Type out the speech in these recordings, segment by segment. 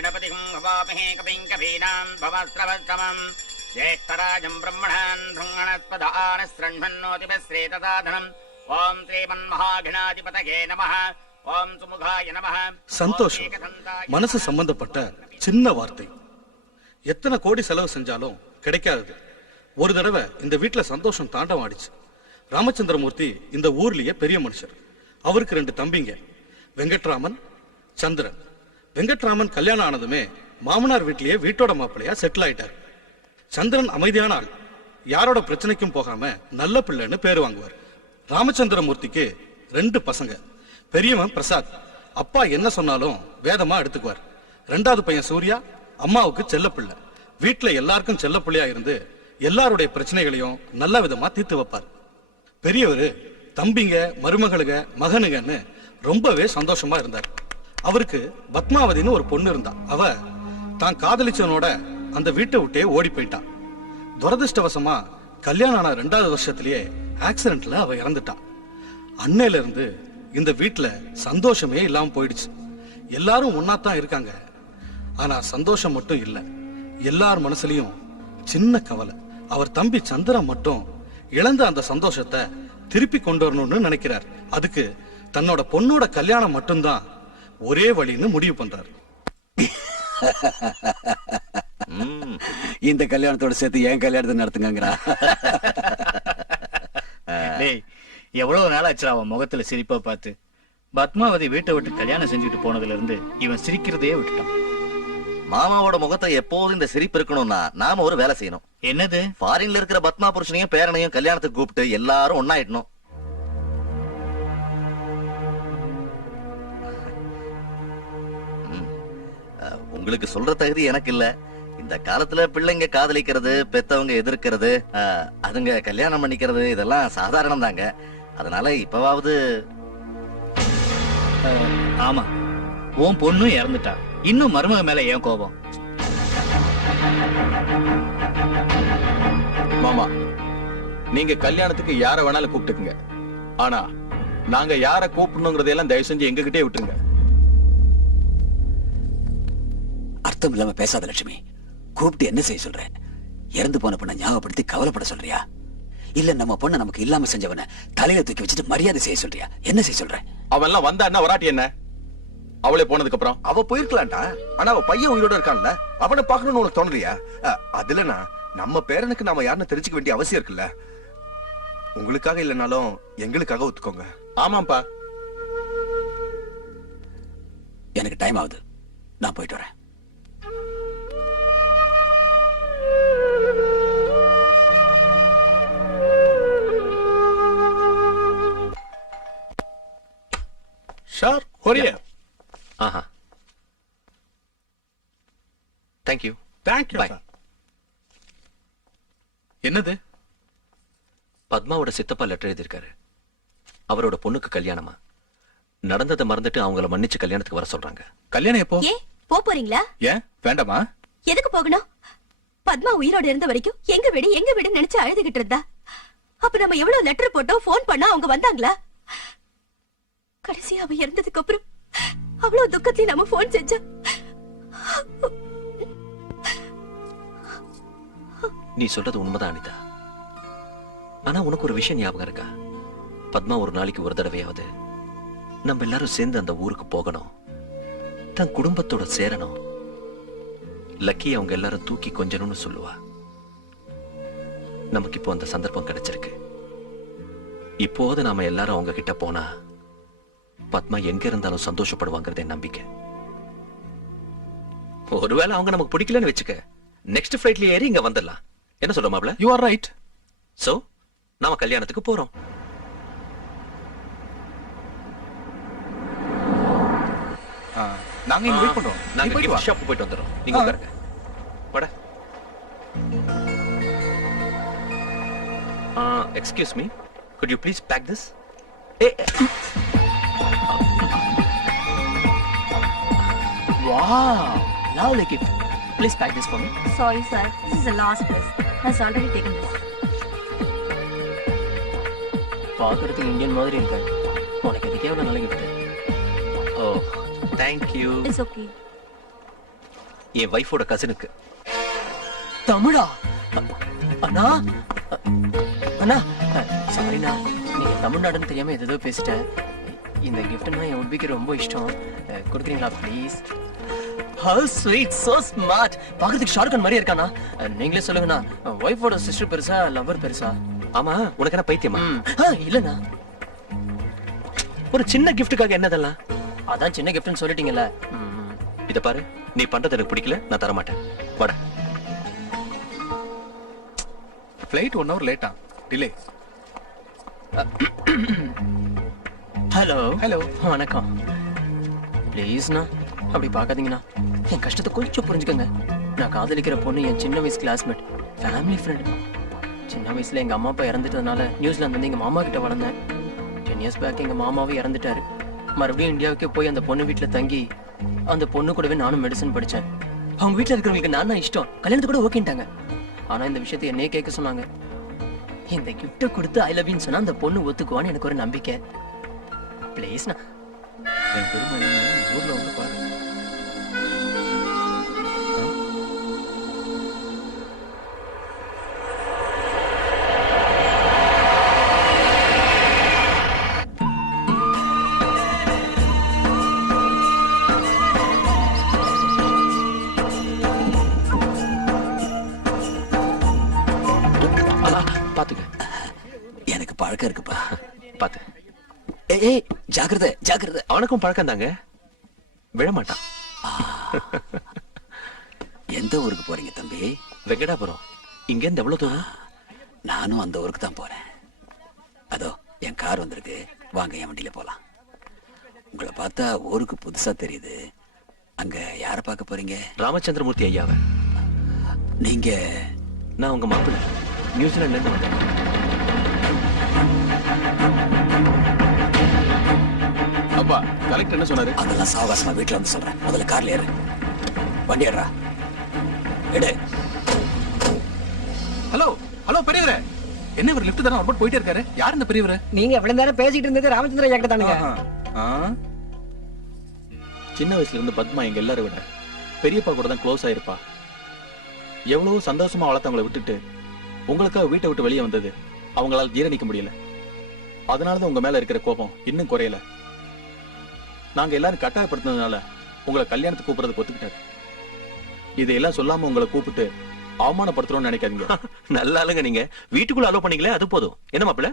गणपतिं हवामहे कविं कवीनां भवस्त्रवस्त्रमं ज्येष्ठराजं ब्रह्मणान् भृङ्गणस्पदान् शृण्वन्नोतिभश्रेतसाधनम् ॐ श्रीमन्महागणाधिपतये नमः ॐ सुमुखाय नमः. சந்தோஷம் மனசு சம்பந்தப்பட்ட சின்ன வார்த்தை. எத்தனை கோடி செலவு செஞ்சாலும் கிடைக்காதது. ஒரு தடவை இந்த வீட்டுல சந்தோஷம் தாண்டம் ஆடிச்சு. ராமச்சந்திரமூர்த்தி இந்த ஊர்லயே பெரிய மனுஷர். அவருக்கு 2 தம்பிங்க, வெங்கட்ராமன், சந்திரன். வெங்கட்ராமன் கல்யாணம் ஆனதுமே மாமனார் வீட்லயே வீட்டோட மாப்பிள்ளையா செட்டில் ஆயிட்டார். சந்திரன் அமைதியான ஆள், யாரோட பிரச்சனைக்கும் போகாம நல்ல பிள்ளைன்னு பேரு வாங்குவார். ராமச்சந்திரமூர்த்திக்கு 2 பசங்க. பெரியவன் பிரசாத், அப்பா என்ன சொன்னாலும் வேதமா எடுத்துக்குவார். 2வது பையன் சூர்யா, அம்மாவுக்கு செல்ல பிள்ளை. வீட்டுல எல்லாருக்கும் செல்ல பிள்ளையா இருந்து எல்லாருடைய பிரச்சனைகளையும் நல்ல விதமா தீர்த்து வைப்பார். பெரியவரு தம்பிங்க, மருமகளுங்க, மகனுங்கன்னு ரொம்பவே சந்தோஷமா இருந்தார். அவருக்கு பத்மாவதினு ஒரு பொண்ணு இருந்தா. அவ தான் காதலிச்சவனோட அந்த வீட்டை விட்டே ஓடி போயிட்டா. துரதிருஷ்டவசமா கல்யாணம் ஆன 2வது வருஷத்திலேயே ஆக்சிடென்ட்ல அவ இறந்துட்டா. அன்னையில இருந்து இந்த வீட்டுல சந்தோஷமே இல்லாம போயிடுச்சு. எல்லாரும் ஒன்னாத்தான் இருக்காங்க, ஆனா சந்தோஷம் மட்டும் இல்ல. எல்லார் மனசுலயும் சின்ன கவலை. அவர் தம்பி சந்திரன் மட்டும் இழந்த அந்த சந்தோஷத்தை திருப்பி கொண்டு வரணும்னு நினைக்கிறார். அதுக்கு தன்னோட பொண்ணோட கல்யாணம் மட்டும்தான் ஒரே வழின்னு முடிவு பண்றாரு. இந்த கல்யாணத்தோட சேர்த்து என் கல்யாணத்தை நடத்துங்கங்கிறா. எவ்வளவு நாள் ஆச்சு அவன் முகத்துல சிரிப்பா பார்த்து. பத்மாவதி வீட்டை விட்டு கல்யாணம் செஞ்சுட்டு போனதுல இருந்து இவன் சிரிக்கிறதே விட்டுட்டான். மாமாவோட முகத்தை எப்போதும் இந்த சிரிப்பு இருக்கணும்னா நாம ஒரு வேலை செய்யணும். என்னது? ஃபாரின்ல இருக்கிற பத்மா புருஷனையும் பேரனையும் கல்யாணத்துக்கு கூப்பிட்டு எல்லாரும் ஒன்னாயிடணும். உங்களுக்கு சொல்ற தகுதி எனக்கு இல்ல. இந்த காலத்துல பிள்ளைங்க காதலிக்கிறது, பெத்தவங்க எதிர்க்கிறது, அதுங்க கல்யாணம் பண்ணிக்கிறது இதெல்லாம் சாதாரணம் தாங்க. அதனால இப்பவாவது. ஆமா, உன் பொண்ணும் இறந்துட்டா, இன்னும் மருமக மேல ஏன் கோபம்? மாமா, நீங்க கல்யாணத்துக்கு யார வேணாலும் கூப்பிட்டுக்குங்க. ஆனா நாங்க யார கூப்பிடணுங்கிறதெல்லாம் தயவு செஞ்சு எங்ககிட்டே விட்டுருங்க. அர்த்தம் இல்லாம பேசாத லட்சுமி. கூப்பிட்டு என்ன செய்ய சொல்ற? இறந்து போன பொண்ணை ஞாபகப்படுத்தி கவலைப்பட சொல்றியா? இல்ல நம்ம பொண்ணை நமக்கு இல்லாம செஞ்சவன தலையில தூக்கி வச்சுட்டு மரியாதை செய்ய சொல்றியா? என்ன செய்ய சொல்ற? அவன் எல்லாம் வந்தா என்ன, வராட்டி என்ன? அவளே போனதுக்கு அப்புறம் அவ போயிருக்கலாம்டா. ஆனா அவ பையன் உயிரோட இருக்கான்ல, அவனை பாக்கணும்னு உனக்கு தோணலையா? அதுலனா நம்ம பேரனுக்கு நாம யாருன்னு தெரிஞ்சுக்க வேண்டிய அவசியம் இருக்குல்ல. உங்களுக்காக இல்லைனாலும் எங்களுக்காக ஒத்துக்கோங்க. ஆமாப்பா. எனக்கு டைம் ஆகுது, நான் போயிட்டு வரேன். ஷார் கொரியர். ஆஹா, தேங்க் யூ. Thank you. என்னது? பத்மாவோட சித்தப்பா லெட்டர் எழுதியிருக்காரு. அவரோட பொண்ணுக்கு கல்யாணமா. நடந்ததை மறந்துட்டு அவங்கள மன்னிச்சு கல்யாணத்துக்கு வர சொல்றாங்க. கல்யாணம் எப்போ? போறீங்களா? ஏன் வேண்டாமா? எதுக்கு போகணும்? பத்மா உயிரோட இருந்த வரைக்கும் எங்க வீடு நினைச்சு அழுதுகிட்டு இருந்தா. அப்ப நம்ம எவ்வளவு லெட்டர் போட்டோம், போன் பண்ணா அவங்க வந்தாங்களா? கடைசி அவ இறந்ததுக்கு அப்புறம் அவ்வளவு துக்கத்தையும் நம்ம போன் செஞ்சா. நீ சொல்றது உண்மைதான் அனிதா. ஆனா உனக்கு ஒரு விஷயம் ஞாபகம் இருக்கா? பத்மா ஒரு நாளைக்கு ஒரு தடவையாவது நம்ம எல்லாரும் சேர்ந்து அந்த ஊருக்கு போகணும், தன் குடும்பத்தோட சேரணும், லக்கி அவங்க எல்லாரும் தூக்கி கொஞ்சணும்னு சொல்லுவா. நமக்கு இப்போ அந்த சந்தர்ப்பம் கிடைச்சிருக்கு. இப்போது நாம எல்லாரும் அவங்க கிட்ட போனா பத்மா எங்க இருந்தாலும் சந்தோஷப்படுவாங்கிறதே நம்பிக்கை. ஒருவேளை அவங்க நமக்கு பிடிக்கலன்னு வச்சுக்க, நெக்ஸ்ட் ஃபிளைட்ல ஏறி இங்க வந்துடலாம். என்ன சொல்ற மாப்ள? You are right. சோ நாம கல்யாணத்துக்கு போறோம். நாங்க இங்க வெயிட் பண்றோம். நாங்க கிஃப்ட் ஷாப் போயிட்டு வந்துறோம். நீங்க உட்காருங்க. வாடா. Excuse me, could you please pack this? Wow, lovely gift. Please pack this for me. Sorry sir, this is the last place. Has already taken this. பாக்குறதுக்கு இந்தியன் மாதிரி இருக்காரு. உனக்கு எதுக்கே ஒரு நல்ல gift. Oh, thank you. It's okay. என் வைஃபோட கசினுக்கு. தமிழா? அண்ணா அண்ணா சாரிண்ணா, நீங்க தமிழ்நாடுன்னு தெரியாம ஏதோ பேசிட்டேன். இந்த கிஃப்ட்னா என் உட்பிக்கு ரொம்ப இஷ்டம். கொடுக்குறீங்களா please? How sweet, so smart. பாக்குறதுக்கு ஷாருக்கான் மாதிரி இருக்கானா? நீங்களே சொல்லுங்கண்ணா, ஒய்ஃபோட சிஸ்டர் பெருசா லவர் பெருசா? ஆமா, உனக்கு என்ன பைத்தியமா? இல்லண்ணா, ஒரு சின்ன கிஃப்ட்டுக்காக என்னதெல்லாம்? அதான் சின்ன கிஃப்ட்னு சொல்லிட்டீங்கல்ல. இத பாரு, நீ பண்றது எனக்கு பிடிக்கல, நான் தர மாட்டேன். வாடா. ஃப்ளைட் 1 hour லேட்டா, டிலே. ஹலோ ஹலோ, வணக்கம். ப்ளீஸ்ண்ணா அப்படி பார்க்காதீங்கண்ணா, என் கஷ்டத்தை கொஞ்சம் புரிஞ்சுக்கோங்க. நான் காதலிக்கிற பொண்ணு என் சின்ன வயசு கிளாஸ்மேட், ஃபேமிலி ஃப்ரெண்ட். சின்ன வயசுல எங்க அம்மா அப்பா இறந்துட்டதுனால நியூசிலாந்து வந்து எங்க மாமா கிட்ட வளர்ந்தேன். 10 years பேக் எங்க மாமாவே இறந்துட்டாரு. மறுபடியும் இந்தியாவுக்கே போய் அந்த பொண்ணு வீட்டுல தங்கி அந்த பொண்ணு கூடவே நானும் மெடிசன் படிச்சேன். அவங்க வீட்டுல இருக்கிறவங்களுக்கு நான் இஷ்டம், கல்யாணத்து கூட ஓகேட்டாங்க. ஆனா இந்த விஷயத்தை என்னையே கேட்க சொன்னாங்க. இந்த கிஃப்ட கொடுத்து ஐ லவ் யூன்னு சொன்னா அந்த பொண்ணு ஒத்துக்குவான்னு எனக்கு ஒரு நம்பிக்கை. ப்ளீஸ்ண்ணா. என் பெருமை என்னன்னு ஊர்ல வந்து பாரு. பாத்துக்க. எனக்கு பழக்கம் இருக்குப்பா. பாத்து. ஏய் ஜாக்கிரதை ஜாக்கிரதை. அவனுக்கும் பழக்கம் தாங்க, விழமாட்டான். எந்த ஊருக்கு போறீங்க தம்பி? வெங்கடாபுரம். இங்க இருந்து எவ்வளவு தூரம்? நானும் அந்த ஊருக்கு தான் போறேன். அதோ என் கார் வந்திருக்கு, வாங்க என் வண்டியில போலாம். உங்களை பார்த்தா ஊருக்கு புதுசா தெரியுது. அங்க யார பார்க்க போறீங்க? ராமச்சந்திரமூர்த்தி ஐயாவை. நீங்க? நான் உங்க மாப்பிள்ளை, நியூசிலாந்துல இருந்து வந்தேன். அப்பா, கலெக்டர் என்ன சொன்னாரு? அதெல்லாம் சாவகாசமா வீட்டுல வந்து சொல்றேன். முதல்ல கார்ல ஏறு. வண்டி ஏறா. எடு. ஹலோ ஹலோ பெரியவரே, என்ன இவர் லிஃப்ட் தானே போயிட்டே இருக்காரு? யார் இந்த பெரியவரே? நீங்க எவ்வளவு நேரம் பேசிட்டு இருந்தது ராமச்சந்திர ஐயா கிட்ட தானுங்க. சின்ன வயசுல இருந்து பத்மா எங்க எல்லாரும் விட பெரியப்பா கூட தான் க்ளோஸ் ஆயிருப்பா. எவ்வளவு சந்தோஷமா வளர்த்தவங்களை விட்டுட்டு உங்களுக்காக வீட்டை விட்டு வெளியே வந்தது அவங்களால ஜீரணிக்க முடியல. அதனாலதான் உங்க மேல இருக்கிற கோபம் இன்னும் குறையல. நாங்க எல்லாரும் கட்டாயப்படுத்தினதுனால உங்களை கல்யாணத்துக்கு கூப்பிடுறதுக்கு ஒத்துக்கிட்டாரு. இதையெல்லாம் சொல்லாம உங்களை கூப்பிட்டு அவமானப்படுத்துறோம்னு நினைக்காதீங்க. நல்ல ஆளுங்க நீங்க. வீட்டுக்குள்ள அலோ பண்ணீங்களே, அது போதும். என்ன மாப்பிள்ள?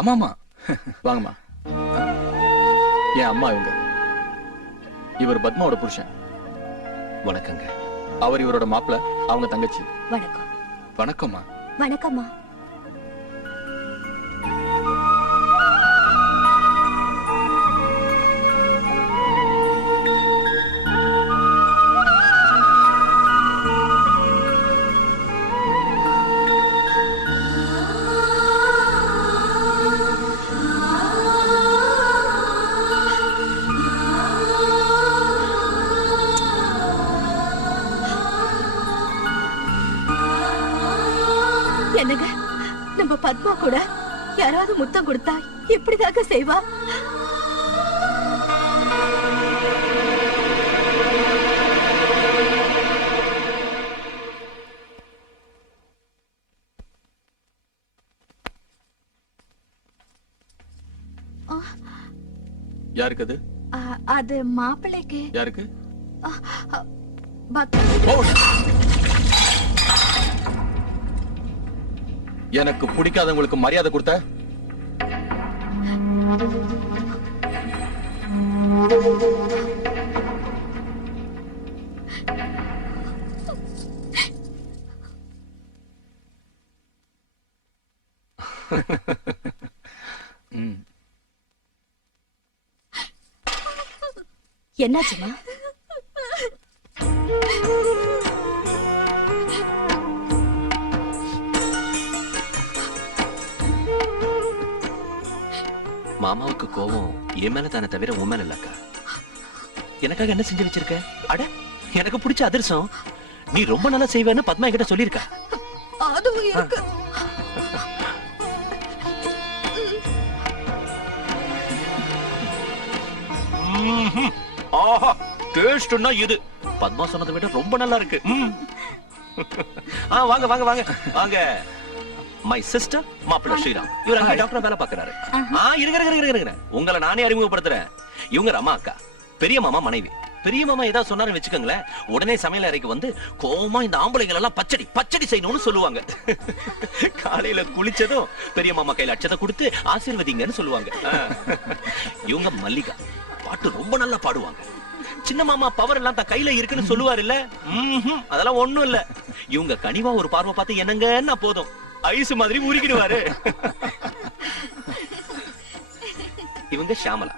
ஆமாமா. வாங்கம்மா. என் அம்மா இவங்க. இவர் பத்மாவோட புருஷன். வணக்கங்க. அவர் இவரோட மாப்பிள்ள, அவங்க தங்கச்சி. வணக்கம். வணக்கம்மா. வணக்கம்மா. என்னங்க, நம்ம பத்மா கூட யாராவது முத்தம் கொடுத்தா எப்படிதாக செய்வா? யாருக்கு அது? அது மாப்பிள்ளைக்கு. யாருக்கு? எனக்கு பிடிக்காதவங்களுக்கு மரியாதை கொடுத்த என்னாச்சுமா? மாமாவுக்கு கோவம் என் மேல தானே தவிர உன் மேல இல்லக்கா. எனக்காக என்ன செஞ்சு வச்சிருக்க? அட, எனக்கு பிடிச்ச அதிர்சம். நீ ரொம்ப நல்லா செய்வேன்னு பத்மா என்கிட்ட சொல்லியிருக்கா. அதுவும் இருக்கு. ஆஹா, டேஸ்ட்னா இது பத்மா சொன்னதை விட ரொம்ப நல்லா இருக்கு. வாங்க வாங்க வாங்க வாங்க. மை சிஸ்டர் மாப்பிள்ள ஸ்ரீராம். இவர் அங்க டாக்டர் வேலை பாக்குறாரு. இருங்க உங்களை நானே அறிமுகப்படுத்துறேன். இவங்க அம்மா அக்கா, பெரிய மாமா மனைவி. பெரிய மாமா ஏதாவது சொன்னாரு வச்சுக்கோங்களேன், உடனே சமையல் அறைக்கு வந்து கோமா இந்த ஆம்பளைங்கள் எல்லாம் பச்சடி பச்சடி செய்யணும்னு சொல்லுவாங்க. காலையில குளிச்சதும் பெரிய மாமா கையில அச்சத்தை கொடுத்து ஆசீர்வதிங்கன்னு சொல்லுவாங்க. இவங்க மல்லிகா, பாட்டு ரொம்ப நல்லா பாடுவாங்க. சின்ன மாமா பவர் எல்லாம் தான் கையில இருக்குன்னு சொல்லுவாரு இல்ல, அதெல்லாம் ஒண்ணும் இல்ல. இவங்க கனிவா ஒரு பார்வை பார்த்து என்னங்கன்னா போதும், ஐஸ் மாதிரி உருகிடுவாரு. இவங்க ஷாமலா,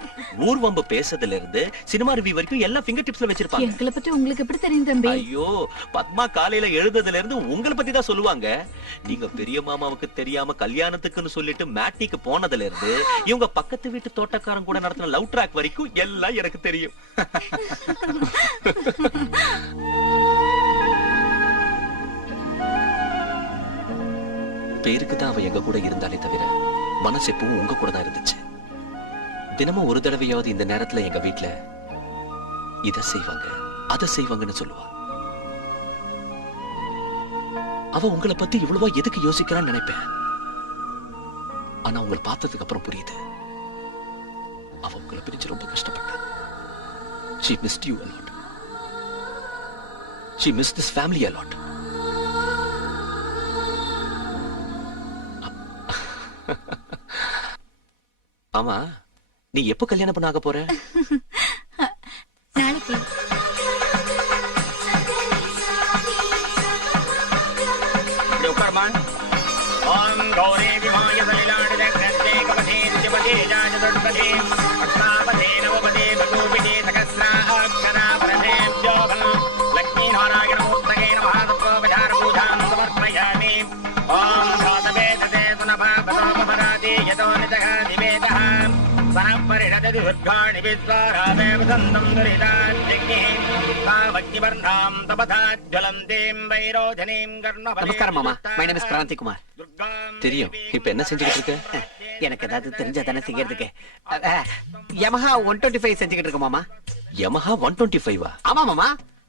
ஊர்வம்பு பேசுறதுல இருந்து சினிமா ரிவ்யூ வரைக்கும் எல்லாம் ஃபிங்கர் டிப்ஸ்ல வச்சிருப்பாங்க. எங்களை பத்தி உங்களுக்கு எப்படி தெரியும் தம்பி? ஐயோ, பத்மா காலையில எழுதுறதுல இருந்து உங்களை பத்தி தான் சொல்லுவாங்க. நீங்க பெரிய மாமாவுக்கு தெரியாம கல்யாணத்துக்குன்னு சொல்லிட்டு மேட்டிக்கு போனதுல இருந்து இவங்க பக்கத்து வீட்டு தோட்டக்காரன் கூட நடத்தின லவ் ட்ராக் வரைக்கும் எல்லாம் எனக்கு தெரியும். பேருக்கு தான் அவ எங்க கூட இருந்தாலே தவிர மனசு எப்பவும் உங்க கூட தான் இருந்துச்சு. தினமும் ஒரு தடவையாவது இந்த நேரத்துல எங்க வீட்டுல இத செய்வாங்க அத செய்வாங்கன்னு சொல்லுவா. அவ உங்களை பத்தி இவ்வளவா எதுக்கு யோசிக்கிறான்னு நினைப்பேன். ஆனா உங்களை பார்த்ததுக்கு அப்புறம் புரியுது, அவ உங்களை பிரிச்சு ரொம்ப கஷ்டப்பட்டா. She missed you a lot. She missed this family a lot. ஆமா, நீ எப்ப கல்யாணம் பண்ண ஆக போற? நாளைக்கு. உட்காருமா. ஓம் கௌரி விமாய சலிலாடி தக்ஷே கவதே ஜபதே ஜாஜதுர்பதே அஷ்டாபதே நவபதே பகோபிதே சகஸ்ராக்ஷரா பிரதேவ்யோகம் லக்ஷ்மீ நாராயண மூர்த்தகே நமः தத்வோபசார பூஜாம் சமர்ப்பயாமி. ஓம் தாதவே ததே சுனபா பதோபராதே யதோ நிதஹ நிவேதஹ சனப்பரிணததி உத்காணி விஸ்வாராதேவ சந்தம் துரிதாத்யக்னிஹ சாவக்னிவர்ணாம் தபதாஜ்வலந்தீம் வைரோஜனீம் கர்ணபதே. நமஸ்காரம் மாமா, my name is Kranti Kumar. தெரியும். இப்ப என்ன செஞ்சுக்கிட்டு இருக்க? எனக்கு ஏதாவது தெரிஞ்சா தானே செய்யறதுக்கு. யமஹா 125 செஞ்சுக்கிட்டு இருக்க மாமா. யமஹா 125 ஆமா மாமா,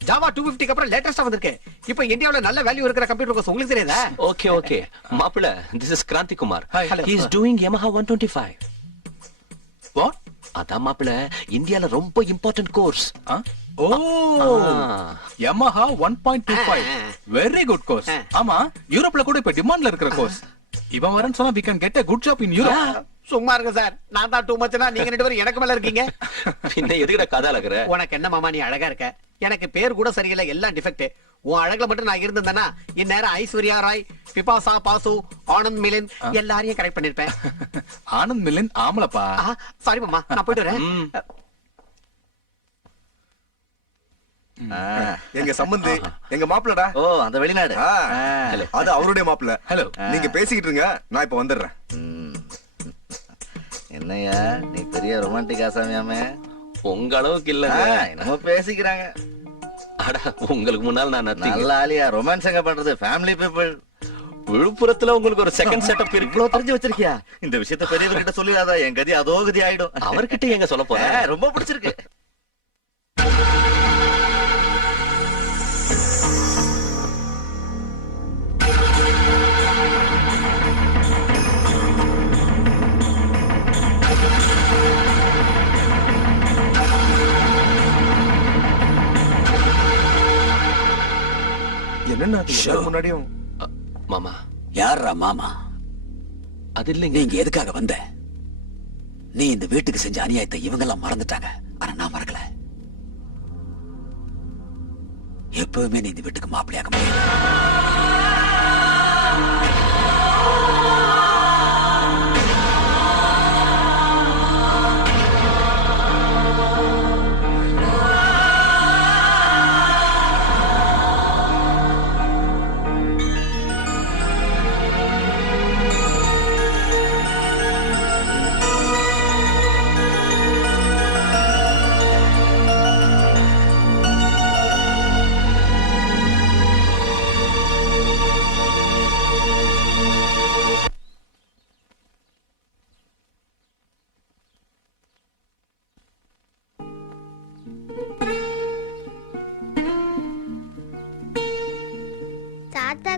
ஜாவா 250 அப்புறம் லேட்டஸ்டா வந்திருக்கு. இப்போ இந்தியாவுல நல்ல வேல்யூ இருக்கிற கம்ப்யூட்டர் கோர்ஸ் உங்களுக்கு தெரியாதா? ஓகே ஓகே மாப்பிள்ள, this is Kranti Kumar. Hello. He is doing Yamaha 125. What? அதான் மாப்பிள்ள, இந்தியால ரொம்ப இம்பார்ட்டன்ட் கோர்ஸ். ஓ, Yamaha 1.25 வெரி குட் கோர்ஸ். ஆமா, யூரோப்ல கூட இப்ப டிமாண்ட்ல இருக்கிற கோர்ஸ். இவன் வரேன்னு சொன்னா we can get a good job in Europe. சும்மா இருங்க சார், நான் தான் டூ மச்னா நீங்க ரெண்டு பேரும் எனக்கு மேல இருக்கீங்க. பின்ன எதுக்குடா கதை அழகுற? உனக்கு என்ன மாமா, நீ அழகா இருக்க. எனக்கு பேர் கூட சரியில்லை, எல்லாம் டிஃபெக்ட். உன் அழகுல மட்டும் நான் இருந்தேன்னா இந்நேரம் ஐஸ்வர்யா ராய், பிபாசா பாசு, ஆனந்த் மிலின் எல்லாரையும் கரெக்ட் பண்ணிருப்பேன். ஆனந்த் மிலின் ஆமலப்பா. சாரி மாமா, நான் போயிட்டு வரேன். எங்க சம்பந்தி, எங்க மாப்பிள்ளடா. ஓ, அந்த வெளிநாடு. அது அவருடைய மாப்பிள்ள. ஹலோ, நீங்க பேசிக்கிட்டு இருங்க, நான் இப்ப வந்துடுறேன். என்னையா நீ பெரிய ரொமான்டிக் ஆசாமியாமே? உங்க அளவுக்கு இல்ல. என்னமோ பேசிக்கிறாங்க. அட, உங்களுக்கு முன்னால் நான் nothing. நல்ல ஆலியா, ரொமான்ஸ் எங்க பண்றது? Family people. விழுப்புரத்துல உங்களுக்கு ஒரு செகண்ட் செட்டப் இருக்கு. இவ்வளவு தெரிஞ்சு வச்சிருக்கியா? இந்த விஷயத்த பெரியவர்கிட்ட சொல்லிடாத, என் கதி அதோ கதி ஆயிடும். அவர்கிட்ட எங்க சொல்ல போற? ரொம்ப பிடிச்சிருக்கு. என்னன்னா அது எல்லாரும் முன்னாடியும் மாமா. யாரா மாமா? அது இல்லைங்க. நீங்க எதுக்காக வந்த? நீ இந்த வீட்டுக்கு செஞ்ச அநியாயத்தை இவங்க எல்லாம் மறந்துட்டாங்க, ஆனா நான் மறக்கல. எப்பவுமே நீ இந்த வீட்டுக்கு மாப்பிள்ளையாக முடியாது.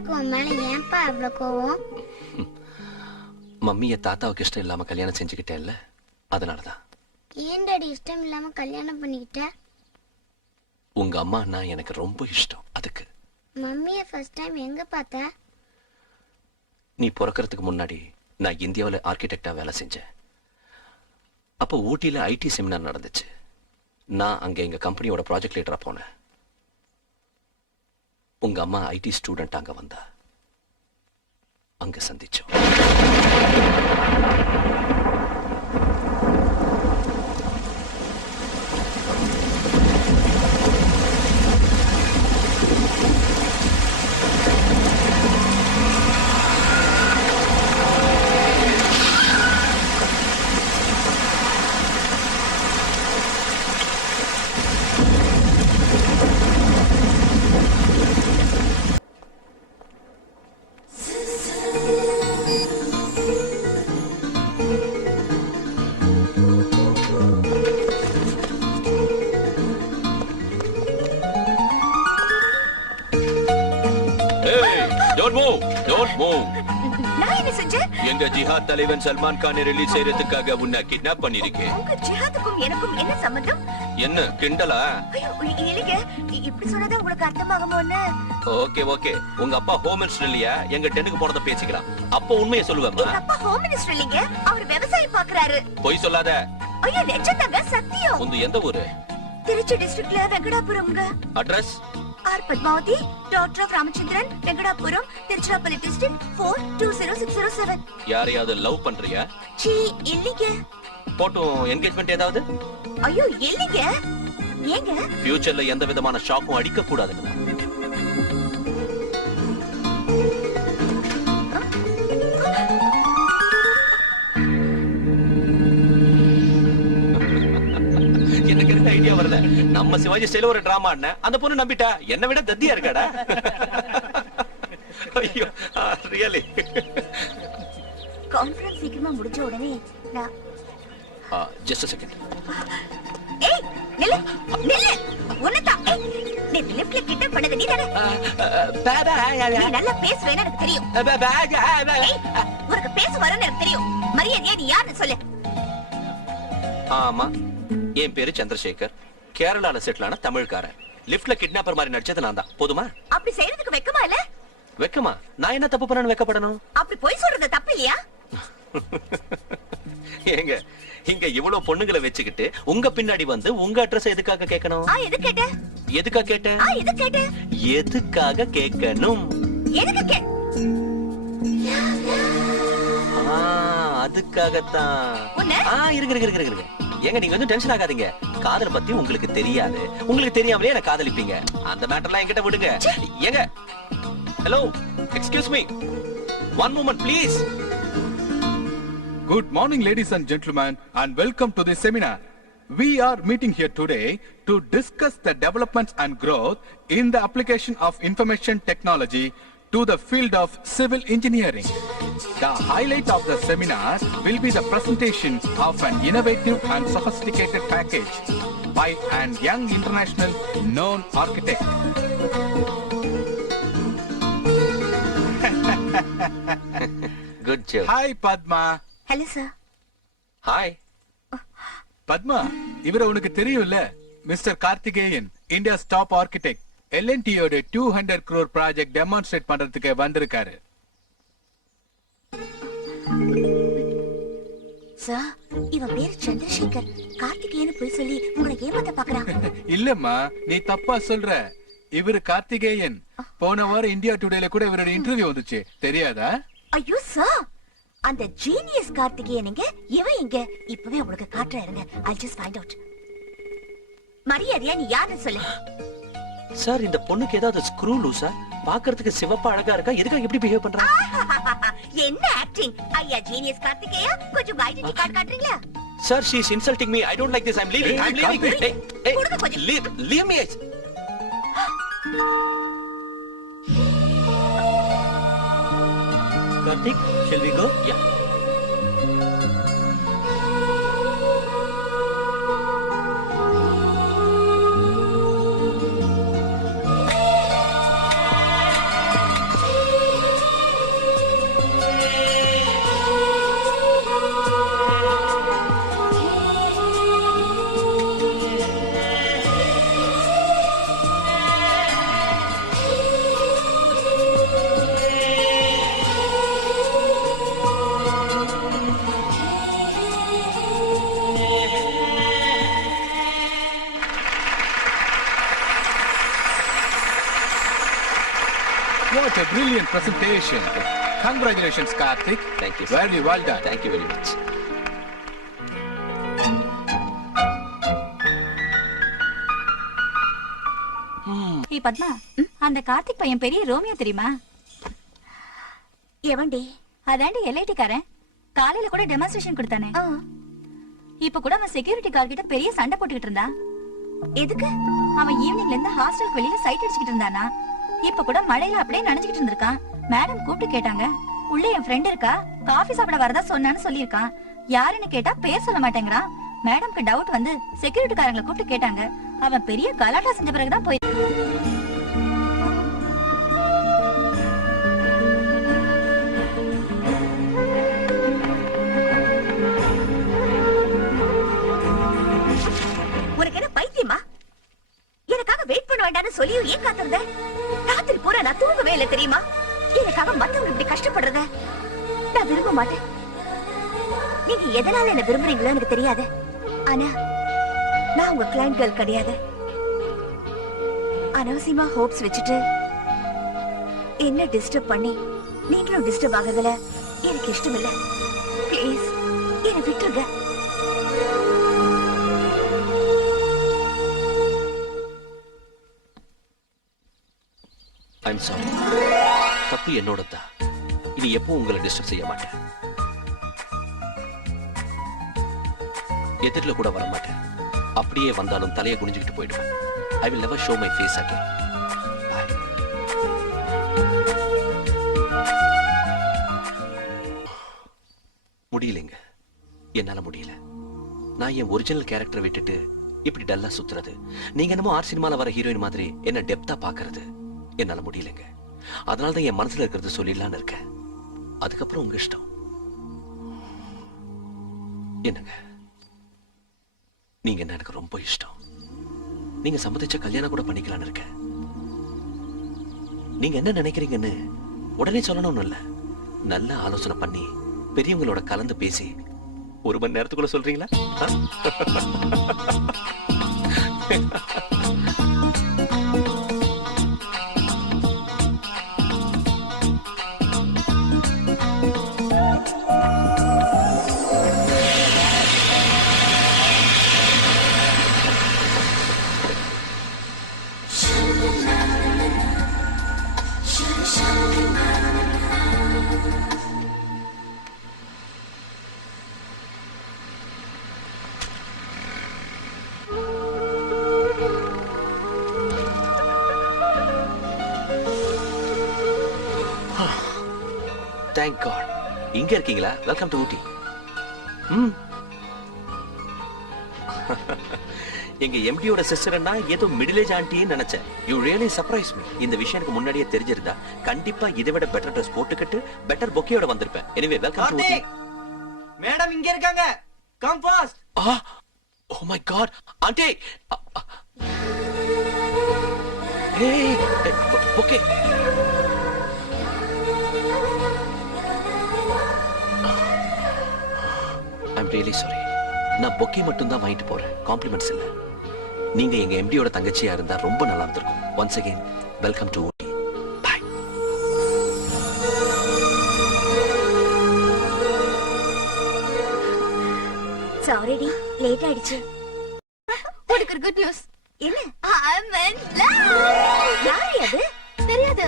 அப்பாவுக்கு உன் மேல ஏன்பா அவ்வளவு கோவம்? மம்மிய தாத்தாவுக்கு இஷ்டம் இல்லாம கல்யாணம் செஞ்சுக்கிட்டேன்ல, அதனாலதான். ஏன் டாடி இஷ்டம் இல்லாம கல்யாணம் பண்ணிக்கிட்ட? உங்க அம்மா அண்ணா எனக்கு ரொம்ப இஷ்டம், அதுக்கு. மம்மிய ஃபர்ஸ்ட் டைம் எங்க பார்த்த? நீ பிறக்கறதுக்கு முன்னாடி நான் இந்தியாவில் ஆர்கிடெக்டா வேலை செஞ்சேன். அப்போ ஊட்டியில ஐடி செமினார் நடந்துச்சு. நான் அங்க எங்க கம்பெனியோட ப்ராஜெக்ட் லீடரா போனேன். உங்க அம்மா ஐடி ஸ்டூடெண்ட் அங்க வந்தா. அங்க சந்திச்சோம். நான் என்ன செஞ்சேன்? எங்க ஜிஹாத் தலைவன் சல்மான் கானை ரிலீஸ் செய்யறதுக்காக உன்னை கிட்னாப் பண்ணிருக்கேன். உங்க ஜிஹாதுக்கும் எனக்கும் என்ன சம்பந்தம்? என்ன கிண்டலா? ஐயோ இல்லைங்க, இப்படி சொன்னதா உங்களுக்கு அர்த்தமாகுமோன்னு. ஓகே ஓகே, உங்க அப்பா ஹோம் மினிஸ்டர் இல்லையா? எங்க டென்னுக்கு போனத பேசிக்கலாம். அப்போ உண்மையை சொல்லுவேமா? எங்க அப்பா ஹோம் மினிஸ்டர் இல்லைங்க, அவர் விவசாயம் பாக்குறாரு. பொய் சொல்லாத. ஐயோ நிஜம்தாங்க, சத்தியம். உங்க எந்த ஊரு? திருச்சி டிஸ்ட்ரிக்ட்ல வெங்கடாபுரம்ங்க. Address? R Padmavathi, daughter of Ramachandran, Venkatapuram, Tiruchirappalli district 420607. யாரையாவது லவ் பண்றியா? சீ இல்லைங்க. போட்டோ என்கேஜ்மெண்ட் ஏதாவது? ஐயோ இல்லைங்க. ஏங்க? ஃபியூச்சர்ல எந்த விதமான ஷாக்கும் அடிக்க கூடாதுங்க. எனக்கு என்ன ஐடியா வரல. நம்ம சிவாஜி ஸ்டைல ஒரு டிராமா ஆடின அந்த பொண்ணு நம்பிட்டா. என்ன விட தத்தியா இருக்காடா. ஐயோ ரியலி. கான்ஃபரன்ஸ் சீக்கிரமா முடிஞ்ச உடனே நான் ஜஸ்ட் a second. ஏய் நில்லு நில்லு. உன்னதா நீ லிஃப்ட்ல கிட்ட பண்ணது நீதானே? நீ நல்லா பேசுவேன்னு எனக்கு தெரியும். உனக்கு பேச வரன்னு எனக்கு தெரியும். மரியாதையா நீ யாருன்னு சொல்லு. ஆமா, என் பேரு சந்திரசேகர். கேரளால செட்டில் ஆன தமிழ்காரன். லிஃப்ட்ல கிட்னாப்பர் மாதிரி நடிச்சது நான் தான். போதுமா? அப்படி செய்யறதுக்கு வெக்கமா இல்ல? வெக்கமா? நான் என்ன தப்பு பண்ணனு வெக்கப்படணும்? அப்படி போய் சொல்றது தப்பு இல்லையா? ஏங்க, இங்க இவ்வளவு பொண்ணுங்களை வச்சுக்கிட்டு உங்க பின்னாடி வந்து உங்க அட்ரஸ் எதுக்காக கேட்கணும்? எது கேட்ட? எதுக்காக கேட்ட? எது கேட்ட? எதுக்காக கேட்கணும்? எதுக்கு கே? அதுக்காகத்தான். இருக்கு. ஏங்க நீங்க வந்து டென்ஷன் ஆகாதீங்க. காதல் பத்தி உங்களுக்கு தெரியாது. உங்களுக்கு தெரியாமலே என்ன காதலிப்பீங்க. அந்த மேட்டர்லாம் என்கிட்ட விடுங்க. ஏங்க, hello, excuse me, one moment please. Good morning, ladies and gentlemen, and welcome to this seminar. We are meeting here today to discuss the developments and growth in the application of information technology to the field of civil engineering. The highlight of the seminar will be the presentation of an innovative and sophisticated package by an young international known architect. Good job. Hi, Padma. Hello sir. Hi Padma, இவரை உனக்கு தெரியும்ல? Mister Karthikeyan, India's top architect. L&T யோட 200 crore project demonstrate பண்றதுக்கு வந்திருக்காரு. Sir, இவன் பேரு சந்திரசேகர். கார்த்திகேயன் போய் சொல்லி உங்களை ஏமாத்த பாக்குறான். இல்லம்மா, நீ தப்பா சொல்ற. இவரு கார்த்திகேயன். போன வாரம் இந்தியா டுடேல கூட இவரோட இன்டர்வியூ வந்துச்சு, தெரியாதா? ஐயோ சார், அந்த ஜீனியஸ் கார்த்திகேயன் எங்க? இவன் எங்க? இப்பவே உங்களுக்கு காட்டுறேன் இருங்க. I'll just find out. மரியாதையா நீ யாருன்னு சொல்லு. சார், இந்த பொண்ணுக்கு ஏதாவது ஸ்க்ரூ லூசா? பாக்குறதுக்கு சிவப்பா அழகா இருக்கா. எதுக்காக இப்படி பிஹேவ் பண்றா? என்ன ஆக்டிங்? ஐயா ஜீனியஸ் கார்த்திகேயா, கொஞ்சம் ஐடென்டி கார்டு காட்டுறீங்களா? Sir, she is insulting me. I don't like this. I'm leaving. I'm leaving. Hey, leave me. Karthik, shall we go? Yeah. What a brilliant presentation. Congratulations, Karthik. Thank you. Very well done. Thank you very much. ஏய் பத்மா, அந்த கார்த்திக் பையன் பெரிய Romeo தெரியுமா? எவன்டி? அதாண்டி LID காரன். காலையில கூட demonstration கொடுத்தானே. இப்ப கூட அவன் செக்யூரிட்டி கார் கிட்ட பெரிய சண்டை போட்டுக்கிட்டு இருந்தான். எதுக்கு? அவன் ஈவினிங்ல இருந்து ஹாஸ்டலுக்கு வெளியில சைட் அடிச்சுக்கிட்டு இருந்தானா. இப்ப கூட மழையில அப்படியே நனைஞ்சுக்கிட்டு இருந்திருக்கான். மேடம் கூப்பிட்டு கேட்டாங்க. உள்ள என் ஃப்ரெண்ட் இருக்கா, காஃபி சாப்பிட வரதா சொன்னான்னு சொல்லியிருக்கான். யாருன்னு கேட்டா பேர் சொல்ல மாட்டேங்கிறான். மேடம்க்கு டவுட் வந்து செக்யூரிட்டி காரங்களை கூப்பிட்டு கேட்டாங்க. அவன் பெரிய கலாட்டா செஞ்ச பிறகுதான் போய் உனக்கு என்ன பைத்தியமா? எனக்காக வெயிட் பண்ண வேண்டாம்னு சொல்லி ஏன் காத்திருந்த? ராத்திரி பூரா நான் தூங்கவே இல்லை தெரியுமா? எனக்காக மத்தவங்க இப்படி கஷ்டப்படுறத நான் விரும்ப மாட்டேன். நீங்க எதனால என்ன விரும்புறீங்களோ எனக்கு தெரியாது. ஆனா நான் உங்க கிளைண்ட் கேர்ள் கிடையாது. அனாவசியமா ஹோப்ஸ் வச்சுட்டு என்ன டிஸ்டர்ப் பண்ணி நீங்களும் டிஸ்டர்ப் ஆகுறதுல எனக்கு இஷ்டம் இல்ல. ப்ளீஸ் என்னை விட்டுருங்க. I'm sorry. தப்பு என்னோடதா. இனி எப்பவும் உங்களை டிஸ்டர்ப் செய்ய மாட்டேன். எதிரில கூட வர மாட்டேன். அப்படியே வந்தாலும் தலையை குனிஞ்சுக்கிட்டு போயிடுவேன். I will never show my face again. Bye. முடியலைங்க. என்னால முடியல. நான் என் ஒரிஜினல் கேரக்டரை விட்டுட்டு இப்படி டல்லா சுத்துறது, நீங்க என்னமோ ஆர் சினிமால வர ஹீரோயின் மாதிரி என்ன டெப்தா பாக்குறது என்னால முடியலைங்க. அதனாலதான் என் மனசுல இருக்கிறது சொல்லிடலான்னு இருக்கேன். அதுக்கப்புறம் உங்க இஷ்டம். என்னங்க, நீங்க என்ன எனக்கு ரொம்ப இஷ்டம். நீங்க சம்மதிச்ச கல்யாணம் கூட பண்ணிக்கலான்னு இருக்கேன். நீங்க என்ன நினைக்கிறீங்கன்னு உடனே சொல்லணும்னு இல்ல, நல்ல ஆலோசனை பண்ணி பெரியவங்களோட கலந்து பேசி 1 மணி நேரத்துக்குள்ள சொல்றீங்களா? Thank God. இங்க இருக்கீங்களா? Welcome to Ooty. எங்க எம்டியோட சிஸ்டர்னா ஏதோ மிடில் ஏஜ் ஆண்டின்னு நினைச்சேன். You really surprise me. இந்த விஷயம் எனக்கு முன்னாடியே தெரிஞ்சிருந்தா கண்டிப்பா இதை விட பெட்டர் ட்ரெஸ் போட்டுக்கிட்டு பெட்டர் பொக்கேயோட வந்திருப்பேன். Anyway welcome to Ooty. Madam இங்க இருக்காங்க. Come fast. Oh my god. Aunty. ஏய் பொக்கே. I'm really sorry. நான் பொக்கே மட்டும் தான் வாங்கிட்டு போறேன். காம்ப்ளிமெண்ட்ஸ் இல்ல. நீங்க எங்க எம்டியோட தங்கச்சியா இருந்தா ரொம்ப நல்லா இருந்திருக்கும். Once again, welcome to Ooty. Bye. Sorry டி, லேட் ஆயிடுச்சு. உனக்கு ஒரு குட் நியூஸ். என்ன? I'm in love. யாரு அது? தெரியாது.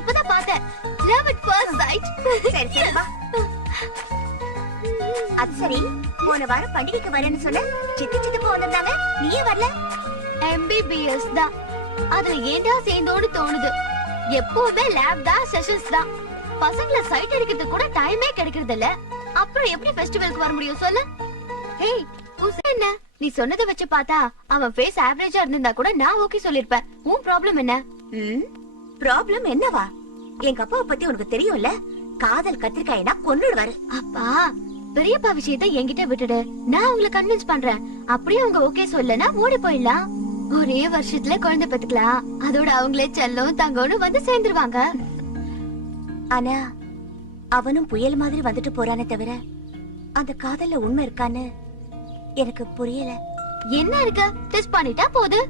இப்பதான் பார்த்தேன். Love at first sight. சரி சரி வா. அது சரி, போன வாரம் பண்டிகைக்கு வரேன்னு சொன்ன சித்தி வந்திருந்தாங்க, நீயே வரல? MBBS தான். அதுல ஏண்டா சேர்ந்தோன்னு தோணுது. எப்பவுமே லேப் தான், செஷன்ஸ் தான். பசங்களை சைட் அடிக்கிறதுக்கு கூட டைமே கிடைக்கிறது இல்ல. அப்புறம் எப்படி ஃபெஸ்டிவலுக்கு வர முடியும் சொல்லு? ஹேய், என்ன நீ சொன்னதை வச்சு பார்த்தா அவன் ஃபேஸ் ஆவரேஜா இருந்திருந்தா கூட நான் ஓகே சொல்லிருப்பேன். உன் ப்ராப்ளம் என்ன? ப்ராப்ளம் என்னவா? எங்க அப்பாவை பத்தி உனக்கு தெரியும்ல, காதல் கத்திரிக்காய்னா கொன்னுடுவாரு. அப்பா, பெரியப்பா விஷயத்தை என்கிட்ட விட்டுடு, நான் உங்களை கன்வின்ஸ் பண்றேன். அப்படியே அவங்க ஓகே சொல்லனா ஓடி போயிடலாம். ஒரே வருஷத்துல குழந்தை பெத்துக்கலாம். அதோட அவங்களே செல்லம் தங்கம்னு வந்து சேர்ந்துருவாங்க. ஆனா அவனும் புயல் மாதிரி வந்துட்டு போறானே தவிர அந்த காதல்ல உண்மை இருக்கான்னு எனக்கு புரியல. என்ன இருக்கு? டெஸ்ட் பண்ணிட்டா போது.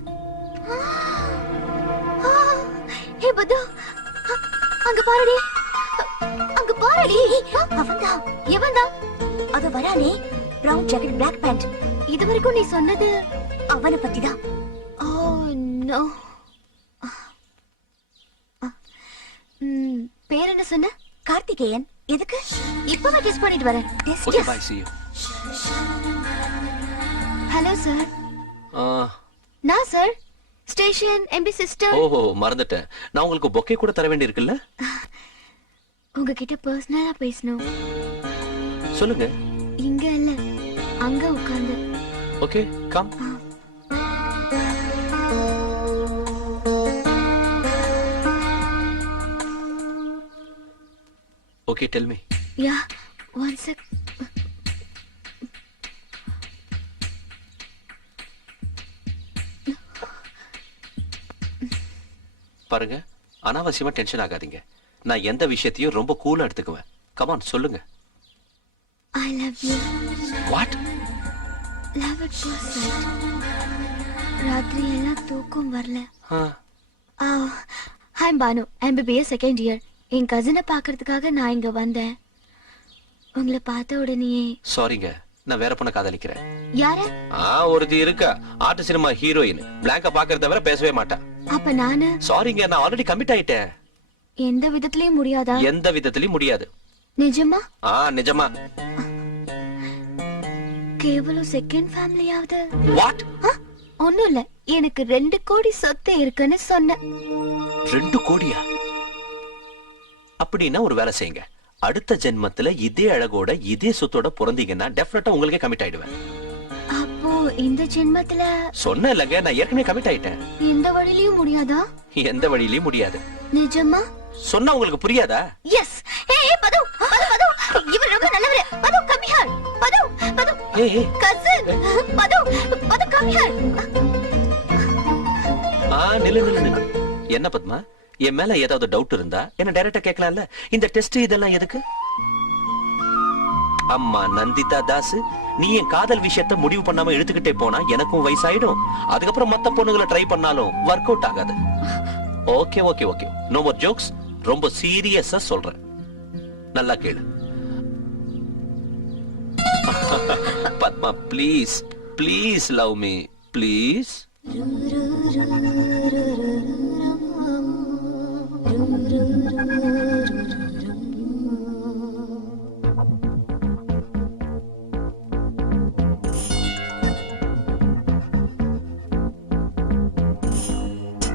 ஹே பது, பாருடி, அங்க பாருடி. அவன்தான். எவன்தான்? அது வரானே, பிரவுன் ஜாக்கெட், பிளாக் பேண்ட். இது வரைக்கும் நீ சொன்னது அவனை பத்தி தான். Oh no. பேர் என்ன சொன்ன? கார்த்திகேயன். எதுக்கு? இப்பவே டெஸ்ட் பண்ணிட்டு வரேன். Okay bye, see you. Hello sir. நான் சார் ஸ்டேஷன் எம்பி சிஸ்டர். ஓஹோ, மறந்துட்டேன். நான் உங்களுக்கு பொக்கே கூட தர வேண்டி இருக்குல்ல? உங்ககிட்ட பர்சனலா பேசணும். சொல்லுங்க. இங்க இல்ல, அங்க உட்கார்ந்து. Okay, come. Okay, tell me. Ya, one sec. பாருங்க, அனாவசியமா டென்ஷன் ஆகாதீங்க. நான் எந்த விஷயத்தையும் ரொம்ப கூலா எடுத்துக்குவேன். கமான், சொல்லுங்க. I love you. What? Love at first sight. ராத்திரி எல்லாம் தூக்கம் வரல. I'm Banu, MBBS second year. என் கசினை பார்க்கிறதுக்காக நான் இங்க வந்தேன். உங்களை பார்த்த உடனேயே. சாரிங்க, நான் வேற பொண்ணை காதலிக்கிறேன். யார? ஒருத்தி இருக்கா, ஆர்ட் சினிமா ஹீரோயின். பிளாங்கா பாக்குறத தவிர பேசவே மாட்டா. அப்ப நானு? சாரிங்க, நான் ஆல்ரெடி கமிட் ஆயிட்டேன். எந்த விதத்திலயும் முடியாதா? எந்த விதத்திலயும் முடியாது. நிஜமா? நிஜமா. கேவலம் செகண்ட் ஃபேமிலியாவது? வாட்? ஒண்ணும் இல்ல, எனக்கு 2 கோடி சொத்து இருக்குன்னு சொன்னேன். 2 கோடியா? அப்படின்னா ஒரு வேலை செய்யுங்க. அடுத்த ஜென்மத்துல இதே அழகோட இதே சொத்தோட பிறந்தீங்கன்னா டெஃபினட்டா உங்களுக்கே கமிட் ஆயிடுவேன். அப்போ இந்த ஜென்மத்துல? சொன்ன இல்லங்க, நான் ஏற்கனவே கமிட் ஆயிட்டேன். இந்த வழியிலயும் முடியாதா? எந்த வழியிலயும் முடியாது. நிஜமா? சொன்னா உங்களுக்கு புரியாதா? எஸ். ஏய் பது, பது பது, இவர் ரொம்ப நல்லவரே. பது கம் ஹியர். பது பது. ஏய் கசின். பது பது கம் ஹியர். நில்லு நில்லு நில்லு. என்ன பத்மா, என் மேல ஏதாவது டவுட் இருந்தா என்ன டைரக்டா கேட்கலாம்ல. இந்த டெஸ்ட் இதெல்லாம் எதுக்கு? அம்மா நந்திதா தாஸ், நீ என் காதல் விஷயத்தை முடிவு பண்ணாம இழுத்துக்கிட்டே போனா எனக்கும் வயசாயிடும். அதுக்கப்புறம் மத்த பொண்ணுங்களை ட்ரை பண்ணாலும் ஒர்க் அவுட் ஆகாது. Okay okay okay, no more jokes. ரொம்ப சீரியஸா சொல்றேன், நல்லா கேளு. Padma please please love me please.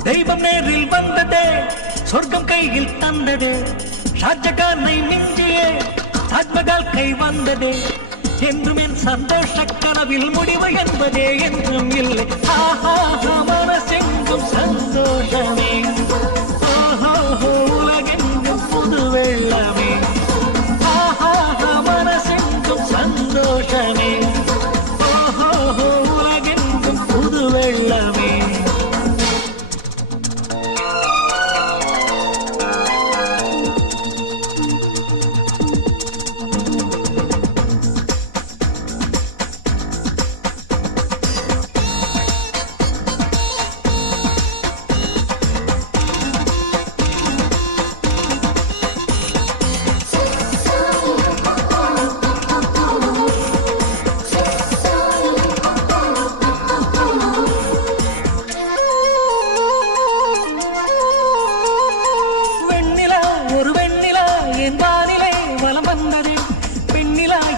தெய்வம் நேரில் வந்ததே, சொர்க்கம் கையில் தந்ததே, ஷாஜகானை மிஞ்சிய தாஜ்மஹால் கை வந்ததே. என்றும் என் சந்தோஷ கனவில் முடிவு என்பதே என்றும் இல்லை. மனசெங்கும் சந்தோஷமே, உலகெங்கும் புது வெள்ளமே. மனசெங்கும் சந்தோஷமே, உலகெங்கும் புது வெள்ளமே.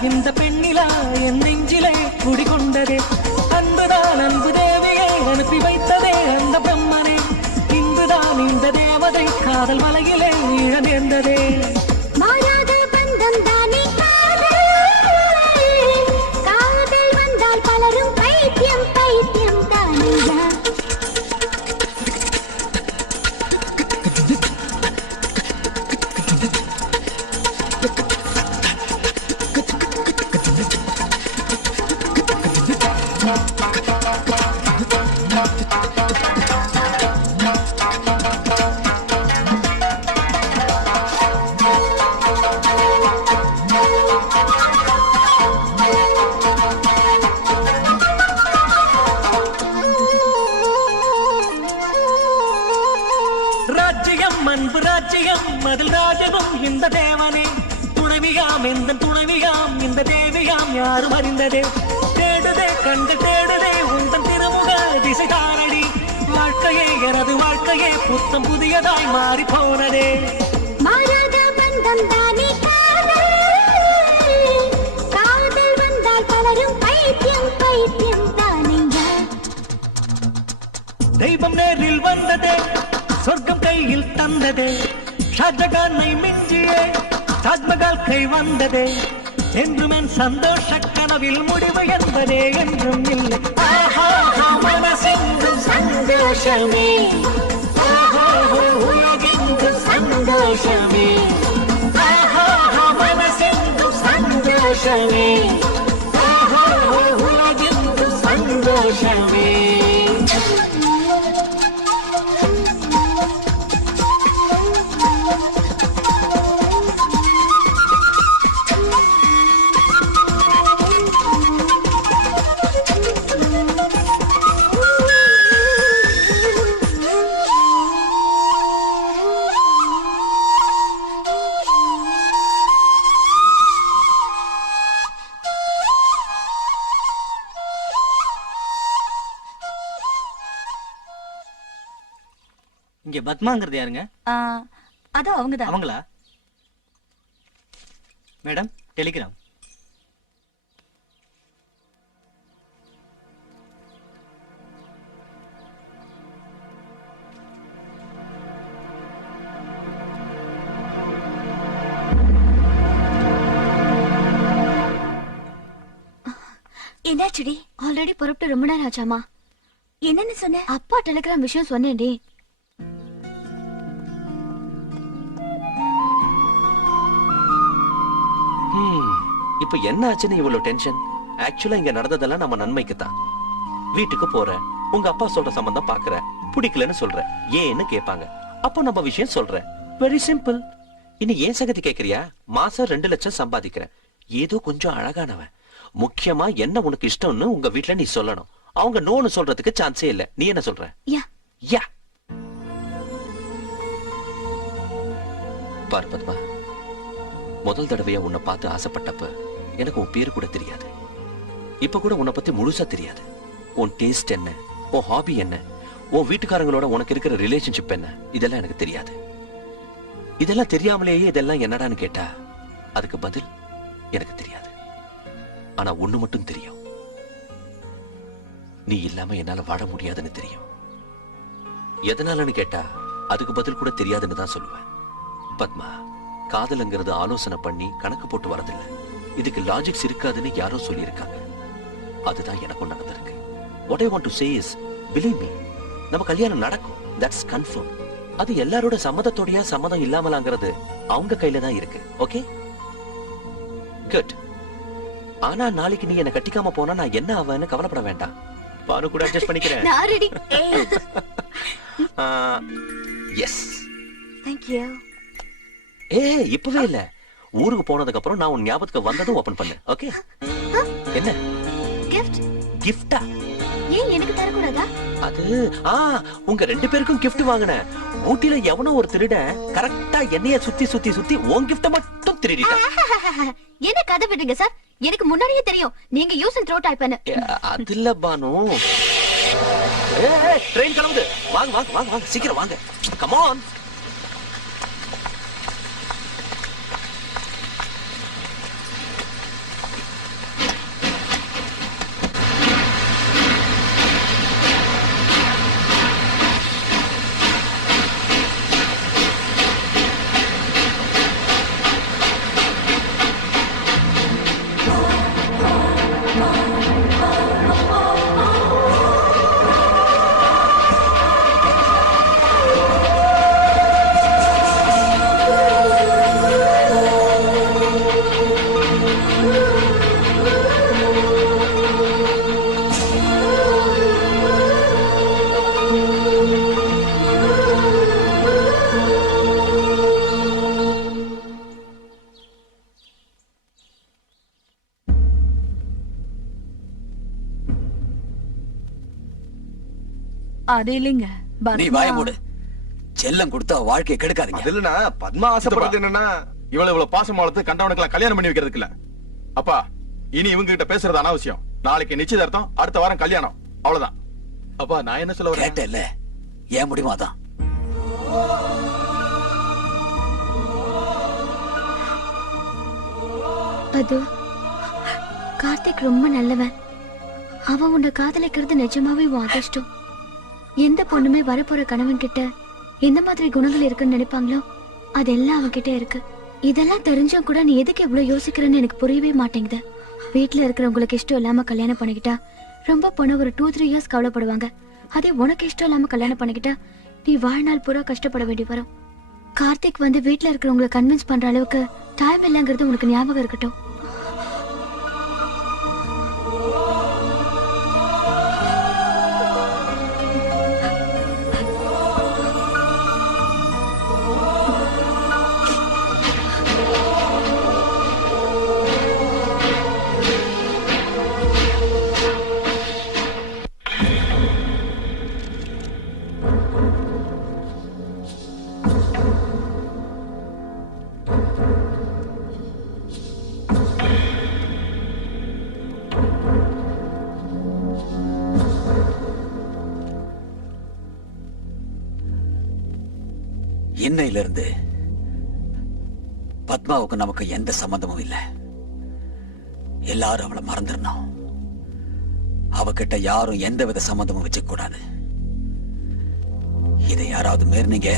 இந்த பெண்ணிலா என் நெஞ்சிலே குடிகொண்டதே. அன்புதான் அன்பு தேவியை அனுப்பி வைத்ததே அந்த பிரம்மனே. இன்றுதான் இந்த தேவதை காதல் மலையிலே நீழ நேர்ந்ததே. மாறாத பந்தம் தானே காதல், காதல் வந்தால் பலரும் பைத்தியம் பைத்தியம் தானே. ராஜ்யம் அன்பு ராஜ்யம் அதில் ராஜனும் இந்த தேவனே துணைவியாம் இந்த துணைவியாம் இந்த தேவியாம் யாரும் அறிந்ததே தேடுதே கண்டு தேடுதே உந்தன் திருமுக திசை தாரடி வாழ்க்கையே எனது வாழ்க்கையே புத்தம் புதியதாய் மாறி போனதே மாறாத பந்தம் தானே காதல் காதல் வந்தால் பலரும் பைத்தியம் பைத்தியம் தானேங்க தெய்வம் நேரில் வந்ததே சொர்க்கம் கையில் தந்ததே ஷாஜகானை மிஞ்சியே தாஜ்மஹால் கை வந்ததே என்றும் என் சந்தோஷ கனவில் முடிவு என்பதே என்றும் இல்லை ஆஹா மனசெங்கும் சந்தோஷமே உலகெங்கும் சந்தோஷமே ஆஹா மனசெங்கும் சந்தோஷமே உலகெங்கும் சந்தோஷமே இங்க பத்மாங்கிறது யாருங்க? அது அவங்கதான். அவங்களா? Madam Telegram. என்னாச்சுடி? ஆல்ரெடி புறப்பட்டு ரொம்ப நேரம் ஆச்சாமா. என்னன்னு சொன்ன? அப்பா டெலிகிராம் விஷயம் சொன்னேன்டி. இப்ப என்ன ஆச்சுன்னு இவ்வளவு டென்ஷன்? ஆக்சுவலா இங்க நடந்ததெல்லாம் நம்ம நன்மைக்கு தான். வீட்டுக்கு போற, உங்க அப்பா சொல்ற சம்பந்தம் பாக்குற, பிடிக்கலன்னு சொல்ற, ஏன்னு கேட்பாங்க. அப்போ நம்ம விஷயம் சொல்ற. Very simple. இனி ஏன் சகதி கேக்குறியா? மாசம் 2 லட்சம் சம்பாதிக்கிறேன். ஏதோ கொஞ்சம் அழகானவன். முக்கியமா என்ன உனக்கு இஷ்டம்னு உங்க வீட்டுல நீ சொல்லணும். அவங்க நோன்னு சொல்றதுக்கு சான்ஸே இல்ல. நீ என்ன சொல்ற? யா பாரு பத்மா, முதல் தடவையா உன்னை பார்த்து ஆசைப்பட்டப்ப எனக்கு உன் பேரு கூட தெரியாது. இப்ப கூட உன்னை பத்தி முழுசா தெரியாது. உன் டேஸ்ட் என்ன, உன் ஹாபி என்ன, உன் வீட்டுக்காரங்களோட உனக்கு இருக்கிற ரிலேஷன்ஷிப் என்ன, இதெல்லாம் எனக்கு தெரியாது. இதெல்லாம் தெரியாமலேயே இதெல்லாம் என்னடான்னு கேட்டா அதுக்கு பதில் எனக்கு தெரியாது. ஆனா ஒண்ணு மட்டும் தெரியும், நீ இல்லாம என்னால வாழ முடியாதுன்னு தெரியும். எதனாலன்னு கேட்டா அதுக்கு பதில் கூட தெரியாதுன்னு தான் சொல்லுவேன். பத்மா, காதலுங்கிறது ஆலோசனை பண்ணி கணக்கு போட்டு வரதில்லை. இதுக்கு லாஜிக்ஸ் இருக்காதுன்னு யாரோ சொல்லியிருக்காங்க. அதுதான் எனக்கும் நடந்திருக்கு. What I want to say is, believe me, நம்ம கல்யாணம் நடக்கும். That's confirmed. அது எல்லாரோட சம்மதத்தோடயா சம்மதம் இல்லாமலாங்கிறது அவங்க கையில தான் இருக்கு. Okay, good. ஆனா நாளைக்கு நீ என்ன கட்டிக்காம போனா நான் என்ன ஆவேன்னு கவலைப்பட வேண்டாம். பானு கூட அட்ஜஸ்ட் பண்ணிக்கிறேன். நான் ரெடி. எஸ். Thank you. இப்பவே இல்ல, ஊருக்கு போனதுக்கு அப்புறம் நான் உன் ஞாபகத்துக்கு வந்ததும் ஓபன் பண்ணு. ஓகே? என்ன கிஃப்ட்? கிஃப்டா? ஏன் எனக்கு தர கூடாதா? அது உங்க 2 பேருக்கும் gift வாங்குனேன். ஊட்டில எவனோ ஒரு திருடன் கரெக்ட்டா என்னைய சுத்தி சுத்தி சுத்தி உன் gift மட்டும் திருடிட்டான். என்ன கதை விடுங்க சார்? எனக்கு முன்னாடியே தெரியும் நீங்க யூஸ் அண்ட் த்ரோ டைப்னு. அதுல பானு. ட்ரெயின் கிளம்புது. வாங்க வாங்க வாங்க வாங்க, சீக்கிரம் வாங்க. Come on. அது இல்லைங்க. நீ வாய மூடு. செல்லம் கொடுத்து அவ வாழ்க்கையை கெடுக்காதீங்க. அது இல்லனா பத்மா ஆசைப்படுறது என்னன்னா இவ்வளவு பாசம் வளர்த்து கண்டவனுக்கெல்லாம் கல்யாணம் பண்ணி வைக்கிறதுக்கு இல்ல. அப்பா இனி இவங்க கிட்ட பேசுறது அனாவசியம். நாளைக்கு நிச்சயதார்த்தம், அடுத்த வாரம் கல்யாணம், அவ்வளவுதான். அப்பா நான் என்ன சொல்ல வரேன்? கேட்டேல்ல, ஏன் முடியுமா தான். அது கார்த்திக் ரொம்ப நல்லவன். அவன் உன்னை காதலிக்கிறது நிஜமாவே உன் அதிர்ஷ்டம். எந்த பொண்ணுமே வரப்போற கணவன் கிட்ட எந்த மாதிரி குணங்கள் இருக்குன்னு நினைப்பாங்களோ அதெல்லாம் அவன் கிட்ட இருக்கு. இதெல்லாம் தெரிஞ்சும் கூட நீ எதுக்கு இவ்வளவு யோசிக்கிறன்னு எனக்கு புரியவே மாட்டேங்குது. வீட்டுல இருக்கிறவங்களுக்கு இஷ்டம் இல்லாம கல்யாணம் பண்ணிக்கிட்டா ரொம்ப பொண்ணு ஒரு 2-3 இயர்ஸ் கவலைப்படுவாங்க. அதே உனக்கு இஷ்டம் இல்லாம கல்யாணம் பண்ணிக்கிட்டா நீ வாழ்நாள் பூரா கஷ்டப்பட வேண்டி வரும். கார்த்திக் வந்து வீட்டுல இருக்கிறவங்களை கன்வின்ஸ் பண்ற அளவுக்கு டைம் இல்லைங்கிறது உனக்கு ஞாபகம் இருக்கட்டும். இன்னையிலிருந்து பத்மாவுக்கு நமக்கு எந்த சம்பந்தமும் இல்லை. எல்லாரும் அவளை மறந்துடணும். அவகிட்ட யாரும் எந்த வித சம்பந்தமும் வச்சுக்க கூடாது. இதை யாராவது மீறினீங்க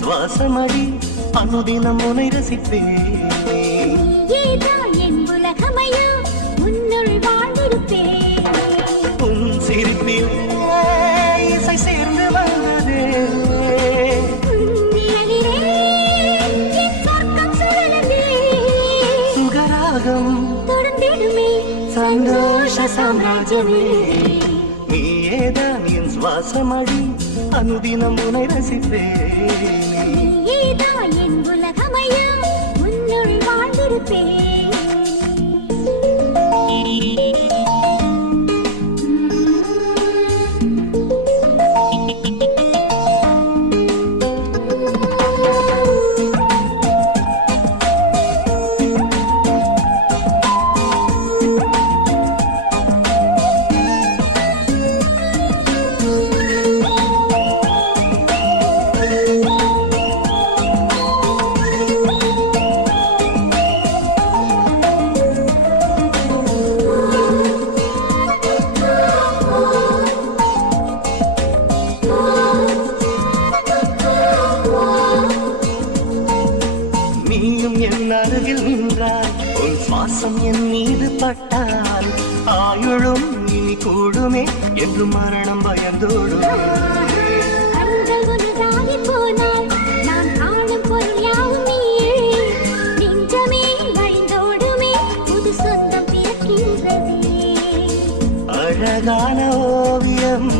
சுவாசமடி அனுதினம் உனை ரசிப்பேன். உன் சிரிப்பில் இசை சேர்ந்து வந்ததே. சுகராகம் சந்தோஷ சாம்ராஜ்யமே. நீயேதான் என் சுவாசமடி அனுதினம் உனை ரசிப்பேன். ஆயுளும் இனி கூடுமே என்று மரணம் பயந்தோடும். அழகான ஓவியம்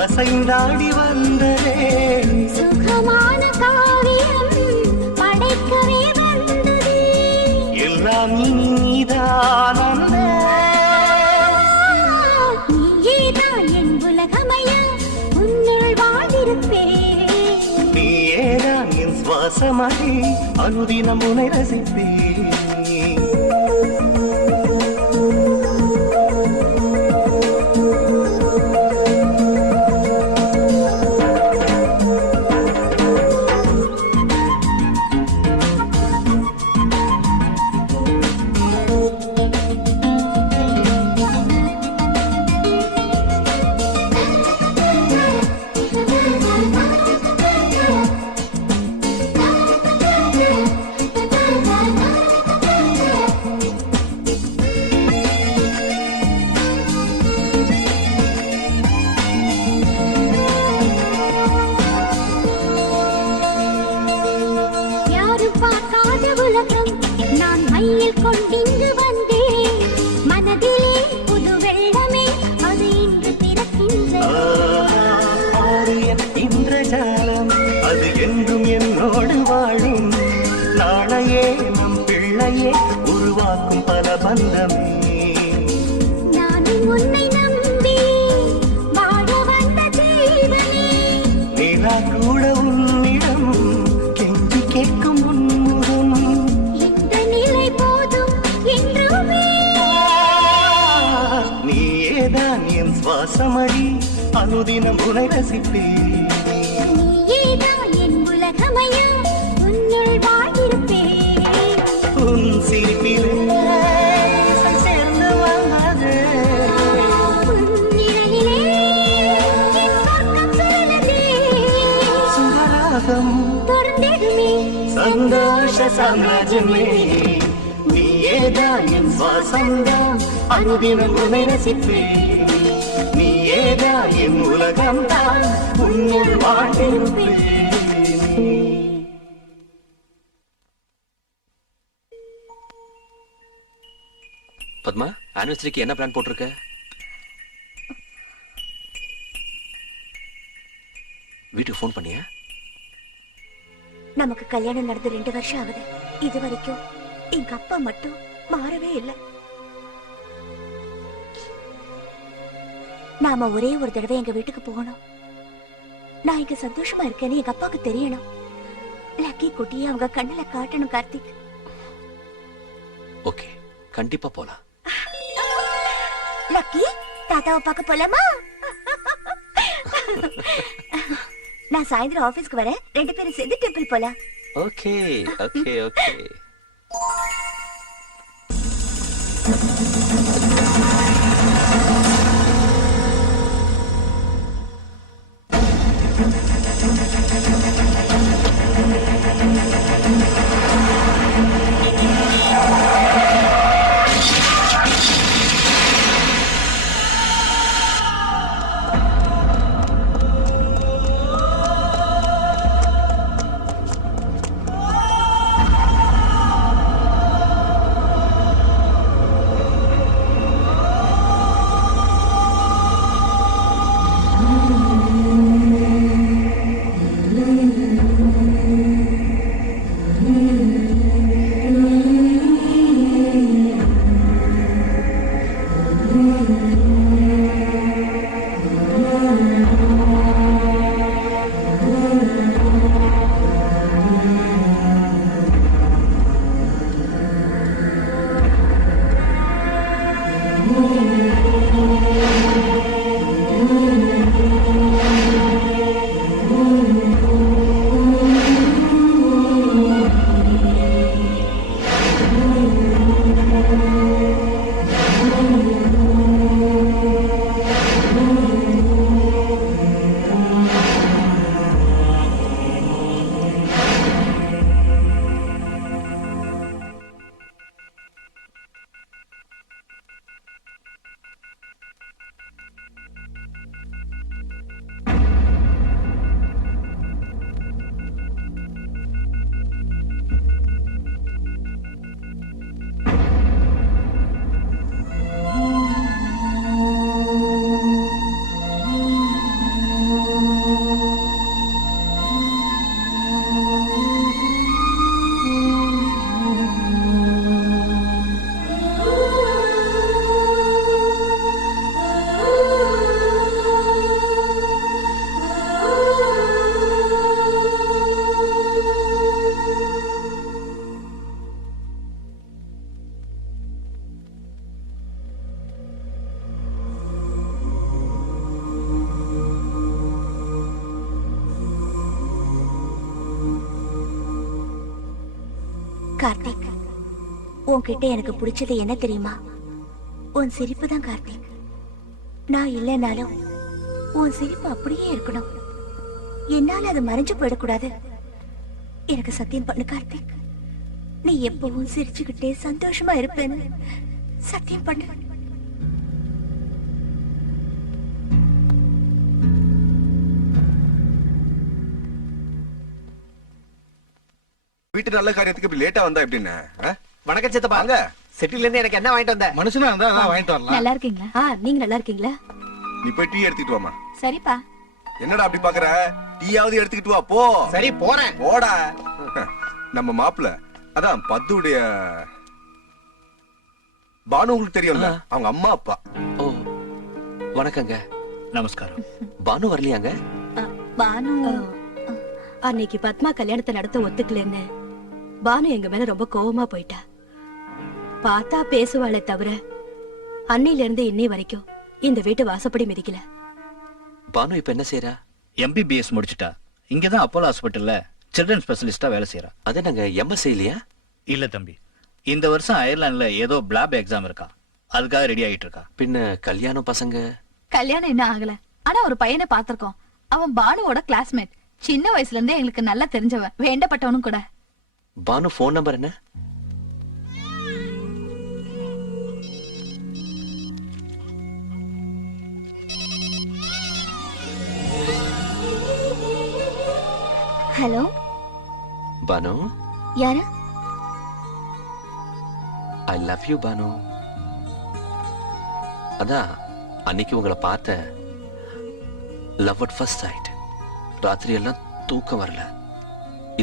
அசைந்தாடி வந்ததே. சுகமான காவியம் படைக்கவே வந்ததே. எல்லாம் நீதான். சுவாசமடி அனுதினம் உனை ரசிப்பேன். கொண்டிங்கு வந்தேன் மனதிலே புது வெள்ளமே அது இன்று பிறக்கின்றது இந்திரஜாலம் அது என்றும் என்னோடு வாழும் நாளையே நம் பிள்ளையே உருவாக்கும் பல பந்தமே நானும் உன்னை நம்பி வாழ வந்த ஜீவனே நிலா கூட உன்னிடம் கெஞ்சி கேட்கும் உன்முகம் இந்த நிலை போதும் என்றுமே நீயேதான் என் சுவாசமடி அனுதினம் உனை ரசிப்பேன் நீயேதான் என் உலகமையா உன்னுள் வாழ்ந்திருப்பேன் உன் சிரிப்பிலே இசை சேர்ந்து வந்தது உன் நிழலிலே என் சொர்க்கம் சுழலுதே சுகராகம் தொடர்ந்திடுமே சந்தோஷ சாம்ராஜ்யமே நீயேதான் என் சுவாசம்தான் அனுதினம் உனை ரசிப்பேன் நீயேதான் என் உலகம்தான் உன்னுள் வாழ்ந்திருப்பேன் பத்மா, ஆனிவர்சரிக்கு என்ன பிளான் போட்டிருக்க? வீட்டுக்கு ஃபோன் பண்ணியா? நமக்கு கல்யாணம் நடந்து 2 வருஷம் ஆகுது. இது வரைக்கும் எங்க அப்பா மட்டும் மாறவே இல்லை. நாம ஒரே ஒரு தடவை எங்க வீட்டுக்கு போகணும். நான் இங்க சந்தோஷமா இருக்கேன்னு எங்க அப்பாவுக்கு தெரியணும். லக்கி குட்டியை அவங்க கண்ணுல காட்டணும். கார்த்திக், ஓகே, கண்டிப்பா போலாம். லக்கி தாத்தாவை பார்க்க போலாமா? நான் சாயந்தரம் ஆபீஸ்க்கு வரேன். 2 பேரும் சேர்ந்து டெம்பிள் போலாம். Okay okay okay. கார்த்திக், உன்கிட்ட எனக்கு பிடிச்சது என்ன தெரியுமா? உன் சிரிப்பு தான் கார்த்திக். நான் இல்லைனாலும் உன் சிரிப்பு அப்படியே இருக்கணும். என்னால அது மறைஞ்சு போயிடக்கூடாது. எனக்கு சத்தியம் பண்ணு கார்த்திக். நீ எப்பவும் சிரிச்சுக்கிட்டே சந்தோஷமா இருப்பேன்னு சத்தியம் பண்ணு. வீட்டு நல்ல காரியத்துக்கு இப்படி லேட்டா வந்தா எப்படின்னு? வணக்கம் சித்தப்பா. வாங்க. சிட்டில இருந்து எனக்கு என்ன வாங்கிட்டு வந்த? மனுஷனா இருந்தா அதான் வாங்கிட்டு வரலாம். நல்லா இருக்கீங்களா? நீங்க நல்லா இருக்கீங்களா? நீ போய் டீ எடுத்துட்டு வாமா. சரிப்பா. என்னடா அப்படி பாக்குற? டீயாவது எடுத்துக்கிட்டு வா போ. சரி போறேன். போடா. நம்ம மாப்பிள்ள அதான் பத்துடைய பானு உங்களுக்கு தெரியும்ல, அவங்க அம்மா அப்பா. ஓ வணக்கங்க. நமஸ்காரம். பானு வரலையாங்க? பானு அன்னைக்கு பத்மா கல்யாணத்தை நடத்த ஒத்துக்கலன்னு பானு எங்க மேல ரொம்ப கோவமா போயிட்டா. பார்த்தா பேசுவாளே தவிர அன்னையில இருந்து இன்னை வரைக்கும் இந்த வீட்டு வாசப்படி மிதிக்கல. பானு இப்ப என்ன செய்யறா? எம்பிபிஎஸ் முடிச்சிட்டா. இங்கதான் அப்போலோ ஹாஸ்பிட்டல்ல சில்ட்ரன் ஸ்பெஷலிஸ்டா வேலை செய்யறா. அது நாங்க எம்எஸ்சி இல்லையா? இல்ல தம்பி, இந்த வருஷம் அயர்லாந்துல ஏதோ பிளாப் எக்ஸாம் இருக்கா, அதுக்காக ரெடி ஆகிட்டு இருக்கா. பின்ன கல்யாணம் பசங்க? கல்யாணம் என்ன ஆகல, ஆனா ஒரு பையனை பாத்திருக்கோம். அவன் பானுவோட கிளாஸ்மேட். சின்ன வயசுல இருந்தே எங்களுக்கு நல்லா தெரிஞ்சவன், வேண்டப்பட்டவனும் கூட. பானு போன் நம்பர் என்ன? ஹலோ பானு. யாரு? I love you Banu. அதான் அன்னைக்கு உங்களை பார்த்த லவ் அட் ஃபர்ஸ்ட் சைட். ராத்திரி எல்லாம் தூக்கம் வரல.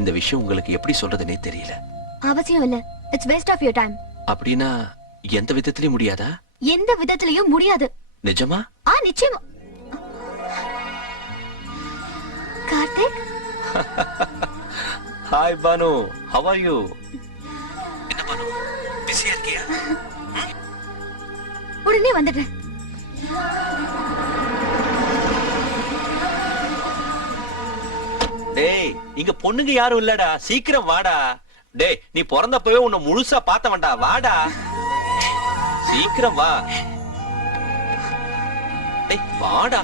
இந்த விஷயம் உங்களுக்கு எப்படி சொல்றதுனே தெரியல. அவசியம் இல்ல. It's waste of your time. அப்படின்னா எந்த விதத்திலயும் முடியாதா? எந்த விதத்திலயும் முடியாது. நிஜமா? நிச்சயமா. Karthik. Hi Banu, how are you? என்ன பானு, பிஸியா இருக்கியா? உடனே வந்துடுறேன். டேய், இங்க பொண்ணுங்க யாரும் இல்லடா, சீக்கிரம் வாடா. டேய், நீ பிறந்தப்பவே உன்னை முழுசா பார்த்தவன்டா, வாடா சீக்கிரம் வா. டேய் வாடா.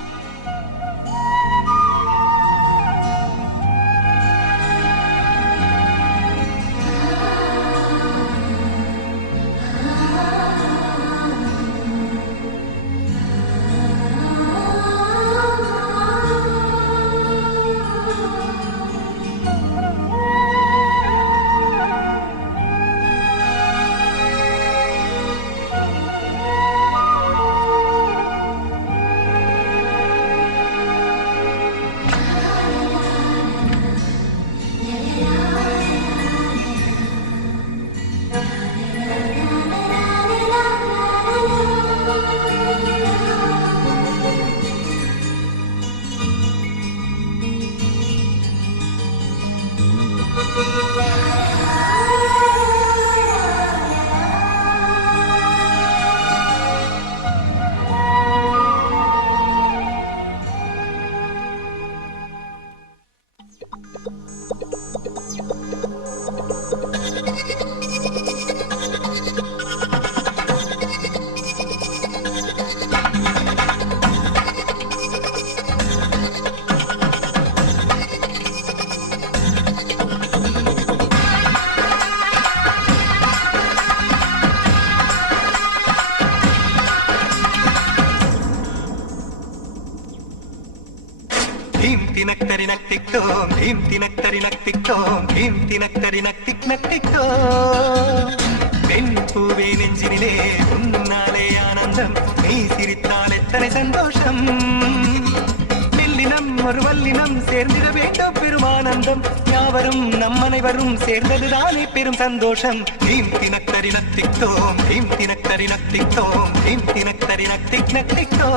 பூவே நெஞ்சினிலே உன்னாலே ஆனந்தம், நீ சிரித்தால் எத்தனை சந்தோஷம். மெல்லினம் ஒரு வல்லினம் சேர்ந்திட வேண்டும் பெருமானந்தம். யாவரும் நம் அனைவரும் சேர்ந்ததுதானே பெரும் சந்தோஷம். தீம் தினத்தரி நத்தித்தோம், தீம் தினத்தரி நத்தித்தோம், தீம் தினத்தரி நத்திக் நத்தித்தோ.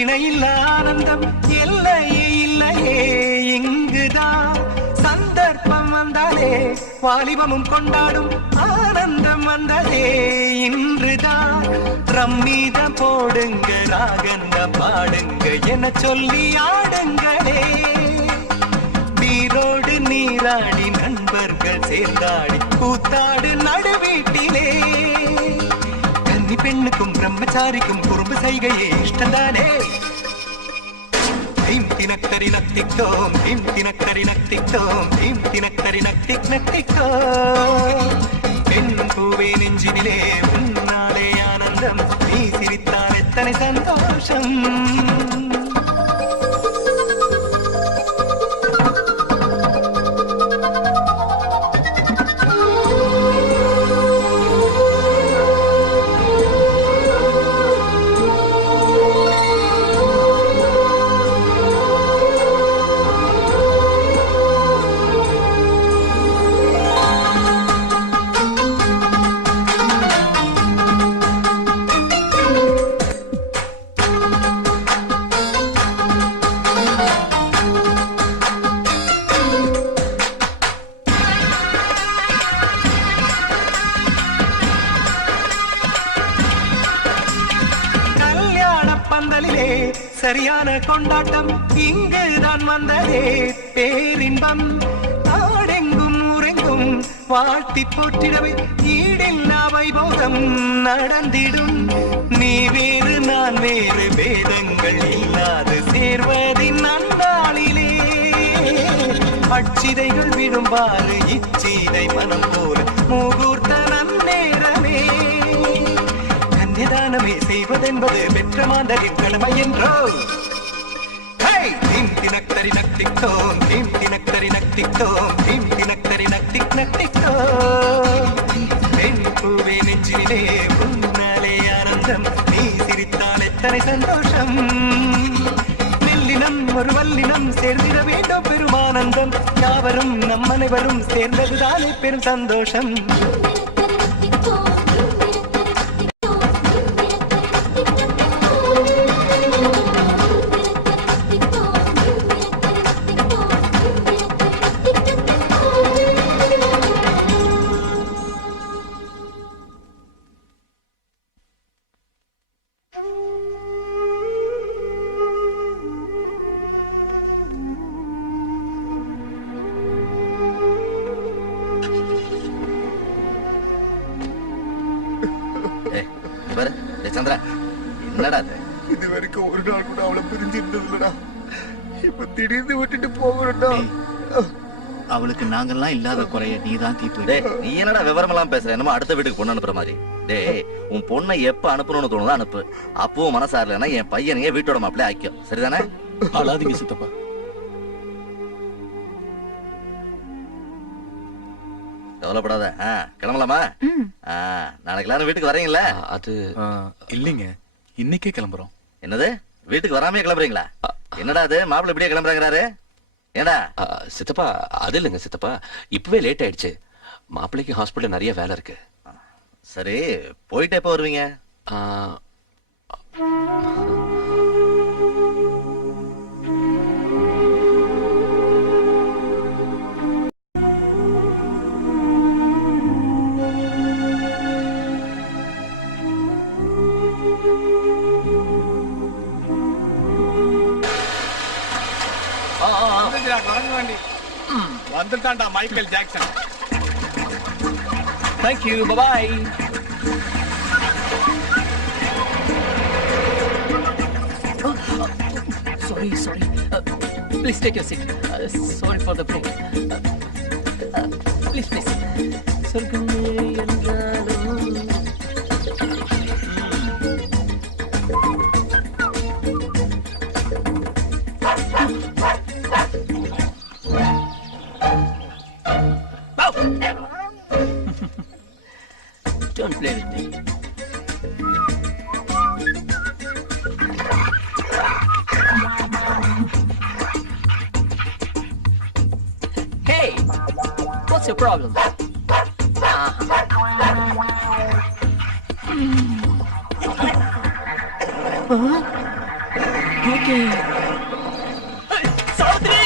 இணையில்ல ஆனந்தம் எல்லையே இல்லையே இங்குதான். சந்தர்ப்பம் வந்தாலே வாலிபமும் கொண்டாடும் ஆனந்தம் வந்ததே இன்றுதான். ரம்மீத போடுங்க ராகந்த பாடுங்க என சொல்லி ஆடுங்களே. வீர நீரோடு நீராடி நண்பர்கள் சேர்ந்தாடி கூத்தாடு நடுவீட்டிலே கன்னி பெண்ணுக்கும் பிரம்மச்சாரிக்கும் குறும்பு செய்கையே இஷ்டந்தானே தீம் தினக்கரி நத்தித்தோம் தீம் தினக்கரி நத்தித்தோம் தீம் தினக்கரி நத்திக் நத்தித்தோம் பெண் பூவே நெஞ்சினிலே உன்னாலே ஆனந்தம் நீ சிரித்தால் எத்தனை சந்தோஷம் பந்தலிலே சரியான கொண்டாட்டம் இங்குதான் வந்ததே பேரின்பம் நாடெங்கும் ஊரெங்கும் வாழ்த்தி போற்றிடவே ஈடில்லா வைபோகம் நடந்திடும் நீ வேறு நான் வேறு வேதங்கள் இல்லாது சேர்வதின் நன்னாளிலே அச்சிதைகள் விடும்பாறு இச்சீதை மனம் போல முகூர்த்த நன்னேரமே கன்னிதானமே செய்வதென்பது பெற்ற மாந்தரின் கடமை என்றோ தீம் தினக்கரி நத்தித்தோம் தீம் தினக்கரி நத்தித்தோம் தீம் தினக்கரி நத்திக் நத்தித்தோம் பெண் பூவே நெஞ்சிலே உன்னாலே ஆனந்தம் நீ சிரித்தால் எத்தனை சந்தோஷம் மெல்லினம் ஒரு வல்லினம் சேர்ந்திட வேண்டும் பெருமானந்தம் யாவரும் நம் அனைவரும் சேர்ந்ததுதானே பெரும் சந்தோஷம் சந்திரா என்னடா இது வரைக்கும் ஒரு நாள் கூட அவளை பிரிஞ்சு இருந்ததுலடா இப்ப திடீர்னு விட்டுட்டு போகணும்டா அவளுக்கு நாங்கெல்லாம் இல்லாத குறைய நீதான் தீர்த்து டேய் நீ என்னடா விவரம் எல்லாம் பேசுற என்னமோ அடுத்த வீட்டுக்கு பொண்ணு அனுப்புற மாதிரி டேய் உன் பொண்ணை எப்ப அனுப்பணும்னு தோணுதோ அனுப்பு அப்பவும் மனசா இல்லைன்னா என் பையனையே வீட்டோட மாப்பிள்ளை ஆக்கியும் சரிதானே அழாதீங்க சித்தப்பா கவலைப்படாத கிளம்பலாமா நாளைக்கு எல்லாரும் வீட்டுக்கு வரீங்களா அது இல்லைங்க இன்னைக்கே கிளம்புறோம் என்னது வீட்டுக்கு வராமே கிளம்புறீங்களா என்னடா அது மாப்பிள்ளை இப்படியே கிளம்புறாங்கிறாரு ஏடா சித்தப்பா அது இல்லைங்க சித்தப்பா இப்பவே லேட் ஆயிடுச்சு மாப்பிள்ளைக்கு ஹாஸ்பிட்டல் நிறைய வேலை இருக்கு சரி போயிட்டு எப்ப வருவீங்க வந்துட்டான்டா Michael Jackson Thank you. Bye-bye. Sorry. Please take your seat. Sorry for the break. Please. Don't play with me. Hey, what's your problem? Okay. Savitri!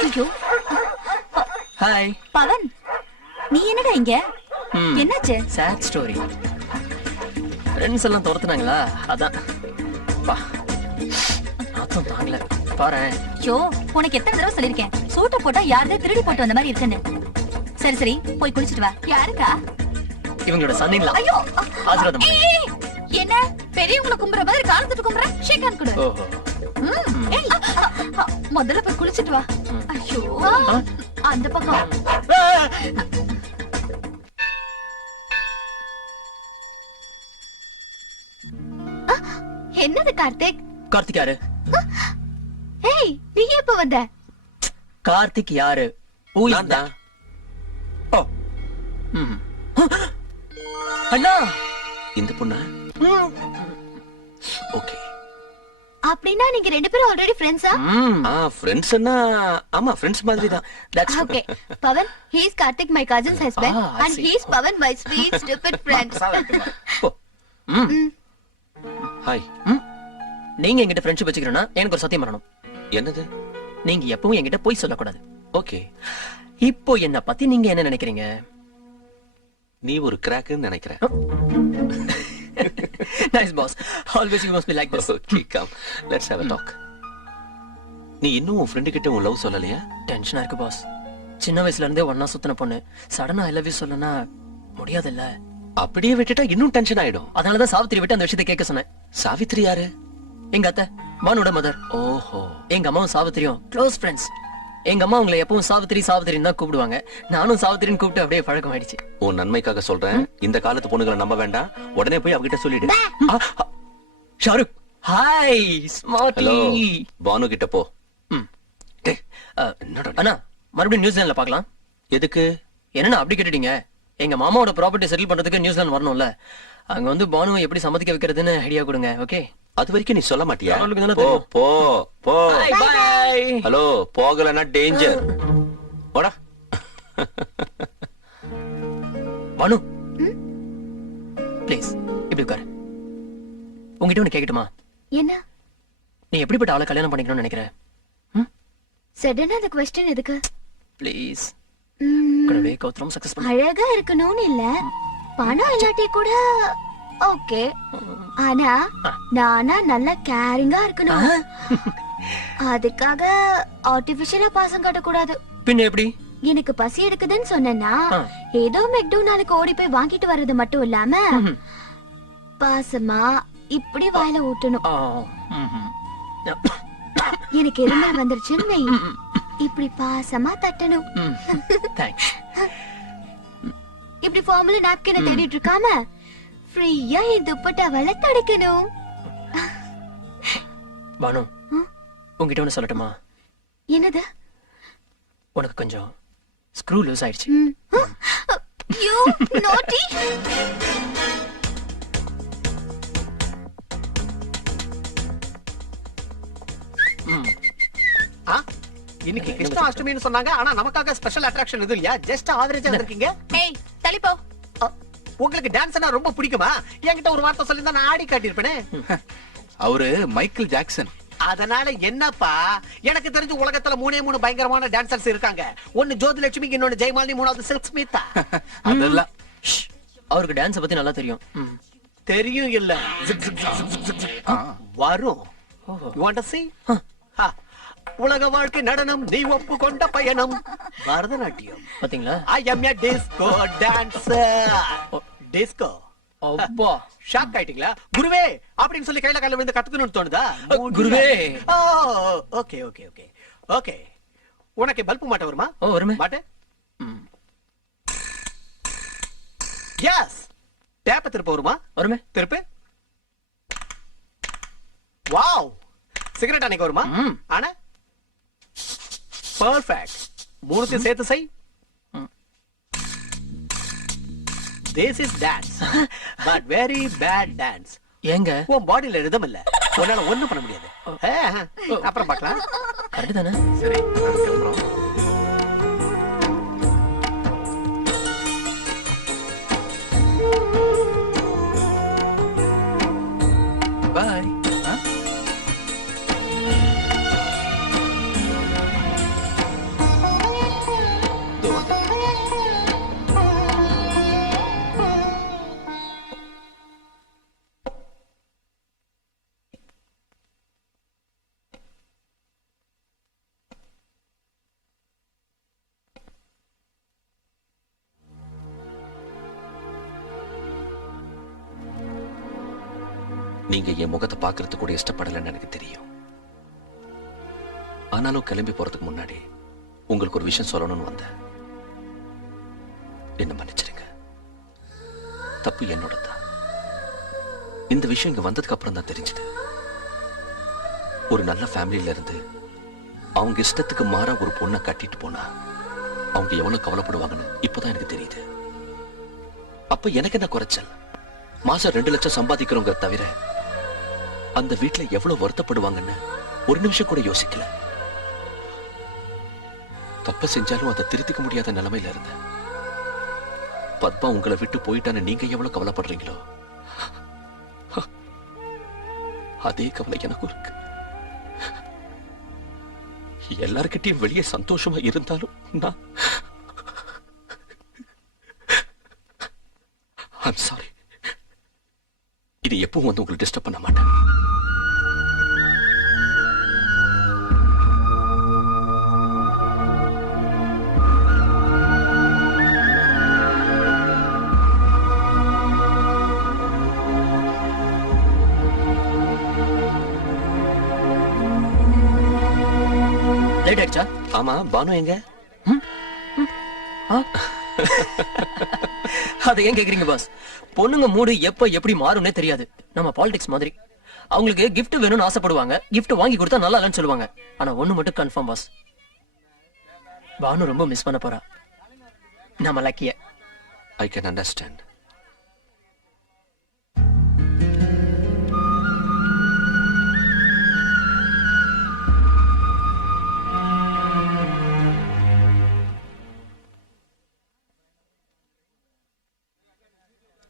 ஐயோ Hi. பவன் நீ என்னடா இங்க இங்க என்னாச்சு? Chat story. ஃப்ரெண்ட்ஸ் எல்லாம் துரத்துனாங்களா, அதான். பா நாத்தம் தாங்கல பாரு. ஐயோ, உனக்கு எத்தனை தடவை சொல்லிருக்கேன், சூட்டை போட்டா யாருதே திருடி போட்டு வந்த மாதிரி இருக்குன்னு. சரி சரி, போய் குளிச்சிட்டு வா. யாருக்கா? இவங்களோட சன்னிங்களா. ஐயோ, ஆசீர்வாதம் பண்ணு. என்ன பெரியவங்களை கும்புற மாதிரி காலத்துட்டு கும்புற? ஷேக் ஹேண்ட் கொடு. ஓஹோ. ஏய், முதல்ல போய் குளிச்சிட்டு வா. ஐயோ, அந்த பக்கம். என்னது கார்த்திக்? கார்த்திக் யாரு? ஏய், நீ எப்ப வந்த? கார்த்திக் யாரு? ஓ. அண்ணா, இந்த பொண்ணா? ஓகே. அப்படின்னா நீங்க ரெண்டு பேரும் ஆல்ரெடி ஃப்ரெண்ட்ஸா? ஃப்ரெண்ட்ஸ்னா ஆமா, ஃப்ரெண்ட்ஸ் மாதிரி தான். That's okay. Pavan, he is Karthik, my cousin's husband, I and see. he is Pavan, my sweet stupid friend. Hi. நீங்க என்கிட்ட ஃப்ரெண்ட்ஷிப் வச்சுக்கிறேன்னா எனக்கு ஒரு சத்தியம் பண்ணணும். என்னது? நீங்க எப்பவும் என்கிட்ட போய் சொல்லக்கூடாது. ஓகே. இப்போ என்ன பத்தி நீங்க என்ன நினைக்கிறீங்க? நீ ஒரு கிராக்னு நினைக்கிறேன். Nice boss. Always you must be like this. Okay, come let's have a talk. நீ இன்னும் உன் ஃப்ரெண்ட் கிட்ட உன் லவ் சொல்லலையா? டென்ஷனா இருக்கு பாஸ். சின்ன வயசுல இருந்தே ஒண்ணா சுத்தின பொண்ணு சடனா ஐ லவ் யூ சொல்லனா முடியாதுல்ல. அப்படியே விட்டுட்டா இன்னும் டென்ஷன் ஆயிடும். அதனாலதான் சாவித்திரி விட்டு அந்த விஷயத்தை கேட்க சொன்னேன். சாவித்ரி யாரு? எங்க அத்தை, பானுவோட மதர். ஓஹோ. எங்க அம்மாவும் சாவித்திரியும் க்ளோஸ் ஃப்ரெண்ட்ஸ். எங்க அம்மா உங்களை எப்பவும் சாவித்திரி சாவித்திரின்னு தான் கூப்பிடுவாங்க. நானும் சாவித்திரின்னு கூப்பிட்டு அப்படியே பழக்கம் ஆயிடுச்சு. உன் நன்மைக்காக சொல்றேன், இந்த காலத்து பொண்ணுகளை நம்ப வேண்டாம். உடனே போய் அவகிட்ட சொல்லிடு. Shahrukh, hi smarty. Hello, Banu கிட்ட போ. அண்ணா, மறுபடியும் நியூசிலாந்துல பார்க்கலாம். எதுக்கு? என்னன்னா அப்படி கேட்டுட்டீங்க? எங்க மாமாவோட ப்ராப்பர்ட்டி செட்டில் பண்றதுக்கு நியூசிலாந்து வரணும்ல. அங்க வந்து பானு எப்படி சம்மதிக்க வைக்கிறதுன்னு ஐடியா கொடுங்க. ஓகே. அது வரைக்கும் நீ சொல்ல மாட்டியா? அவளுக்கு தானே போ தெரியும். போ போ. பை. ஹலோ, போகலன்னா டேஞ்சர். போடா. பானு, ப்ளீஸ் இப்படி உட்காரு. உங்ககிட்ட ஒண்ணு கேட்கட்டுமா? என்ன? நீ எப்படிப்பட்ட ஆளை கல்யாணம் பண்ணிக்கணும்னு நினைக்கிற? சடனா அந்த क्वेश्चन எதுக்கு? ப்ளீஸ். ம், கடவுளே, கௌதம் சக்சஸ் பண்ணு. அழகா இருக்கணும்னு இல்ல, பணம் இல்லாட்டி கூட ஓகே. ஆனா நானா நல்ல கேரிங்கா இருக்கணும். அதுக்காக ஆர்டிபிஷியலா பாசம் காட்டக்கூடாது. பின்ன எப்படி? எனக்கு பசி எடுக்குதுன்னு சொன்னேன்னா ஏதோ மெக்டொனால்டுக்கு ஓடி போய் வாங்கிட்டு வர்றது மட்டும் இல்லாம பாசமா இப்படி வாயில ஊட்டணும். எனக்கு இருமல் வந்துருச்சுன்னு வை, இப்படி பாசமா தட்டணும். இப்படி ஃபார்முலா நாப்கினை தேடிட்டு இருக்காம ஃப்ரீயா என் துப்பட்டாவால தடுக்கணும். பானு, உங்ககிட்ட ஒண்ணு சொல்லட்டுமா? என்னது? உனக்கு கொஞ்சம் ஸ்க்ரூ லூஸ் ஆயிடுச்சு. யூ நாட்டி. இன்னைக்கு கிருஷ்ண அஷ்டமின்னு சொன்னாங்க, ஆனா நமக்காக ஸ்பெஷல் அட்ராக்ஷன் எதுவும் இல்லையா? ஜஸ்ட் ஆவரேஜா வந்திருக்கீங்க. ஏய், தள்ளி போ. உங்களுக்கு டான்ஸ்னா ரொம்ப பிடிக்குமா? என்கிட்ட ஒரு வார்த்தை சொல்லிருந்தா நான் ஆடி காட்டியிருப்பேனே. அவரு மைக்கேல் ஜாக்சன். அதனால என்னப்பா, எனக்கு தெரிஞ்சு உலகத்துல 3 பயங்கரமான டான்சர்ஸ் இருக்காங்க. ஒன்னு ஜோதிலட்சுமி, இன்னொன்னு ஜெயமாலினி, மூணாவது சில்க் ஸ்மிதா. அதெல்லாம் அவருக்கு டான்ஸ் பத்தி நல்லா தெரியும். தெரியும் இல்ல, வரும். You want to see? உலக வாழ்க்கை நடனம், நீ ஒப்புக்கொண்ட பயணம், பரதநாட்டியம். பாத்தீங்களா? I am a disco dancer. Disco. அப்பா, ஷாக் ஆயிட்டீங்களா? குருவே அப்படின்னு சொல்லி கையில கையில விழுந்து கத்துக்கணும்னு தோணுதா? குருவே. Okay okay okay okay. உனக்கு பல்பு மாட்ட வருமா? ஓ, வருமே. மாட்ட. எஸ். டேப்ப திருப்ப வருமா? வருமே. திருப்பு. வாவ். சிகரெட் அணைக்க வருமா? ஆனா பர்ஃபெக்ட். மூணுத்தையும் சேர்த்து செய். This is dance, but very bad dance. ஏங்க? உன் பாடியில ரிதம் இல்ல, உன்னால ஒண்ணும் பண்ண முடியாது. அப்புறம் பார்க்கலாம். கரெக்ட் தானே? சரி, நான் கிளம்புறோம். பை. நீங்க என் முகத்தை பார்க்கறதுக்கு கூட இஷ்டப்படலைன்னு எனக்கு தெரியும். ஆனாலும் கிளம்பி போறதுக்கு முன்னாடி உங்களுக்கு ஒரு விஷயம் சொல்லணும்னு வந்தேன். என்ன மன்னிச்சிருங்க, தப்பு என்னோட தான். இந்த விஷயம் இங்க வந்ததுக்கு அப்புறம் தான் தெரிஞ்சது. ஒரு நல்ல ஃபேமிலியில இருந்து அவங்க இஷ்டத்துக்கு மாற ஒரு பொண்ணை கட்டிட்டு போனா அவங்க எவ்வளவு கவலைப்படுவாங்கன்னு இப்பதான் எனக்கு தெரியுது. அப்ப எனக்கு என்ன குறைச்சல்? மாசம் 2 லட்சம் சம்பாதிக்கிறவங்க தவிர அந்த வீட்டுல எவ்வளவு வருத்தப்படுவாங்கன்னு ஒரு நிமிஷம் கூட யோசிக்கல. தப்ப செஞ்சாலும் அதை திருத்திக்க முடியாத நிலைமையில இருந்தேன். பத்மா உங்களை விட்டு போயிட்டான்னு நீங்க எவ்வளவு கவலைப்படுறீங்களோ அதே கவலை எனக்கும் இருக்கு. எல்லார்கிட்டயும் வெளியே சந்தோஷமா இருந்தாலும் நான் I'm sorry. இது எப்பவும் வந்து உங்களை டிஸ்டர்ப் பண்ண மாட்டேன். லேட் ஆயிடுச்சா? ஆமா, பானு எங்க? அதை ஏன் கேக்குறீங்க பாஸ்? பொண்ணுங்க மூடு எப்ப எப்படி மாறும்னே தெரியாது. நம்ம பாலிடிக்ஸ் மாதிரி. அவங்களுக்கு gift வேணும்னு ஆசைப்படுவாங்க, gift வாங்கி கொடுத்தா நல்லா இல்லைன்னு சொல்லுவாங்க. ஆனா ஒண்ணு மட்டும் கன்ஃபார்ம் பாஸ், பானு ரொம்ப மிஸ் பண்ண போறா. நம்ம லக்கிய. I can understand.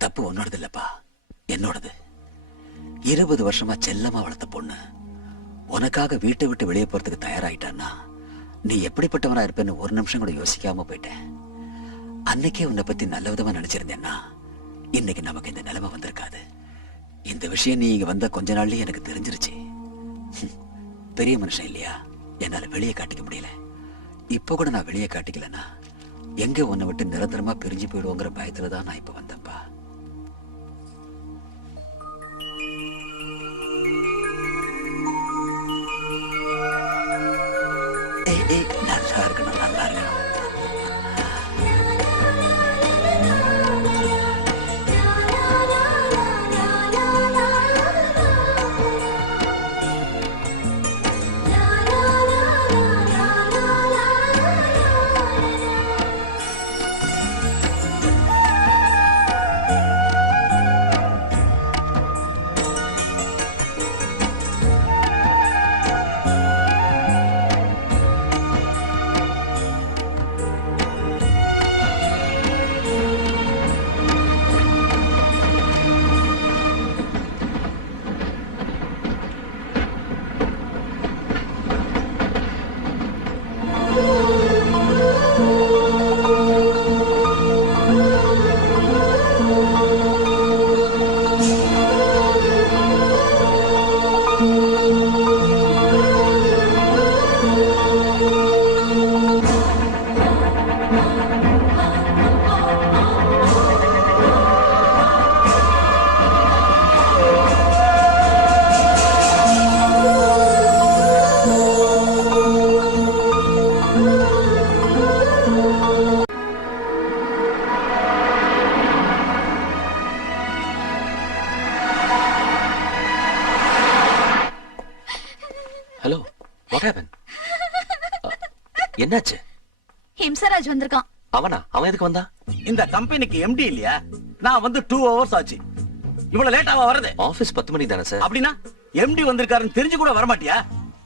தப்பு உன்னோடது இல்லப்பா, என்னோடது. 20 வருஷமா செல்லமா வளர்த்த பொண்ணு உனக்காக வீட்டை விட்டு வெளியே போறதுக்கு தயாராயிட்டான்னா நீ எப்படிப்பட்டவனா இருப்பேன்னு ஒரு நிமிஷம் கூட யோசிக்காம போயிட்டேன். அன்னைக்கே உன்னை பத்தி நல்ல விதமா நினைச்சிருந்தேன்னா இன்னைக்கு நமக்கு இந்த நிலைமை வந்திருக்காது. இந்த விஷயம் நீ இங்க வந்த கொஞ்ச நாள்லயே எனக்கு தெரிஞ்சிருச்சு. பெரிய மனுஷன் இல்லையா, என்னால வெளியே காட்டிக்க முடியல. இப்ப கூட நான் வெளியே காட்டிக்கலன்னா எங்க உன்னை விட்டு நிரந்தரமா பிரிஞ்சு போயிடுவோங்கிற பயத்துலதான் நான் இப்ப வந்தேன்ப்பா. நல்லா இருக்கணும், நல்லா இருக்கணும். Hello, what happen? என்னாச்சு? ஹிம்சராஜ் வந்திருக்கான். அவனா? அவன் எதுக்கு வந்தா? இந்த கம்பெனிக்கு எம்டி இல்லையா? நான் வந்து 2 hours ஆச்சு. இவ்வளவு லேட்டாவா வருது? ஆபீஸ் 10 மணி தானே சார். அப்படின்னா எம்டி வந்திருக்காருன்னு தெரிஞ்சு கூட வர மாட்டியா?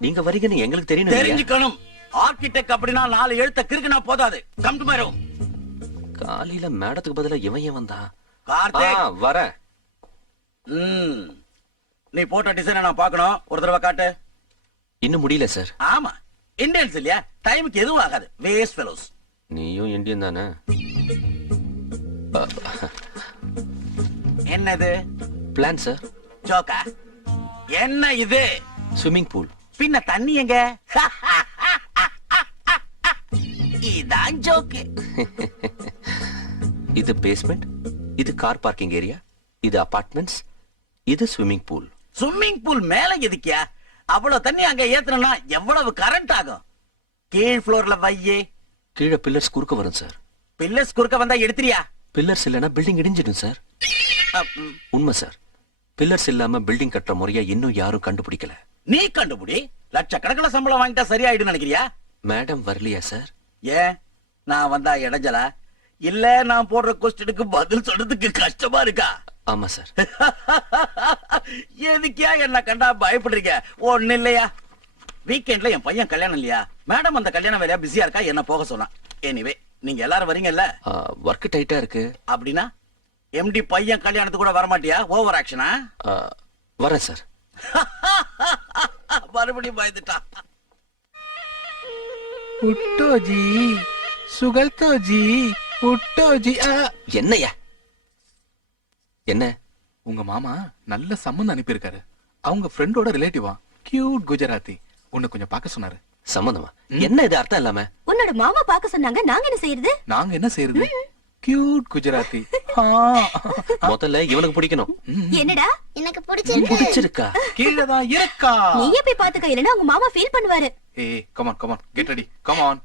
நீங்க வரீங்கன்னு எங்களுக்கு தெரியணும். தெரிஞ்சுக்கணும். ஆர்கிடெக்ட் அப்படின்னா 4 எழுத்த கிறுக்குனா போதாது. Come to my room. காலையில மேடத்துக்கு பதிலா இவன் ஏன் வந்தா? கார்த்திக், வர. நீ போட்ட டிசைனை நான் பார்க்கணும். ஒரு தடவை காட்டு. இன்னும் முடியல சார். ஆமா, இந்தியன்ஸ் இல்லையா? டைமுக்கு எதுவும் ஆகாது. Waste fellows. நீயும் இந்தியன் தானே? என்னது? Plan sir. ஜோக்கா? என்ன இது? Swimming pool. பின்ன தண்ணி எங்க? இதான் ஜோக்கு. இது பேஸ்மெண்ட், இது கார் பார்க்கிங் ஏரியா, இது அபார்ட்மெண்ட்ஸ், இது ஸ்விம்மிங் பூல். ஸ்விம்மிங் பூல் மேல எதுக்கியா? அவ்வளவு தண்ணி அங்க ஏத்தணும்னா எவ்வளவு கரண்ட் ஆகும்? கீழ் ஃப்ளோர்ல வையே. கீழே பில்லர்ஸ் குறுக்க வரும் சார். பில்லர்ஸ் குறுக்க வந்தா எடுத்துறியா? பில்லர்ஸ் இல்லைன்னா பில்டிங் இடிஞ்சிடும் சார். உண்மை சார். பில்லர்ஸ் இல்லாம பில்டிங் கட்டுற முறையா இன்னும் யாரும் கண்டுபிடிக்கல. நீ கண்டுபிடி. லட்சக்கணக்கில் சம்பளம் வாங்கிட்டா சரியாயிடும் நினைக்கிறியா? மேடம் வரலையா சார்? ஏன் நான் வந்தா இடைஞ்சலா? இல்ல நான் போடுற கொஸ்டினுக்கு பதில் சொல்றதுக்கு கஷ்டமா இருக்கா? ஆமா சார். எதுக்கியா என்ன கண்டா பயப்படுறீங்க? ஒண்ணு இல்லையா, வீக்கெண்ட்ல என் பையன் கல்யாணம் இல்லையா, மேடம் அந்த கல்யாண வேலையா பிஸியா இருக்கா, என்ன போக சொன்னான். எனிவே நீங்க எல்லாரும் வரீங்கல்ல? ஒர்க் டைட்டா இருக்கு. அப்படின்னா எம்டி பையன் கல்யாணத்துக்கு கூட வரமாட்டியா? ஓவர் ஆக்ஷனா? வரேன் சார். மறுபடியும் பயந்துட்டா. உட்டோஜி சுகல்தோஜி உட்டோஜி. என்னையா என்ன? உங்க மாமா நல்ல சம்மந்தம் அனுப்பியிருக்காரு. அவங்க ஃப்ரெண்டோட ரிலேட்டிவா, கியூட் குஜராத்தி. உன்னை கொஞ்சம் பார்க்க சொன்னாரு. சம்மந்தமா? என்ன இது அர்த்தம் இல்லாம? உன்னோட மாமா பார்க்க சொன்னாங்க, நாங்க என்ன செய்யறது? நாங்க என்ன செய்யறது? கியூட் குஜராத்தி. முதல்ல இவனுக்கு பிடிக்கணும். என்னடா? எனக்கு பிடிச்சிருக்கு. பிடிச்சிருக்கா? கீழதான் இருக்கா. நீயே போய் பாத்துக்க, இல்லனா உங்க மாமா ஃபீல் பண்ணுவாரு. ஏய் come on come on, get ready, come on.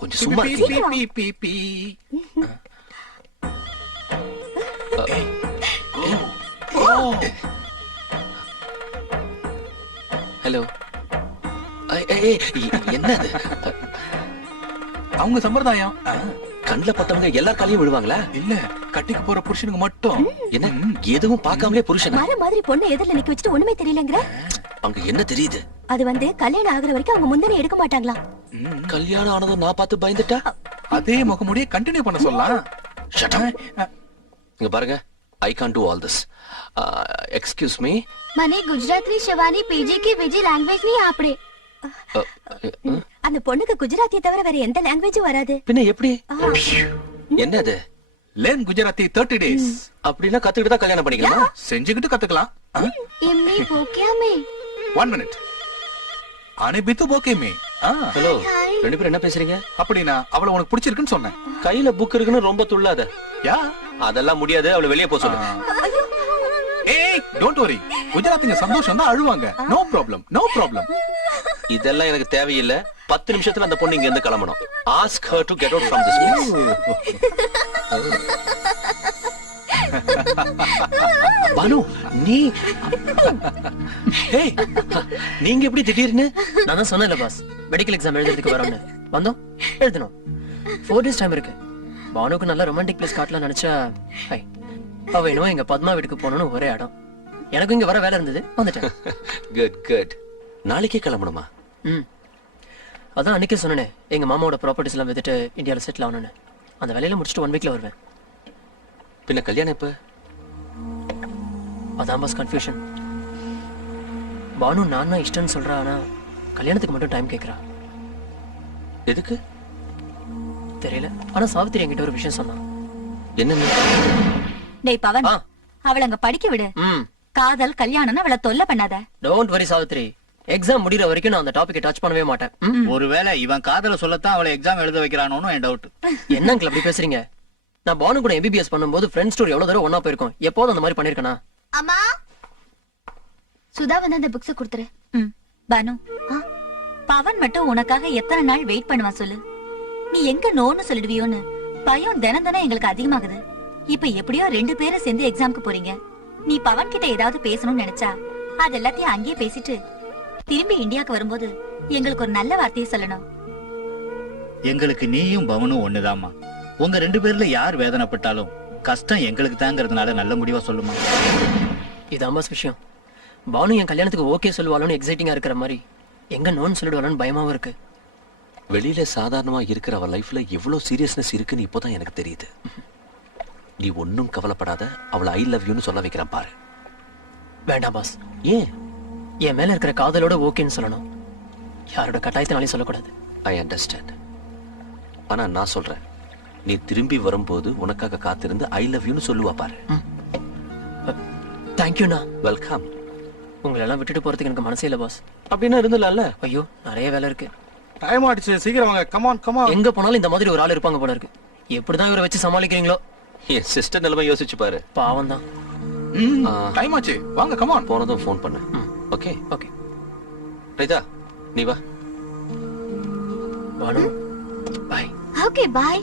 கொஞ்சம் சும்மா ஹலோ. என்னது? அவங்க சம்பிரதாயம். கண்ணுல பட்டவங்க எல்லா காலையும் விழுவாங்களா? இல்ல, கட்டிக்கு போற புருஷனுக்கு மட்டும். என்ன எதுவும் பார்க்காமலே புருஷன்? மர மாதிரி பொண்ணு எதிரில நிக்க வச்சுட்டு ஒண்ணுமே தெரியலங்கற? அங்க என்ன தெரியுது? அது வந்து கல்யாணம் ஆகுற வரைக்கும் அவங்க முந்தனை எடுக்க மாட்டாங்களா? கல்யாணம் ஆனதும் நான் பார்த்து பயந்துட்டா அதே முகமுடிய கண்டினியூ பண்ண சொல்லலாம். Shut up. இங்க பாருங்க, I can't do all this. Excuse me. મને ગુજરાતી શવાની પીજી की બીજી લેંગ્વેજ नहीं આપડે. அந்த பொண்ணுக்கு குஜராத்தியை தவிர வேற எந்த லாங்குவேஜும் வராது. பின்ன எப்படி? என்னது? Learn Gujarati 30 days. அப்படினா கத்துக்கிட்டு தான் கல்யாணம் பண்ணிக்கலாமா? செஞ்சுக்கிட்டு கத்துக்கலாம். એમને પોક્યા મે. 1 minute. ஆனே பித்து போகே மே. ஹலோ, ரெண்டு பேரும் என்ன பேசுறீங்க? அப்படினா அவளை உனக்கு பிடிச்சிருக்குன்னு சொன்னேன். கையில புக் இருக்குன்னு ரொம்ப துள்ளாத. யா, அதெல்லாம் முடியாது. அவளை வெளியே போக சொல்லு. ஏய், டோன்ட் வரி. குஜராத்திங்க சந்தோஷம் தான் அழுவாங்க. No problem, no problem. இதெல்லாம் எனக்கு தேவையில்லை. 10 நிமிஷத்துல அந்த பொண்ணு இங்க இருந்து கிளம்பணும். Ask her to get out from this place. Banu, நீ ஏய், நீங்க எப்படி திடீர்னு? நான் தான் சொன்னேன்ல பாஸ், மெடிக்கல் எக்ஸாம் எழுதுறதுக்கு வரோம்னு. வந்தோம், எழுதணும். 4 days டைம் இருக்கு. பானுக்கு நல்ல ரொமான்டிக் பிளேஸ் காட்டலாம் நினைச்சா, ஹை, அவ என்னவோ எங்க பத்மா வீட்டுக்கு போகணும்னு ஒரே இடம். எனக்கும் இங்க வர வேலை இருந்தது, வந்துட்டேன். Good good. நாளைக்கே கிளம்பணுமா? அதான் அன்னைக்கே சொன்னேனே, எங்க மாமாவோட ப்ராப்பர்ட்டிஸ் எல்லாம் வித்துட்டு இந்தியாவில் செட்டில் ஆகணும்னு. அந்த வேலையில முடிச்சுட்டு 1 வீக்ல வருவேன். பின்ன கல்யாணம் எப்ப? அதான் பாஸ் கன்ஃபியூஷன். பானு நான் தான் இஷ்டம்னு சொல்றா, ஆனா கல்யாணத்துக்கு மட்டும் டைம் கேட்கறா. எதுக்கு தெரியல. ஆனா சாவித்திரி என்கிட்ட ஒரு விஷயம் சொன்னா. என்ன? டேய் பவன், அவளை அங்க படிக்க விடு. காதல் கல்யாணம்னு அவளை தொல்லை பண்ணாத. டோன்ட் வரி சாவித்திரி, எக்ஸாம் முடிகிற வரைக்கும் நான் அந்த டாபிக்கை டச் பண்ணவே மாட்டேன். ஒருவேளை இவன் காதல சொல்லத்தான் அவளை எக்ஸாம் எழுத வைக்கிறானோன்னு என் டவுட். என்ன அங்கிள் அப்படி பேசுறீங்க? நான் பானு கூட எம்பிபிஎஸ் பண்ணும்போது ஃப்ரெண்ட்ஸ் டூர் எவ்வளவு தடவை ஒண்ணா போயிருக்கோம். எப்போதும் அந்த மாதிரி பண்ணிருக்கனா? அம்மா, சுதா வந்து அந்த புக்ஸ் கொடுத்துரு. பானு, பவன் மட்டும் உனக்காக எத்தனை நாள் வெயிட் பண்ணுவான் சொல்லு? நீ எங்க நோன்னு சொல்லிடுவியோன்னு பயம் தினம் தினம் எங்களுக்கு அதிகமாகுது. இப்ப எப்படியோ 2 பேரும் சேர்ந்து எக்ஸாம்க்கு போறீங்க. நீ பவன் கிட்ட ஏதாவது பேசணும்னு நினைச்சா அது எல்லாத்தையும் அங்கேயே பேசிட்டு திரும்பி இந்தியாவுக்கு வரும்போது எங்களுக்கு ஒரு நல்ல வார்த்தையை சொல்லணும். எங்களுக்கு நீயும் பவனும் ஒண்ணுதாம்மா. உங்க 2 பேர்ல யார் வேதனைப்பட்டாலும் கஷ்டம் எங்களுக்கு தாங்கிறதுனால நல்ல முடிவா சொல்லுமா. இது அம்மாஸ் விஷயம். பானு என் கல்யாணத்துக்கு ஓகே சொல்லுவாளோன்னு எக்ஸைட்டிங்கா இருக்கிற மாதிரி எங்க நோன்னு சொல்லிடுவாளோன்னு பயமாவும் இருக்கு. வெளியில சாதாரணமா இருக்கிற அவ லைஃப்ல எவ்வளவு சீரியஸ்னஸ் இருக்குன்னு இப்போதான் எனக்கு தெரியுது. நீ ஒன்னும் கவலைப்படாத. அவளை ஐ லவ் யூன்னு சொல்ல வைக்கிறேன் பாரு. வேண்டாம் பாஸ். ஏன்? என் மேல இருக்கிற காதலோட ஓகேன்னு சொல்லணும். யாரோட கட்டாயத்தினாலையும் சொல்லக்கூடாது. I understand. ஆனா நான் சொல்றேன், நீ திரும்பி வரும்போது உனக்காக காத்திருந்து ஐ லவ் யூன்னு சொல்லுவா பாரு. தேங்க்யூண்ணா. வெல்கம். உங்களை எல்லாம் விட்டுட்டு போறதுக்கு எனக்கு மனசே இல்ல பாஸ். அப்படின்னா இருந்தல. ஐயோ, நிறைய வேலை இருக்கு. டைம் ஆயிடுச்சு, சீக்கிரம் வாங்க. Come on come on. எங்க போனாலும் இந்த மாதிரி ஒரு ஆள் இருப்பாங்க போல இருக்கு. எப்படிதான் இவரை வச்சு சமாளிக்கிறீங்களோ? என் சிஸ்டர் நிலைமை யோசிச்சு பாரு. பாவம் தான். டைம் ஆச்சு வாங்க கமான். போனதும் ஃபோன் பண்ணு. ஓகே ஓகே ரைதா நீ வா. பானு பாய். Okay bye.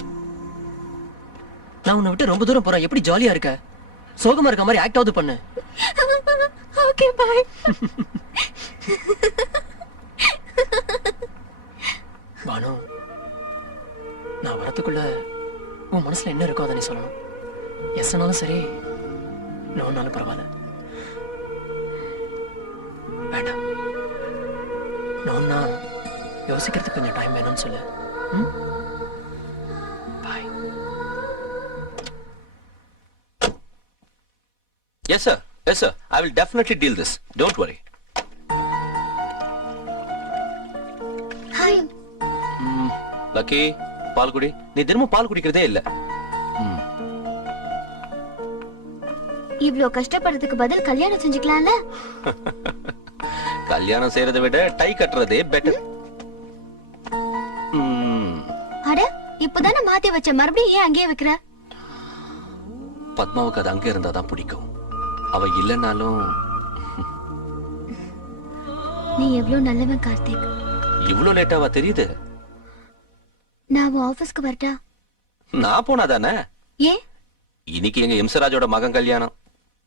நான் உன்னை விட்டு ரொம்ப தூரம் போறேன். எப்படி ஜாலியா இருக்க? சோகமா இருக்க மாதிரி ஆக்ட் ஆவது பண்ணு. Okay bye. பானு நான் வரதுக்குள்ள உன் மனசுல என்ன இருக்கோ அதை நீ சொல்லணும். எஸ்னாலும் சரி நோனாலும் பரவாயில்ல. வேண்டாம் நோன்னா யோசிக்கிறதுக்கு கொஞ்சம் டைம் வேணும்னு சொல்லு. பாய். Yes sir, yes sir, I will definitely deal this, don't worry. Hi. Lucky பால் குடி. நீ தினமும் பால் குடிக்கிறதே இல்ல. இவ்ளோ கஷ்டப்படுறதுக்கு பதில் கல்யாணம் செஞ்சுக்கலாம்ல? கல்யாணம் செய்யறதை விட டை கட்டுறதே பெட்டர். அட இப்பதானே மாத்தி வச்ச, மறுபடியும் ஏன் அங்கேயே வைக்கிற? பத்மாவுக்கு அது அங்க இருந்தாதான் பிடிக்கும். அவ இல்லைன்னாலும். நீ எவ்வளவு நல்லவன் கார்த்திக். இவ்வளவு லேட்டாவா தெரியுது? நான் உன் ஆபீஸ்க்கு வரட்டா? நான் போனாதானே. ஏன்? இன்னைக்கு எங்க இம்சராஜோட மகன் கல்யாணம்.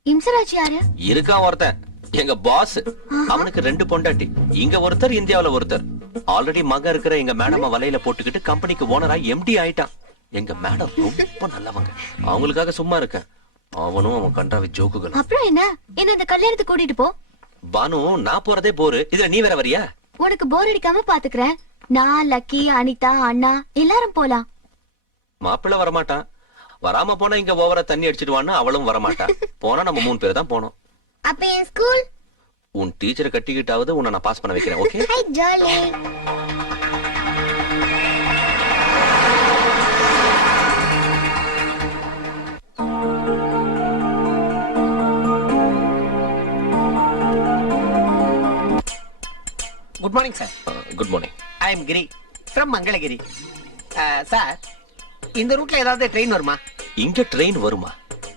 இம்சராஜ் யாரு? இருக்கான் ஒருத்தன், எங்க பாஸ். அவனுக்கு 2 பொண்டாட்டி. இங்க ஒருத்தர், இந்தியாவுல ஒருத்தர். ஆல்ரெடி மகன் இருக்கிற எங்க மேடம வலையில போட்டுக்கிட்டு கம்பெனிக்கு ஓனரா எம்டி ஆயிட்டான். எங்க மேடம் ரொம்ப நல்லவங்க. அவங்களுக்காக சும்மா இருக்கேன். அவனும் அவன் கண்டாவி ஜோக்குகள். அப்புறம் என்ன? என்ன இந்த கல்யாணத்துக்கு கூட்டிட்டு போ. பானு நான் போறதே போரு, இதுல நீ வேற வரியா? உனக்கு போர் அடிக்காம பாத்துக்கிறேன். நான், லக்கி, அனிதா, அண்ணா எல்லாரும் போலாம். மாப்பிள்ள வரமாட்டான். வராம போனா இங்க ஓவரா தண்ணி அடிச்சிடுவான்னு அவளும் வரமாட்டான். போனா நம்ம 3 பேர் தான் போனோம். அப்ப என் ஸ்கூல் உன் டீச்சரை கட்டிக்கிட்டாவது உன்னை நான் பாஸ் பண்ண வைக்கிறேன். Okay hi jolly. Good morning sir. Good morning. I am Giri from Mangalagiri. Sir இந்த ரூட்ல ஏதாவது ட்ரெயின் வருமா? இங்க ட்ரெயின் வருமா?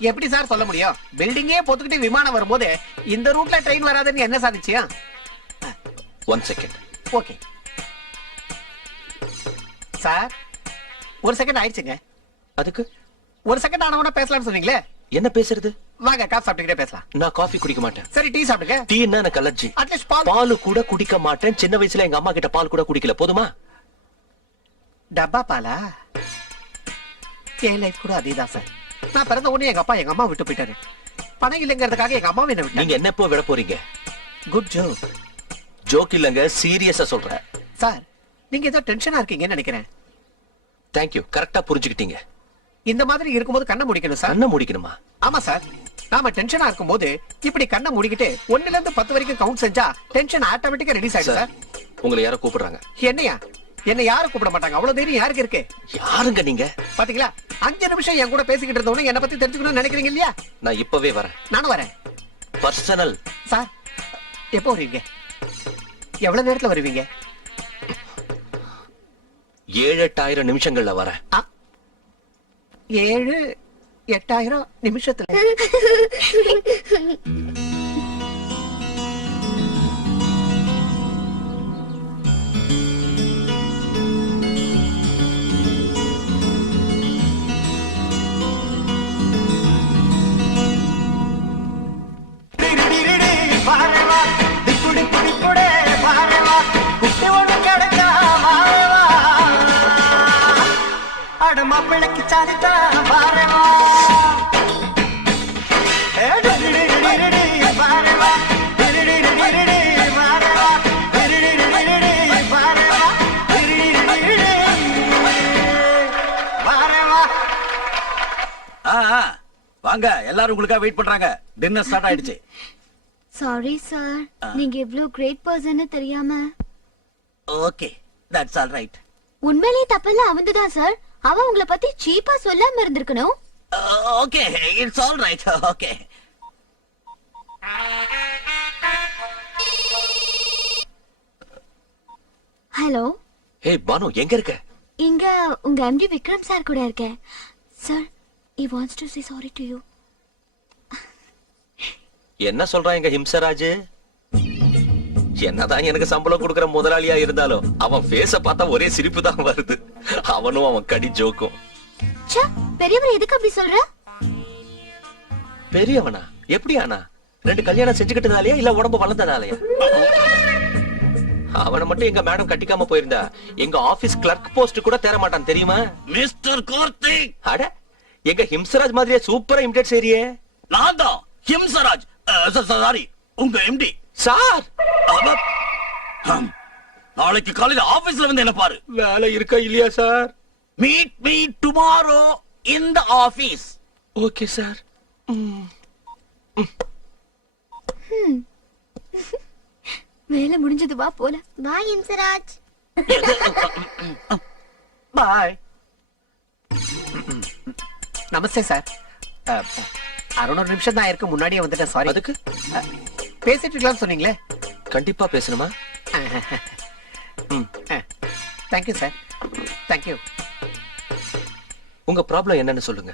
எப்படி சார் சொல்ல முடியும்? பில்டிங்கே போத்துக்கிட்டு விமானம் வரும்போது இந்த ரூட்ல ட்ரெயின் வராதுன்னு என்ன சாதிச்சியா? 1 செகண்ட். ஓகே சார், 1 செகண்ட் ஆயிடுச்சுங்க. அதுக்கு 1 செகண்ட் ஆனவன பேசலாம்னு சொன்னீங்களே, என்ன பேசுறது? வாங்க காஃபி சாப்பிட்டுக்கிட்டே பேசலாம். நான் காஃபி குடிக்க மாட்டேன். சரி டீ சாப்பிடுங்க. டீன்னா எனக்கு அலர்ஜி. அட்லீஸ்ட் பால். பால் கூட குடிக்க மாட்டேன். சின்ன வயசுல எங்க அம்மா கிட்ட பால் கூட குடிக்கல. போதுமா? டப்பா பாலா? என் லைஃப் கூட அதேதான் சார். நான் பிறந்த உடனே எங்க அப்பா எங்க அம்மா விட்டு போயிட்டாரு. பணம் இல்லைங்கிறதுக்காக எங்க அம்மாவை என்ன விட்டாங்க. நீங்க என்ன எப்போ விட போறீங்க? Good joke. ஜோக் இல்லங்க, சீரியஸா சொல்றேன். சார் நீங்க ஏதோ டென்ஷனா இருக்கீங்கன்னு நினைக்கிறேன். தேங்க்யூ, கரெக்டா புரிஞ்சுக்கிட்டீங்க. இந்த மாதிரி இருக்கும்போது கண்ணை முடிக்கணும் சார். கண்ணை முடிக்கணுமா? ஆமா சார். நாம டென்ஷனா இருக்கும்போது இப்படி கண்ணை மூடிக்கிட்டு 1ல இருந்து 10 வரைக்கும் கவுண்ட் செஞ்சா டென்ஷன் ஆட்டோமேட்டிக்கா ரிலீஸ் ஆயிடும் சார். உங்களை யாரோ கூப்பிடுறாங்க. என்னையா? என்ன யாரும் கூப்பிட மாட்டாங்க. அவ்வளவு தைரியம் யாருக்கு இருக்கு? யாருங்க நீங்க? பாத்தீங்களா, 5 நிமிஷம் என் கூட பேசிக்கிட்டு இருந்தவங்க என்ன பத்தி தெரிஞ்சுக்கணும்னு நினைக்கிறீங்க இல்லையா? நான் இப்பவே வரேன். நானும் வரேன். பர்சனல். சார் எப்போ வருவீங்க? எவ்வளவு நேரத்துல வருவீங்க? 7-8 நிமிஷங்கள்ல வரேன். 7-8 நிமிஷத்துல? மாப்பிள்ளைக்கு சாரிதா பாரவா. வாங்க, எல்லாரும் உங்களுக்காக வெயிட் பண்றாங்க. டின்னர் ஸ்டார்ட் ஆயிடுச்சு. சாரி சார், நீங்க இவ்ளோ கிரேட் பர்சன் தெரியாம. Okay, that's all right. உண்மையிலேயே தப்பெல்லாம் அவன்தான் சார். அவன் உங்களை பத்தி சீப்பா சொல்லாம இருந்திருக்கணும். Okay, it's all right. Okay. Hello. Hey Banu, எங்க இருக்க? இங்க உங்க எம்டி விக்ரம் சார் கூட இருக்கேன். Sir, he wants to say sorry to you. என்ன சொல்றான் எங்க ஹிம்சராஜ்? என்னதான் எனக்கு சம்பளம் கொடுக்கற முதலாளியா இருந்தாலும் அவன் ஃபேஸ பார்த்தா ஒரே சிரிப்பு தான் வருது. அவனும் அவன் கடி ஜோக்கும். பெரியவர் எதுக்கு அப்படி சொல்ற? பெரியவனா? எப்படி ஆனா? 2 கல்யாணம் செஞ்சுக்கிட்டதாலயா இல்ல உடம்பு வளர்ந்ததாலயா? அவனை மட்டும் எங்க மேடம் கட்டிக்காம போயிருந்தா எங்க ஆபீஸ் கிளர்க் போஸ்ட் கூட தேர மாட்டான் தெரியுமா? மிஸ்டர் கார்த்திக், அட எங்க ஹிம்சராஜ் மாதிரியே சூப்பரா இமிடேட் செய்றியே. நான் தான் ஹிம்சராஜ். சாரி, உங்க எம்டி சார். நாளைக்கு காலையில ஆபீஸ்ல வந்து என்ன பாரு. வேலை இருக்கா இல்லையா சார்? மீட் மீ டுமாரோ இன் தி ஆபீஸ். Okay sir. வேலை முடிஞ்சது, வா போல. பாய் இம்சராஜ். பாய். நமஸ்தே சார். அரை நிமிஷம் தான் இருக்கு, முன்னாடியே வந்துட்டேன். சாரி. அதுக்கு பேசிட்டு இருக்கலாம்னு சொன்னீங்களே. கண்டிப்பா பேசணுமா? Thank you sir, thank you. உங்க ப்ராப்ளம் என்னன்னு சொல்லுங்க.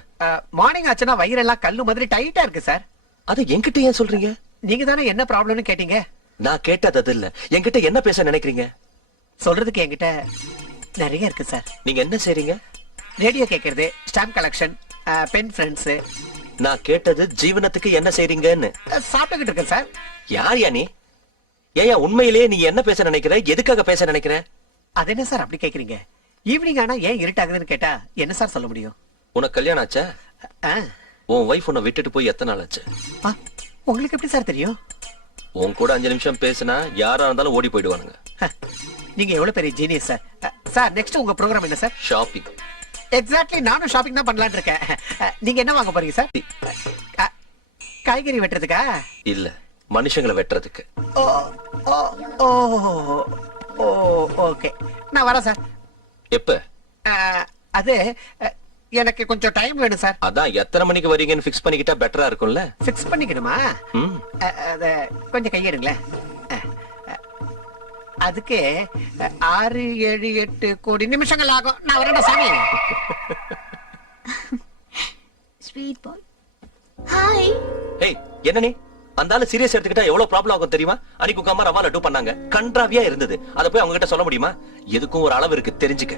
மார்னிங் ஆச்சுன்னா வயிறெல்லாம் கல்லு மாதிரி டைட்டா இருக்கு சார். அது என்கிட்ட ஏன் சொல்றீங்க? நீங்க தானே என்ன ப்ராப்ளம்னு கேட்டீங்க. நான் கேட்டது அது இல்ல. என்கிட்ட என்ன பேச நினைக்கிறீங்க? சொல்றதுக்கு என்கிட்ட நிறைய இருக்கு சார். நீங்க என்ன செய்றீங்க? ரேடியோ கேட்கறது, ஸ்டாம்ப் கலெக்ஷன், பென் ஃப்ரெண்ட்ஸ். நான் கேட்டது ஜீவனத்துக்கு என்ன செய்றீங்கன்னு. சாப்பிட்டுக்கிட்டு இருக்கேன் சார். யார் நீ? ஏயா உண்மையிலேயே நீ என்ன பேச நினைக்கிற? எதுக்காக பேச நினைக்கிற? அது என்ன சார் அப்படி கேக்குறீங்க? ஈவினிங் ஆனா ஏன் இருட்டாகுதுன்னு கேட்டா என்ன சார் சொல்ல முடியும்? உனக்கு கல்யாணம் ஆச்சா? உன் வைஃப் உன்னை விட்டுட்டு போய் எத்தனை நாள் ஆச்சு? உங்களுக்கு எப்படி சார் தெரியும்? உன் கூட 5 நிமிஷம் பேசினா யாரா இருந்தாலும் ஓடி போயிடுவானுங்க. நீங்க எவ்வளவு பெரிய ஜீனியஸ் சார். சார் நெக்ஸ்ட் உங்க ப்ரோகிராம் என்ன சார்? ஷாப்பிங். எக்ஸாக்ட்லி, நானும் ஷாப்பிங் தான் பண்ணலாம்னு இருக்கேன். நீங்க என்ன வாங்க போறீங்க சார்? காய்கறி வெட்டுறதுக்கா? இல்ல, மனுஷங்களை வெட்டுறதுக்கு. ஓ ஓ ஓ ஓ ஓகே, நான் வரேன் சார். எப்ப? அது எனக்கு கொஞ்சம் டைம் வேணும் சார். அதான் எத்தனை மணிக்கு வரீங்கன்னு ஃபிக்ஸ் பண்ணிக்கிட்டா பெட்டரா இருக்கும்ல. ஃபிக்ஸ் பண்ணிக்கணுமா? அத கொஞ்சம் கையெடுங்களேன். அதுக்கு 6, 7, 8 கோடி நிமிஷங்கள் ஆகும். நான் வரேன் சாமி. ஸ்வீட் பாய். ஹாய். ஏய், என்ன நீ? அந்த ஆளு சீரியஸ் எடுத்துக்கிட்டா எவ்வளவு ப்ராப்ளம் ஆகும் தெரியுமா? அன்னைக்கு உங்க அம்மா ரவா லட்டு பண்ணாங்க, கன்றாவியா இருந்தது. அத போய் அவங்க கிட்ட சொல்ல முடியுமா? எதுக்கும் ஒரு அளவு இருக்கு, தெரிஞ்சுக்க.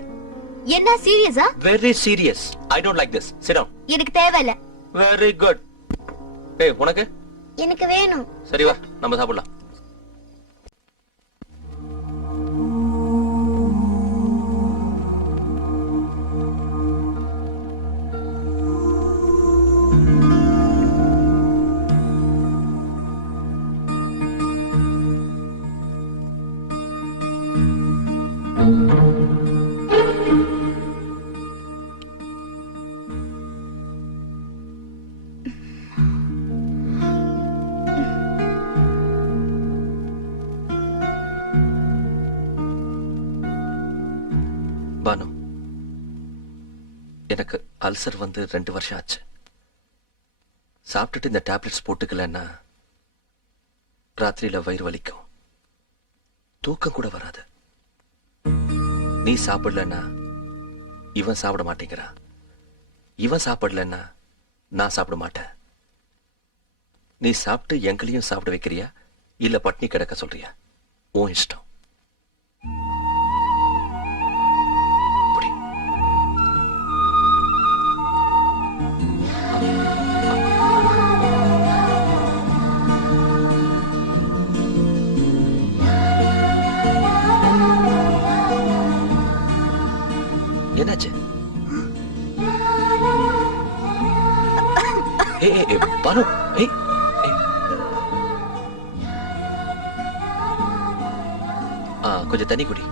என்ன சீரியஸா? Very serious. I don't like this. Sit down. எனக்கு தேவையில்ல. Very good. ஏய், உனக்கு? எனக்கு வேணும். சரி வா, நம்ம சாப்பிடலாம். பானு, எனக்கு அல்சர் வந்து 2 வருஷம் ஆச்சு. சாப்பிட்டுட்டு இந்த டேப்லெட்ஸ் போட்டுக்கலன்னா ராத்திரியில வயிறு வலிக்கும், தூக்கம் கூட வராது. நீ சாப்பிடலன்னா இவன் சாப்பிட மாட்டேங்கிறான், இவன் சாப்பிடலன்னா நான் சாப்பிட மாட்டேன். நீ சாப்பிட்டு எங்களையும் சாப்பிட வைக்கிறியா இல்ல பட்னி கிடக்க சொல்றியா? உன் இஷ்டம். என்னாச்சு? பானு, கொஞ்சம் தண்ணி குடி.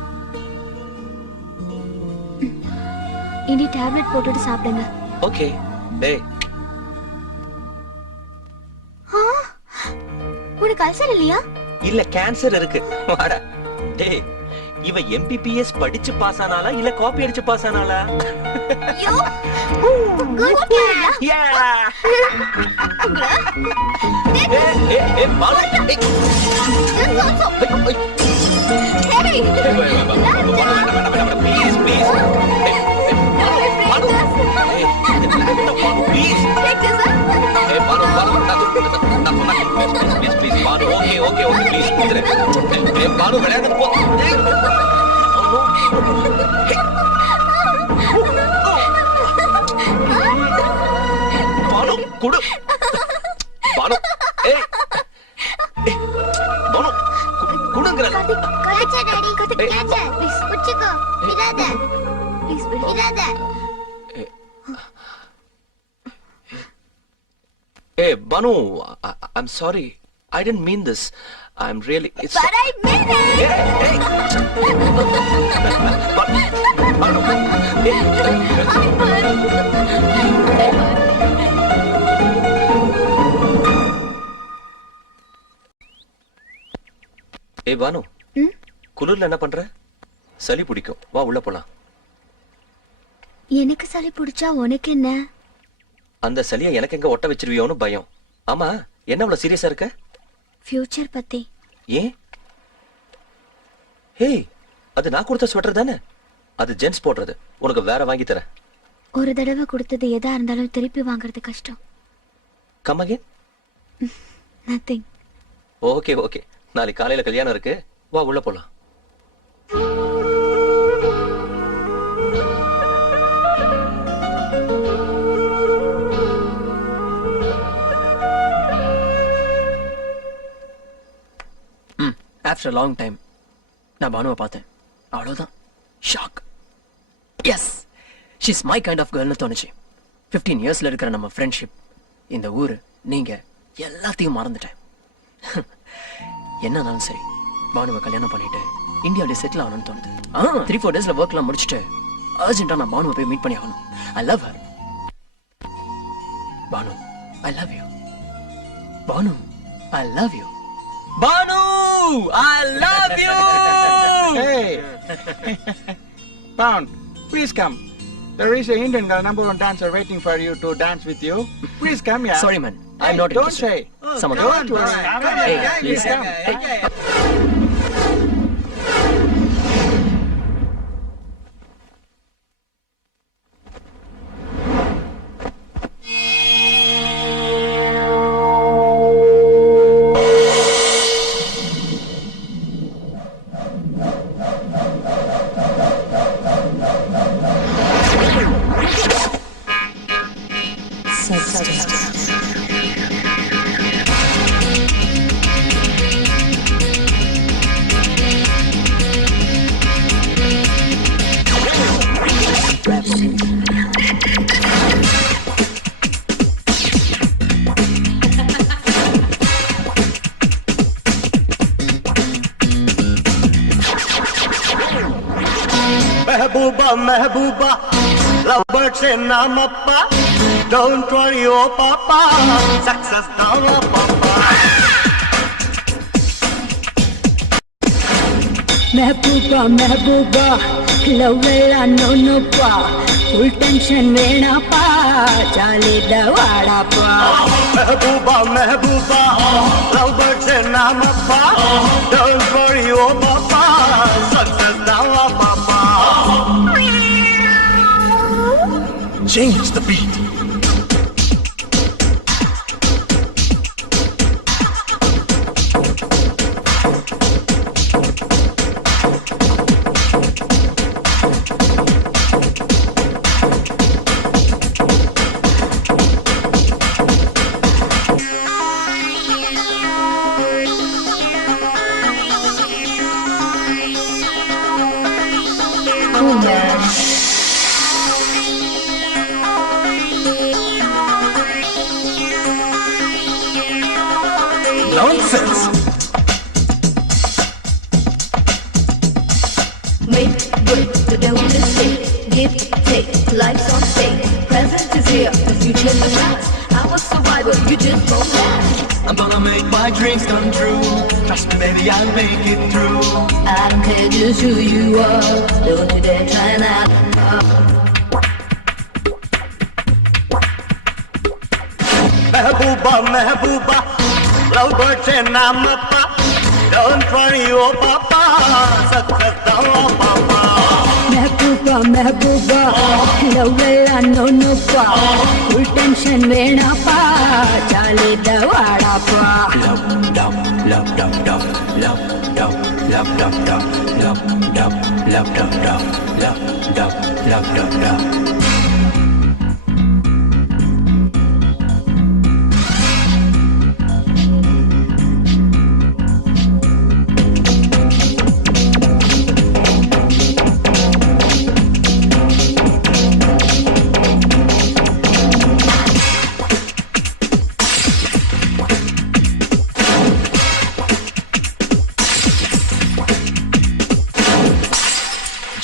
இனி டேப்லெட் போட்டுட்டு சாப்பிடுங்க. ஓகே. டேய், உனக்கு அல்சர் இல்லையா? இல்ல, கேன்சர் இருக்கு. வாடா. டேய், இவ எம்பிபிஎஸ் படிச்சு பாஸ் ஆனாலா இல்ல காப்பி அடிச்சு பாஸ் ஆனாலா? ஐயோ, குட் கேர்ளா. யா. ஏ Balu. Please please. Please. Take this. Balu, நான் சொன்னா ஓகே ஓகே ப்ளீஸ் கொடுத்துறேன். பானு விளையாட போ. பானு குடு. பானு ஏய் பானு குடுங்கற. கேட்ச டாடி கேட்ச புடிச்சுக்கோ. விடாத ப்ளீஸ் விடாத. Hey, Banu, I'm sorry. I didn't mean this. I'm really. It's. But I meant it. Hey, Banu. Hey, Banu. குளிர்ல என்ன பண்ற? சளி பிடிக்கும். வா உள்ள போலாம். எனக்கு சளி பிடிச்சா உனக்கு என்ன? அந்த சளியை எனக்கு எங்க ஒட்ட வச்சிருவியோன்னு பயம். ஆமா, என்ன அவ்வளவு சீரியஸா இருக்க? ஃபியூச்சர் பத்தி. ஏன்? ஹேய், அது நான் கொடுத்த ஸ்வெட்டர் தானே? அது ஜென்ஸ் போடுறது. உனக்கு வேற வாங்கி தரேன். ஒரு தடவை கொடுத்தது எதா இருந்தாலும் திருப்பி வாங்குறது கஷ்டம். Come again? Nothing. Okay okay. நாளைக்கு காலையில கல்யாணம் இருக்கு. வா உள்ள போலாம். ஆஃப்டர் லாங் டைம் நான் பானுவை பார்த்தேன். அவ்வளோதான், shock. Yes, she's my kind of கேர்ள்னு தோணுச்சு. 15 இயர்ஸ்ல இருக்கிற நம்ம ஃப்ரெண்ட்ஷிப், இந்த ஊரு, நீங்க எல்லாத்தையும் மறந்துட்டேன். என்னன்னாலும் சரி, பானுவை கல்யாணம் பண்ணிட்டு இந்தியாவிலே செட்டில் ஆகணும்னு தோணுது. 3-4 டேஸ்ல ஒர்க்லாம் முடிச்சுட்டு அர்ஜென்ட்டா நான் பானுவை போய் மீட் பண்ணி ஆகணும். I love her. Banu, I love you. Banu, I love you. Banu, I love you. Hey, Pound, please come. There is an Indian #1 dancer waiting for you to dance with you. Please come here. Sorry, man. I'm not Don't interested. say. Someone Don't worry. Hey, please come. Hey. Mehbooba Mehbooba love bird से नाम अप्पा don't worry ओ पापा success दावा पापा महबूबा महबूबा love वेला no no पा full tension वेणा पा चाले दवाड़ा पा महबूबा महबूबा लव बर्ड से नाम अप्पा डोंट वरी ओ पापा सक्सेस दावा पापा Change the beat. Nonsense. Make good, the devil is fake. Give, take, life's on stake. Present is here, the future is past. I'm a survivor, you just don't last. I'm gonna make my dreams come true. Trust me, baby, I'll make it through. I don't care just who you are. Don't you dare try that. Mehbooba Mehbooba love bird से नाम अप्पा don't worry ओ पापा success दावा पापा महबूबा महबूबा love वेला no no पा full tension वेणा पा चाले दवाड़ा पा love dub dub love dub love dub dub love dub love dub dub love dub love dub dub.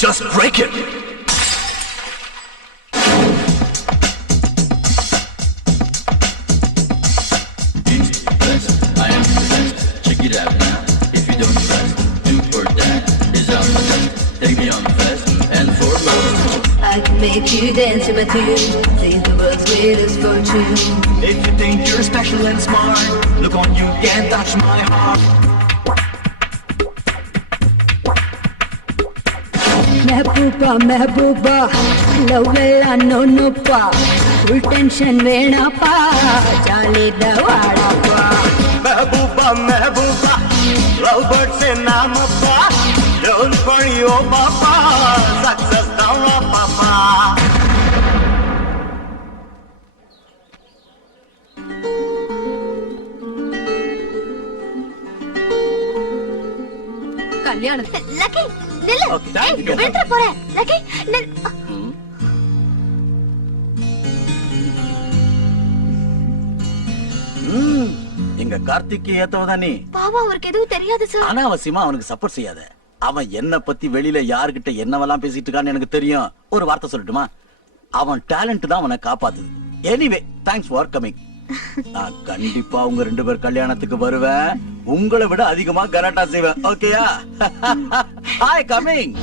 Just break it. I am the best. Check it out now. If you don't trust, do for that. Is out the best. Take me on fast and for love. I can make you dance to my tune. Sing the world's greatest fortune. If you think you're special and smart, look on, you can't touch my heart. महबूबा महबूबा लवला नोनुपा full tension वेणपा चाली दवाड़पा महबूबा महबूबा love bird से नाम पा डोंट वरी ओ पापा सक्सेस दावा पापा கல்யாணம் லக்கி நில்லு Okay, thank you. விட்டுற போற லக்கி நில் எங்க கார்த்திக்கு ஏத்தவதான் நீ பாவம் அவருக்கு எதுவும் தெரியாது சார் அனாவசியமா அவனுக்கு சப்போர்ட் செய்யாத. அவன் என்ன பத்தி வெளியில யாருகிட்ட என்னவெல்லாம் பேசிட்டு இருக்கான்னு எனக்கு தெரியும். ஒரு வார்த்தை சொல்லட்டுமா? அவன் டேலண்ட் தான் அவனை காப்பாத்துது. Anyway thanks for coming. நான் கண்டிப்பா உங்க 2 பேர் கல்யாணத்துக்கு வருவேன். உங்களை விட அதிகமா கராட்டா செய்வேன். ஓகேயா? Hi coming.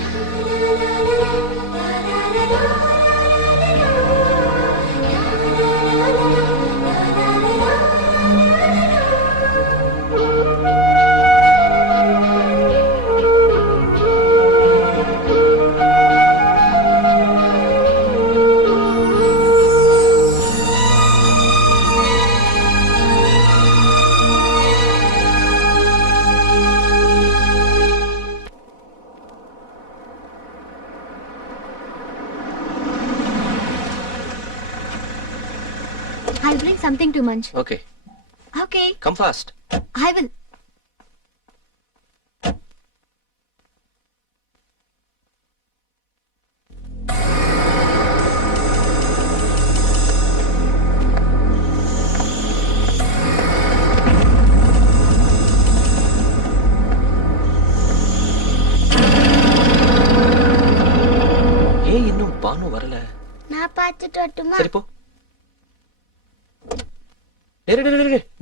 I'll bring something to munch. Okay. Okay, Come fast. I will. ஏன் இன்னும் பானு வரல? நான் பார்த்துட்டு வரட்டுமா? சரி போ.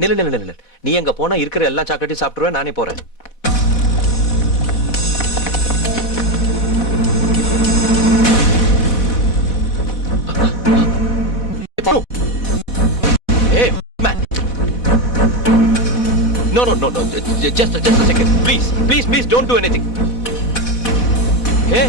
நில்லு. நீ எங்க போனா இருக்கிற எல்லா சாக்லேட்டையும் சாப்பிட்டுருவேன். நானே போறேன். Hey, man. No. Just a second. Please, don't do anything. Hey.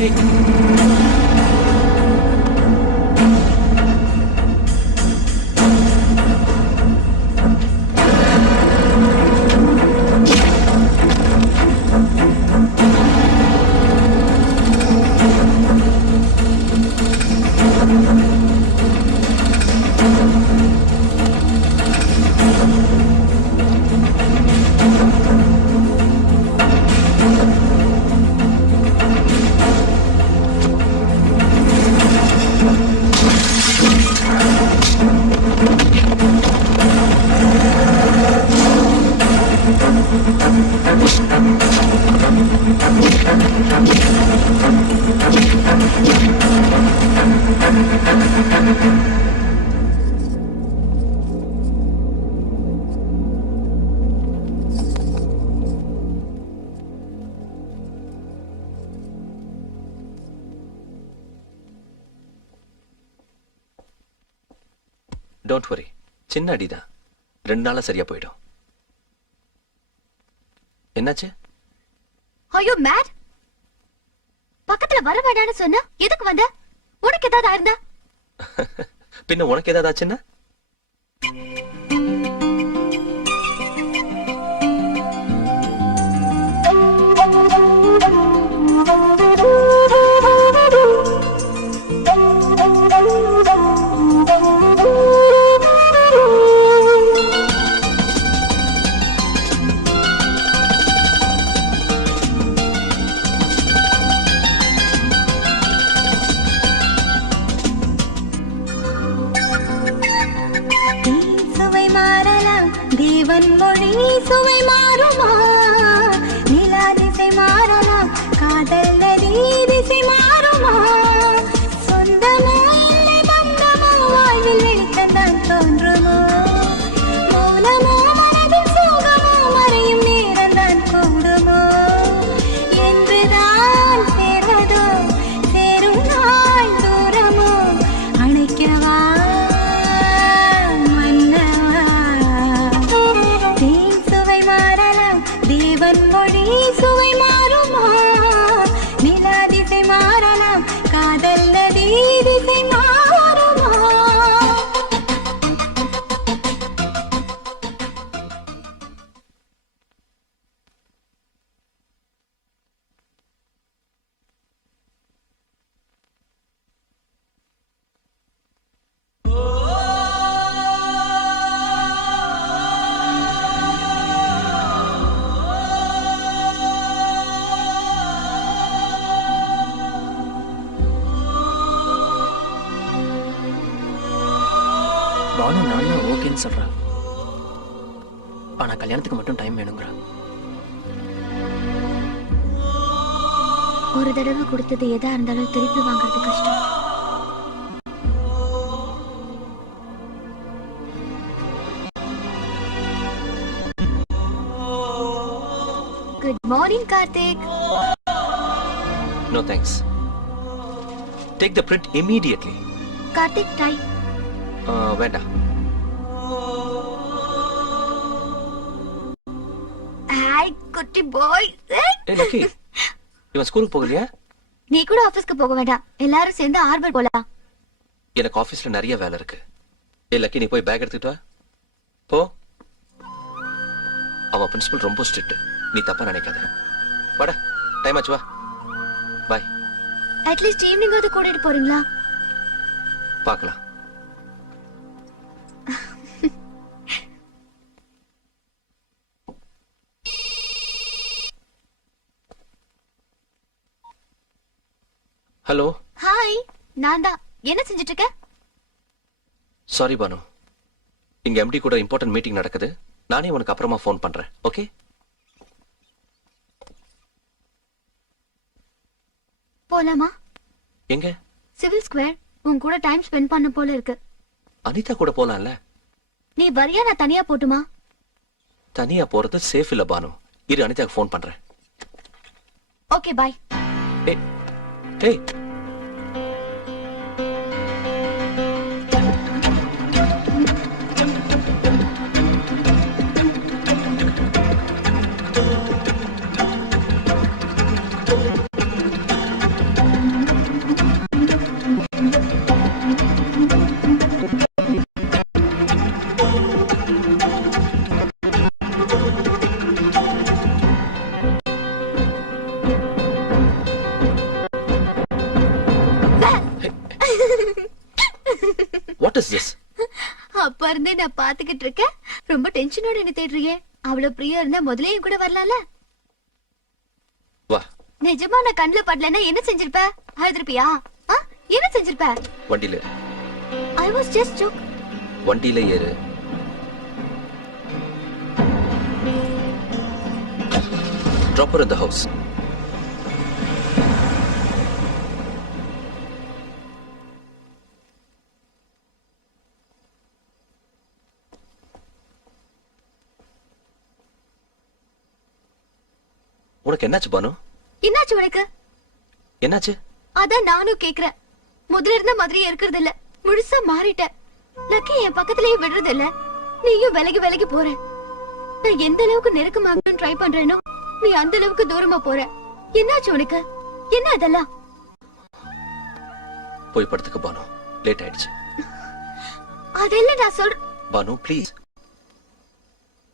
Don't worry. சின்ன அடிதான். 2 நாளா சரியா போயிடும். என்னாச்சு? Are you mad? பக்கத்துல வர வேண்டாம்னு சொன்னா எதுக்கு வந்த? உனக்கு ஏதாவது ஆயிருந்தா? பின்ன உனக்கு ஏதாவது ஆச்சுன்னா? சுவை மாறுமா நிலா திசை மாறலாம் காதல் நதி திசை மாறுமா பானு நான் தான் ஓகேன்னு சொல்றா. ஆனா கல்யாணத்துக்கு மட்டும் டைம் வேணுங்கிறா. ஒரு தடவை கொடுத்தது எதா இருந்தாலும் திருப்பி வாங்குறது கஷ்டம். Good morning Karthik. No thanks. Take the print immediately. Karthik tie. வேண்டாம். ஹாய் குட்டி பாய். ஏய் லக்கி, இவன் ஸ்கூலுக்கு போகலையா? நீ கூட ஆபீஸ்க்கு போக வேண்டாம், எல்லாரும் சேர்ந்து ஆர்பர் போலாம். எனக்கு ஆபீஸ்ல நிறைய வேலை இருக்கு. ஏய் லக்கி, நீ போய் பேக் எடுத்துட்டு வா. போ. அவன் பிரின்சிபல் ரொம்ப ஸ்ட்ரிக்ட், நீ தப்பா நினைக்காத. வாடா, டைம் ஆச்சு, வா. பாய். அட்லீஸ்ட் ஈவினிங் அது கூட்டிட்டு போறீங்களா? பார்க்கலாம். ஹலோ. ஹாய், நான் தான். என்ன செஞ்சுட்டு இருக்க? சாரி பானு, இங்க எம்டி கூட இம்பார்ட்டன்ட் மீட்டிங் நடக்குது. நானே உனக்கு அப்புறமா ஃபோன் பண்றேன். ஓகே? போலாமா? எங்க? Civil square. உன் கூட டைம் ஸ்பெண்ட் பண்ண போல இருக்கு. அனிதா கூட போலாம்ல? நீ வரியா, நான் தனியா போட்டுமா? தனியா போறது சேஃப் இல்ல பானு. இரு, அனிதாக்கு ஃபோன் பண்றேன். Okay bye. ஏய், what is this? அப்ப இருந்தே நான் பாத்துக்கிட்டு இருக்கேன். ரொம்ப டென்ஷனோட என்ன தேடுறியே? அவ்வளவு பிரியா இருந்தா முதலே என் கூட வரலாம்ல? வா. நிஜமா நான் கண்ணுல படலன்னா என்ன செஞ்சிருப்ப? அழுதுருப்பியா? என்ன செஞ்சிருப்ப? வண்டியில. I was just joke. வண்டியில ஏறு. Drop her in the house. உனக்கு என்னாச்சு பானு? என்னாச்சு உனக்கு? என்னாச்சு? அதான் நானும் கேக்குறேன். முதல்ல இருந்த மாதிரியே இருக்கிறது இல்ல, முழுசா மாறிட்ட. லக்கி என் பக்கத்துலயே விடுறது இல்ல, நீயும் விலகி விலகி போற. நான் எந்த அளவுக்கு நெருக்கமாகணும்னு ட்ரை பண்றேனோ நீ அந்த அளவுக்கு தூரமா போற. என்னாச்சு உனக்கு? என்ன அதெல்லாம்? போய் படுத்துக்க பானு, லேட் ஆயிடுச்சு. அதெல்லாம் நான் சொல்ற. பானு ப்ளீஸ்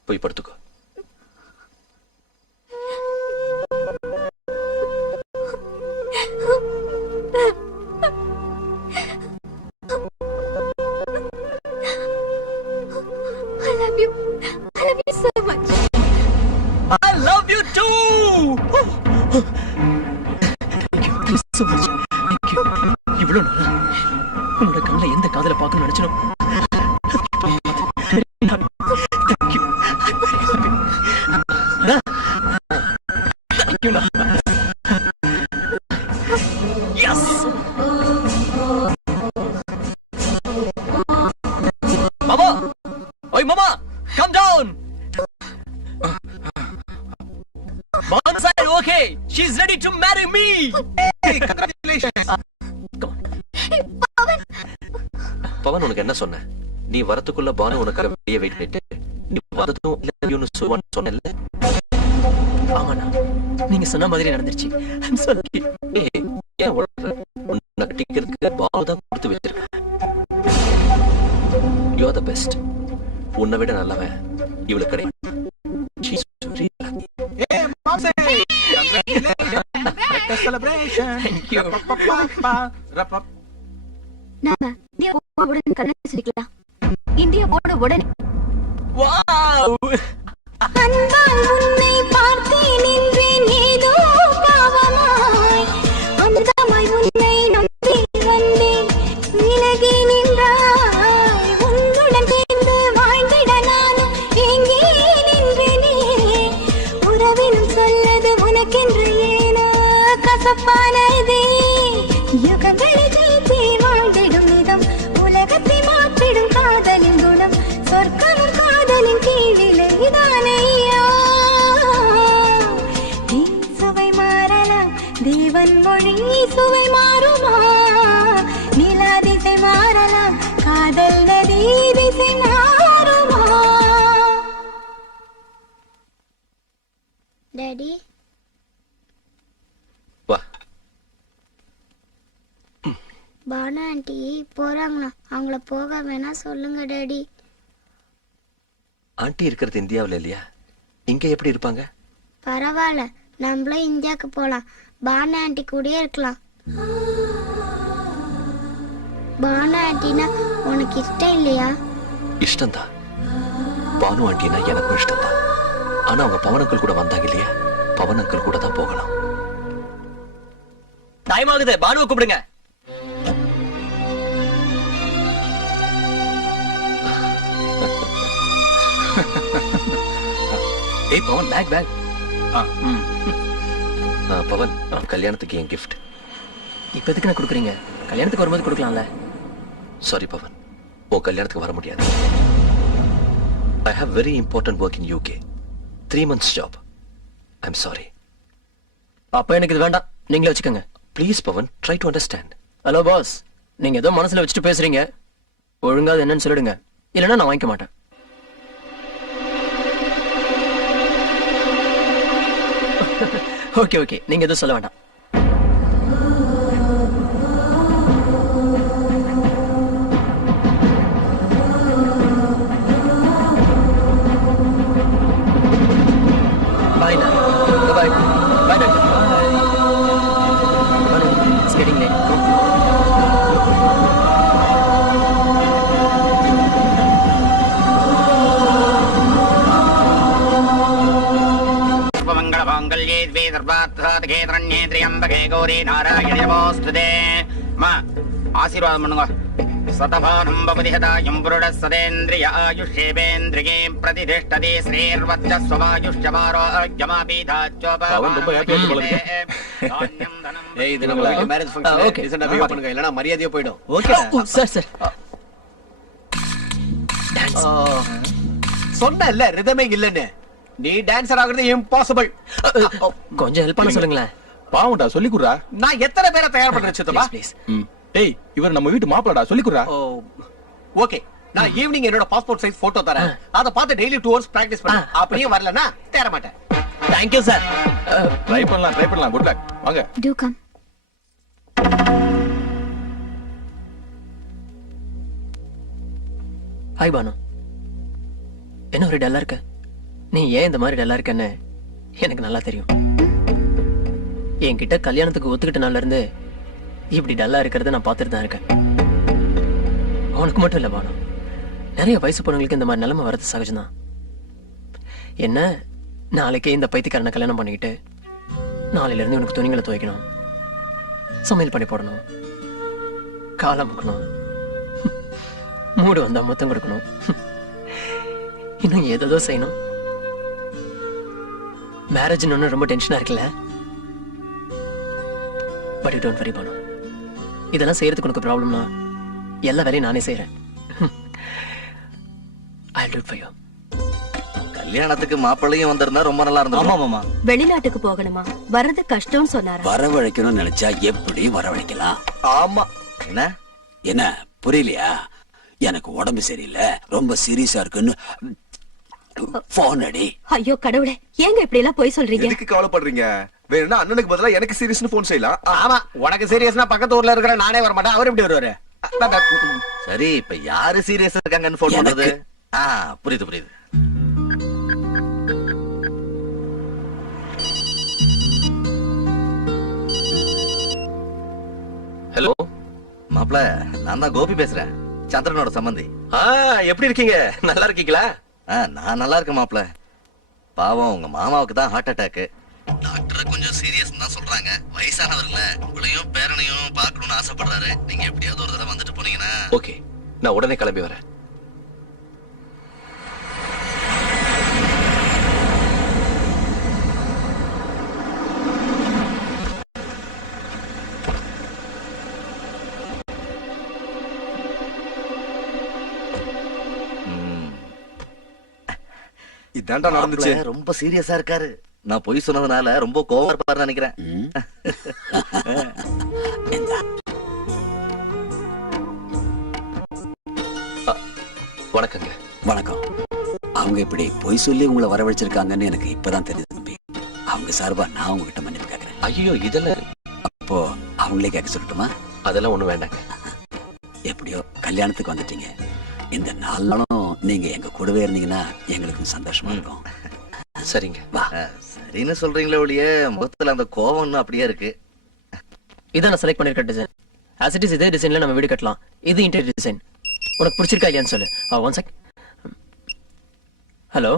போய் படுத்துக்கோ. I love you. I love you so much. I love you too. Thank you. Thank you so much. Thank you. இவ்வளவு நாளா உன்னோட கண்ணில் எந்த காதல பார்க்கணும்னு நினைச்சனோ. Thank you. Thank you. Yes. Mama! Oi, Mama! Come down! Mom said okay. She's ready to marry me. Hey, congratulations. Pawan, உனக்கு என்ன சொன்ன? நீ வரத்துக்குள்ள பானு உனக்காக வெளியே வெயிட் பண்ணிட்டு நீ வந்ததும் இல்ல சொன்னேன்ல. ஆமாண்ணா நீங்க சொன்ன மாதிரி நடந்துருச்சு. I'm so lucky. ஏய், ஏன் உளறுற? உன்னை கட்டிக்கிறதுக்கு பாலு தான் கொடுத்து வச்சிருக்கேன். You are the best. உன்னை விட நல்லவன் இவளுக்கு கிடையாது. She's really lucky. Hey, Momsy! Congratulations! Let us celebration! Thank you. நாம இந்தியா உடனே கல்யாணம் செஞ்சுக்கலாம். இந்தியா போன உடனே அன்பால் உன்னை பார்த்தேன் நின்றேன் ஏதோ பாவமாய் அமிர்தமாய் உன்னை நம்பி வந்தேன் விலகி நின்றாய் உன்னுடன் சேர்ந்து வாழ்ந்திட நானும் எங்கே நின்றேனே உறவினும் சொல்லது உனக்கென்று ஏனோ கசப்பானதே யுகங்களை ஜெயித்தே வாழ்ந்திடும் விதம் உலகத்தை மாற்றிடும் காதலின் குணம் சொர்க்கமும் காதலின் கீழிலே இதானையா சுவை மாறலாம் தேவன் மொழி சுவை மாறுமா நிலா திசை மாறலாம் காதல் நதி திசை மாறுமா டாடி வா. பானு ஆண்டி போறாங்களா? அவங்கள போக வேணா சொல்லுங்க டாடி. ஆண்டி இருக்கிறது இந்தியாவில் இல்லையா? இங்க எப்படி இருப்பாங்க? பரவாயில்ல, நம்மளும் இந்தியாவுக்கு போலாம். பானு ஆண்டி கூடயே இருக்கலாம். பானு ஆண்டினா உனக்கு இஷ்டம் இல்லையா? இஷ்டம்தான். பானு ஆண்டினா எனக்கும் இஷ்டம்தான். ஆனா அவங்க பவனக்கள் கூட வந்தாங்க இல்லையா? பவனக்கள் கூட தான் போகலாம். டைம் ஆகுது, பானுவை கூப்பிடுங்க. ஏய் பவன், பேக் பேக். பவன், கல்யாணத்துக்கு என் கிஃப்ட். இப்ப எதுக்கு நான் கொடுக்குறீங்க? கல்யாணத்துக்கு வரும்போது கொடுக்கலாம்ல. சாரி பவன், உன் கல்யாணத்துக்கு வர முடியாது. I have very important work in UK. 3 months job. I'm sorry. அப்ப எனக்கு இது வேண்டாம், நீங்களே வச்சுக்கோங்க. Please Pavan, try to understand. Hello boss, நீங்க ஏதோ மனசுல வச்சுட்டு பேசுறீங்க. ஒழுங்கா அது என்னன்னு சொல்லிடுங்க, இல்லைன்னா நான் வாங்கிக்க மாட்டேன். ஓகே ஓகே, நீங்க எதுவும் சொல்ல வேண்டாம். Bye now. Bye. Bye, doctor. Bye. It's getting late. Go. ஆசீர்வாதம் பண்ணுங்க. சதபானம் பவதி ஹதாயம் புருடः சதேந்திரிய ஆயுஷ்யேவேந்திரியே பிரதிதிஷ்டதி அவன் ரொம்ப happy ஆயிட்டு போல இருக்கு. ஏய், இது நம்ம வீட்டு மேரேஜ் ஃபங்க்ஷன். Okay. டீசன்ட்டா பிஹேவ் பண்ணுங்க, இல்லனா மரியாதையே போய்டும். Okay sir sir. சொன்னேன்ல ரிதமே இல்லன்னு. நீ டான்சர் ஆகுறது இம்பாசிபிள். கொஞ்சம் ஹெல்ப் பண்ண சொல்லுங்களேன். பாவுண்டா, சொல்லி குடுறா. நான் எத்தனை பேரை தயார் பண்றேன் சித்தப்பா? ப்ளீஸ். டேய், இவர் நம்ம வீட்டு மாப்பிளடா, சொல்லி குடுறா. ஓகே, நான் ஈவினிங் என்னோட பாஸ்போர்ட் சைஸ் போட்டோ தரேன். அத பார்த்து டெய்லி 2 hours பிராக்டீஸ் பண்ணு. அப்படியே வரலனா தேற மாட்டேன். Thank you sir. ட்ரை பண்ணலாம். Good luck. வாங்க. Do come. ஹாய் பானு. என்ன ஒரு டல்லா இருக்க? நீ ஏன் இந்த மாதிரி டல்லா இருக்கன்னு எனக்கு நல்லா தெரியும். என்கிட்ட கல்யாணத்துக்கு ஒத்துக்கிட்ட நாள்ல இருந்து இப்படி டல்லா இருக்கிறத நான் பார்த்துட்டு தான் இருக்கேன். உனக்கு மட்டும் இல்ல பானு, நிறைய வயசு பொண்ணுங்களுக்கு இந்த மாதிரி நிலைமை வரது சகஜம்தான். என்ன, நாளைக்கே இந்த பைத்தியக்காரனை கல்யாணம் பண்ணிக்கிட்டு நாளையில இருந்து உனக்கு துணிகளை துவைக்கணும், சமையல் பண்ணி போடணும், காலை முக்கணும், மூடு வந்தா மொத்தம் கொடுக்கணும், இன்னும் ஏதோ செய்யணும். மேரேஜ் ஒன்னும் ரொம்ப டென்ஷனா இருக்குல்ல? But you don't worry Banu, இதெல்லாம் செய்யறதுக்கு உனக்கு ப்ராப்ளம்னா எல்லா வேலையும் நானே செய்யறேன். I'll do it for you. கல்யாணத்துக்கு மாப்பிள்ளையும் வந்திருந்தா ரொம்ப நல்லா இருந்தது. வெளிநாட்டுக்கு போகணுமா? வர்றது கஷ்டம்னு சொன்னாரு. வரவழைக்கணும்னு நினைச்சா எப்படி வரவழைக்கலாம்? ஆமா. என்ன என்ன புரியலையா? எனக்கு உடம்பு சரியில்லை, ரொம்ப சீரியஸா இருக்குன்னு போன் அடி. ஐயோ கடவுளே, ஏங்க இப்படி எல்லாம் போய் சொல்றீங்க? எதுக்கு கவலைப்படுறீங்க? வேணும்னா அண்ணனுக்கு பதிலா எனக்கு சீரியஸ்னு போன் செய்யலாம். ஆமா, உனக்கு சீரியஸ்னா பக்கத்து ஊர்ல இருக்கிற நானே வர மாட்டேன். அவர் எப்படி வருவாரு? சரி, இப்ப யாரு சீரியஸா இருக்காங்கன்னு போன் பண்றது? புரியுது புரியுது. ஹலோ மாப்ள, நான் தான் கோபி பேசுறேன், சந்திரனோட சம்பந்தி. எப்படி இருக்கீங்க? நல்லா இருக்கீங்களா? நான் நல்லா இருக்கேன் மாப்ள. பாவம் உங்க மாமாவுக்கு தான் ஹார்ட் அட்டாக். டாக்டர் கொஞ்சம் சீரியஸ் தான் சொல்றாங்க. வயசானவர்ல உங்களையும் பேரனையும் பார்க்கணும்னு ஆசைப்படுறாரு. நீங்க எப்படியாவது ஒரு தடவை வந்துட்டு போனீங்கன்னா. ஓகே, நான் உடனே கிளம்பி வரேன். இதாண்டா நடந்துச்சு. ரொம்ப சீரியஸா இருக்காரு. நான் பொய் சொன்னதுனால ரொம்ப கோவமா இருப்பாருன்னு நினைக்கிறேன். வணக்கங்க. வணக்கம். அவங்க இப்படி பொய் சொல்லி உங்களை வரவழைச்சிருக்காங்கன்னு எனக்கு இப்பதான் தெரியுது தம்பி. அவங்க சார்பா நான் உங்ககிட்ட மன்னிப்பு கேட்கறேன். ஐயோ, இதெல்லாம் அப்போ அவங்களே கேட்க சொல்லட்டுமா? அதெல்லாம் ஒண்ணும் வேண்டாங்க. எப்படியோ கல்யாணத்துக்கு வந்துட்டீங்க. இந்த 4 நாளும் நீங்க எங்க கூடவே இருந்தீங்கன்னா எங்களுக்கு சந்தோஷமா இருக்கும். சரிங்க. வா. சரின்னு சொல்றீங்களே ஒழிய முகத்துல அந்த கோவம் அப்படியே இருக்கு. இதான் நான் செலக்ட் பண்ணிருக்க டிசைன். ஆஸ் இட் இஸ் இதே டிசைன்ல நம்ம வீடு கட்டலாம். இது இன்டீரியர் டிசைன். உனக்கு பிடிச்சிருக்கா இல்லையான்னு சொல்லு. One check. Hello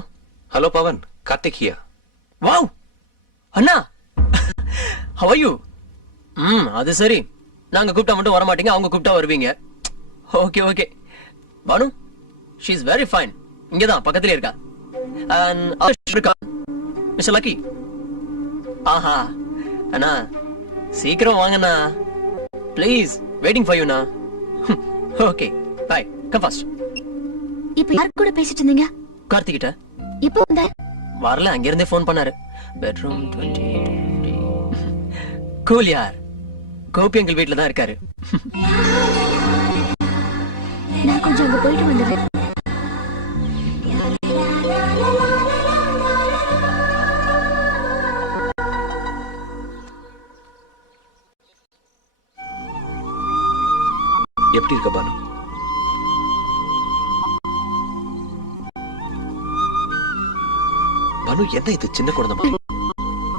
hello Pavan, Karthik here. Wow அண்ணா, ஹவ் ஆர் யூ? அது சரி, நாங்க கூப்பிட்டா மட்டும் வர மாட்டீங்க, அவங்க கூப்பிட்டா வருவீங்க. Okay okay. Banu, she is very fine. இங்க தான் பக்கத்துலயே இருக்கா. Mister lucky. ஆஹா அண்ணா, சீக்கிரம் வாங்கண்ணா ப்ளீஸ். வெயிட்டிங் ஃபார் யூண்ணா. Okay bye, come fast. இப்போ யார் கூட பேசிட்டு இருந்தீங்க? கார்த்திக் கிட்ட. இப்போ வந்த வரல, அங்க இருந்தே ஃபோன் பண்ணாரு. பெட்ரூம் 20. கூல் யார், கோபி எங்கள் வீட்ல தான் இருக்காரு. நான் கொஞ்சம் அங்க போயிட்டு வந்துடுறேன். எப்படி இருக்க பானு? பானு, என்ன இது சின்ன குழந்தை மாதிரி?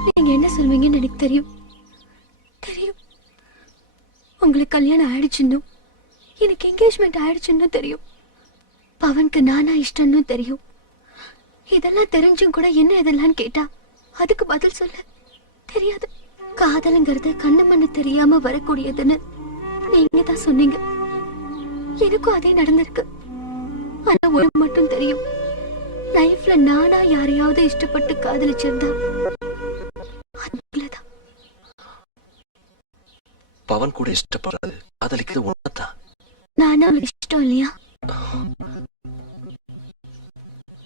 நீங்க என்ன சொல்வீங்கன்னு எனக்கு தெரியும். தெரியும். உங்களுக்கு கல்யாணம் ஆயிடுச்சுன்னு, எனக்கு என்கேஜ்மெண்ட் ஆயிடுச்சுன்னு தெரியும். பவனுக்கு நானா இஷ்டம்னு தெரியும். இதெல்லாம் தெரிஞ்சும் கூட என்ன இதெல்லாம் கேட்டா அதுக்கு பதில் சொல்ல தெரியாது. காதலுங்கிறது கண்ணு மண்ணு தெரியாம வரக்கூடியதுன்னு நீங்க தான் சொன்னீங்க. எனக்கும் அதே நடந்திருக்கு. ஆனா ஒரு மட்டும் தெரியும், லைஃப்ல நானா யாரையாவது இஷ்டப்பட்டு காதலிச்சிருந்தா அதுலதான். பவன் கூட இஷ்டப்படுறது காதலிக்கிறது உண்மைதான். நானா அவளுக்கு இஷ்டம் இல்லையா?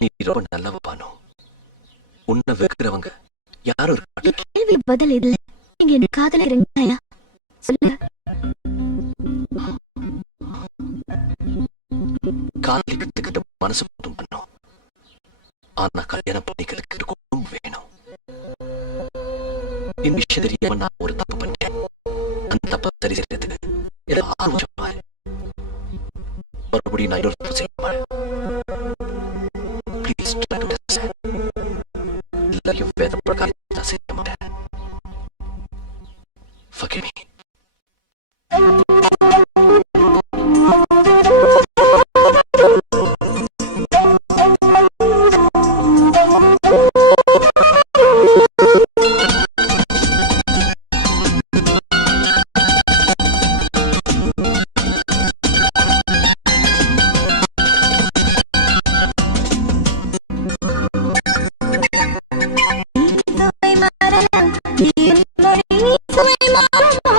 நீ ரொம்ப நல்லவ பானு. உன்னை வெறுக்கிறவங்க யாரும் இருக்க மாட்டாங்க. கேள்வி பதில் இல்ல. நீங்க என்ன காதலிக்கிறீங்களா? சொல்லுங்க. காதலிக்கிறதுக்கு மனசு போதும் பண்ணும். ஆனா கல்யாணம் பண்ணிக்கிறதுக்கு குடும்பம் வேணும். இந்த விஷயம் தெரியாம நான் ஒரு தப்பு பண்ணிட்டேன். அந்த தப்பை சரி செய்யறதுக்கு மறுபடியும் நான் இன்னொரு தப்பு செய்ய மாட்டேன். Please try to understand. எல்லாரையும் வேத பிரகாரம் நான் செய்ய மாட்டேன். Forgive me. சுவை மாறலாம், சுவை மாறுமா,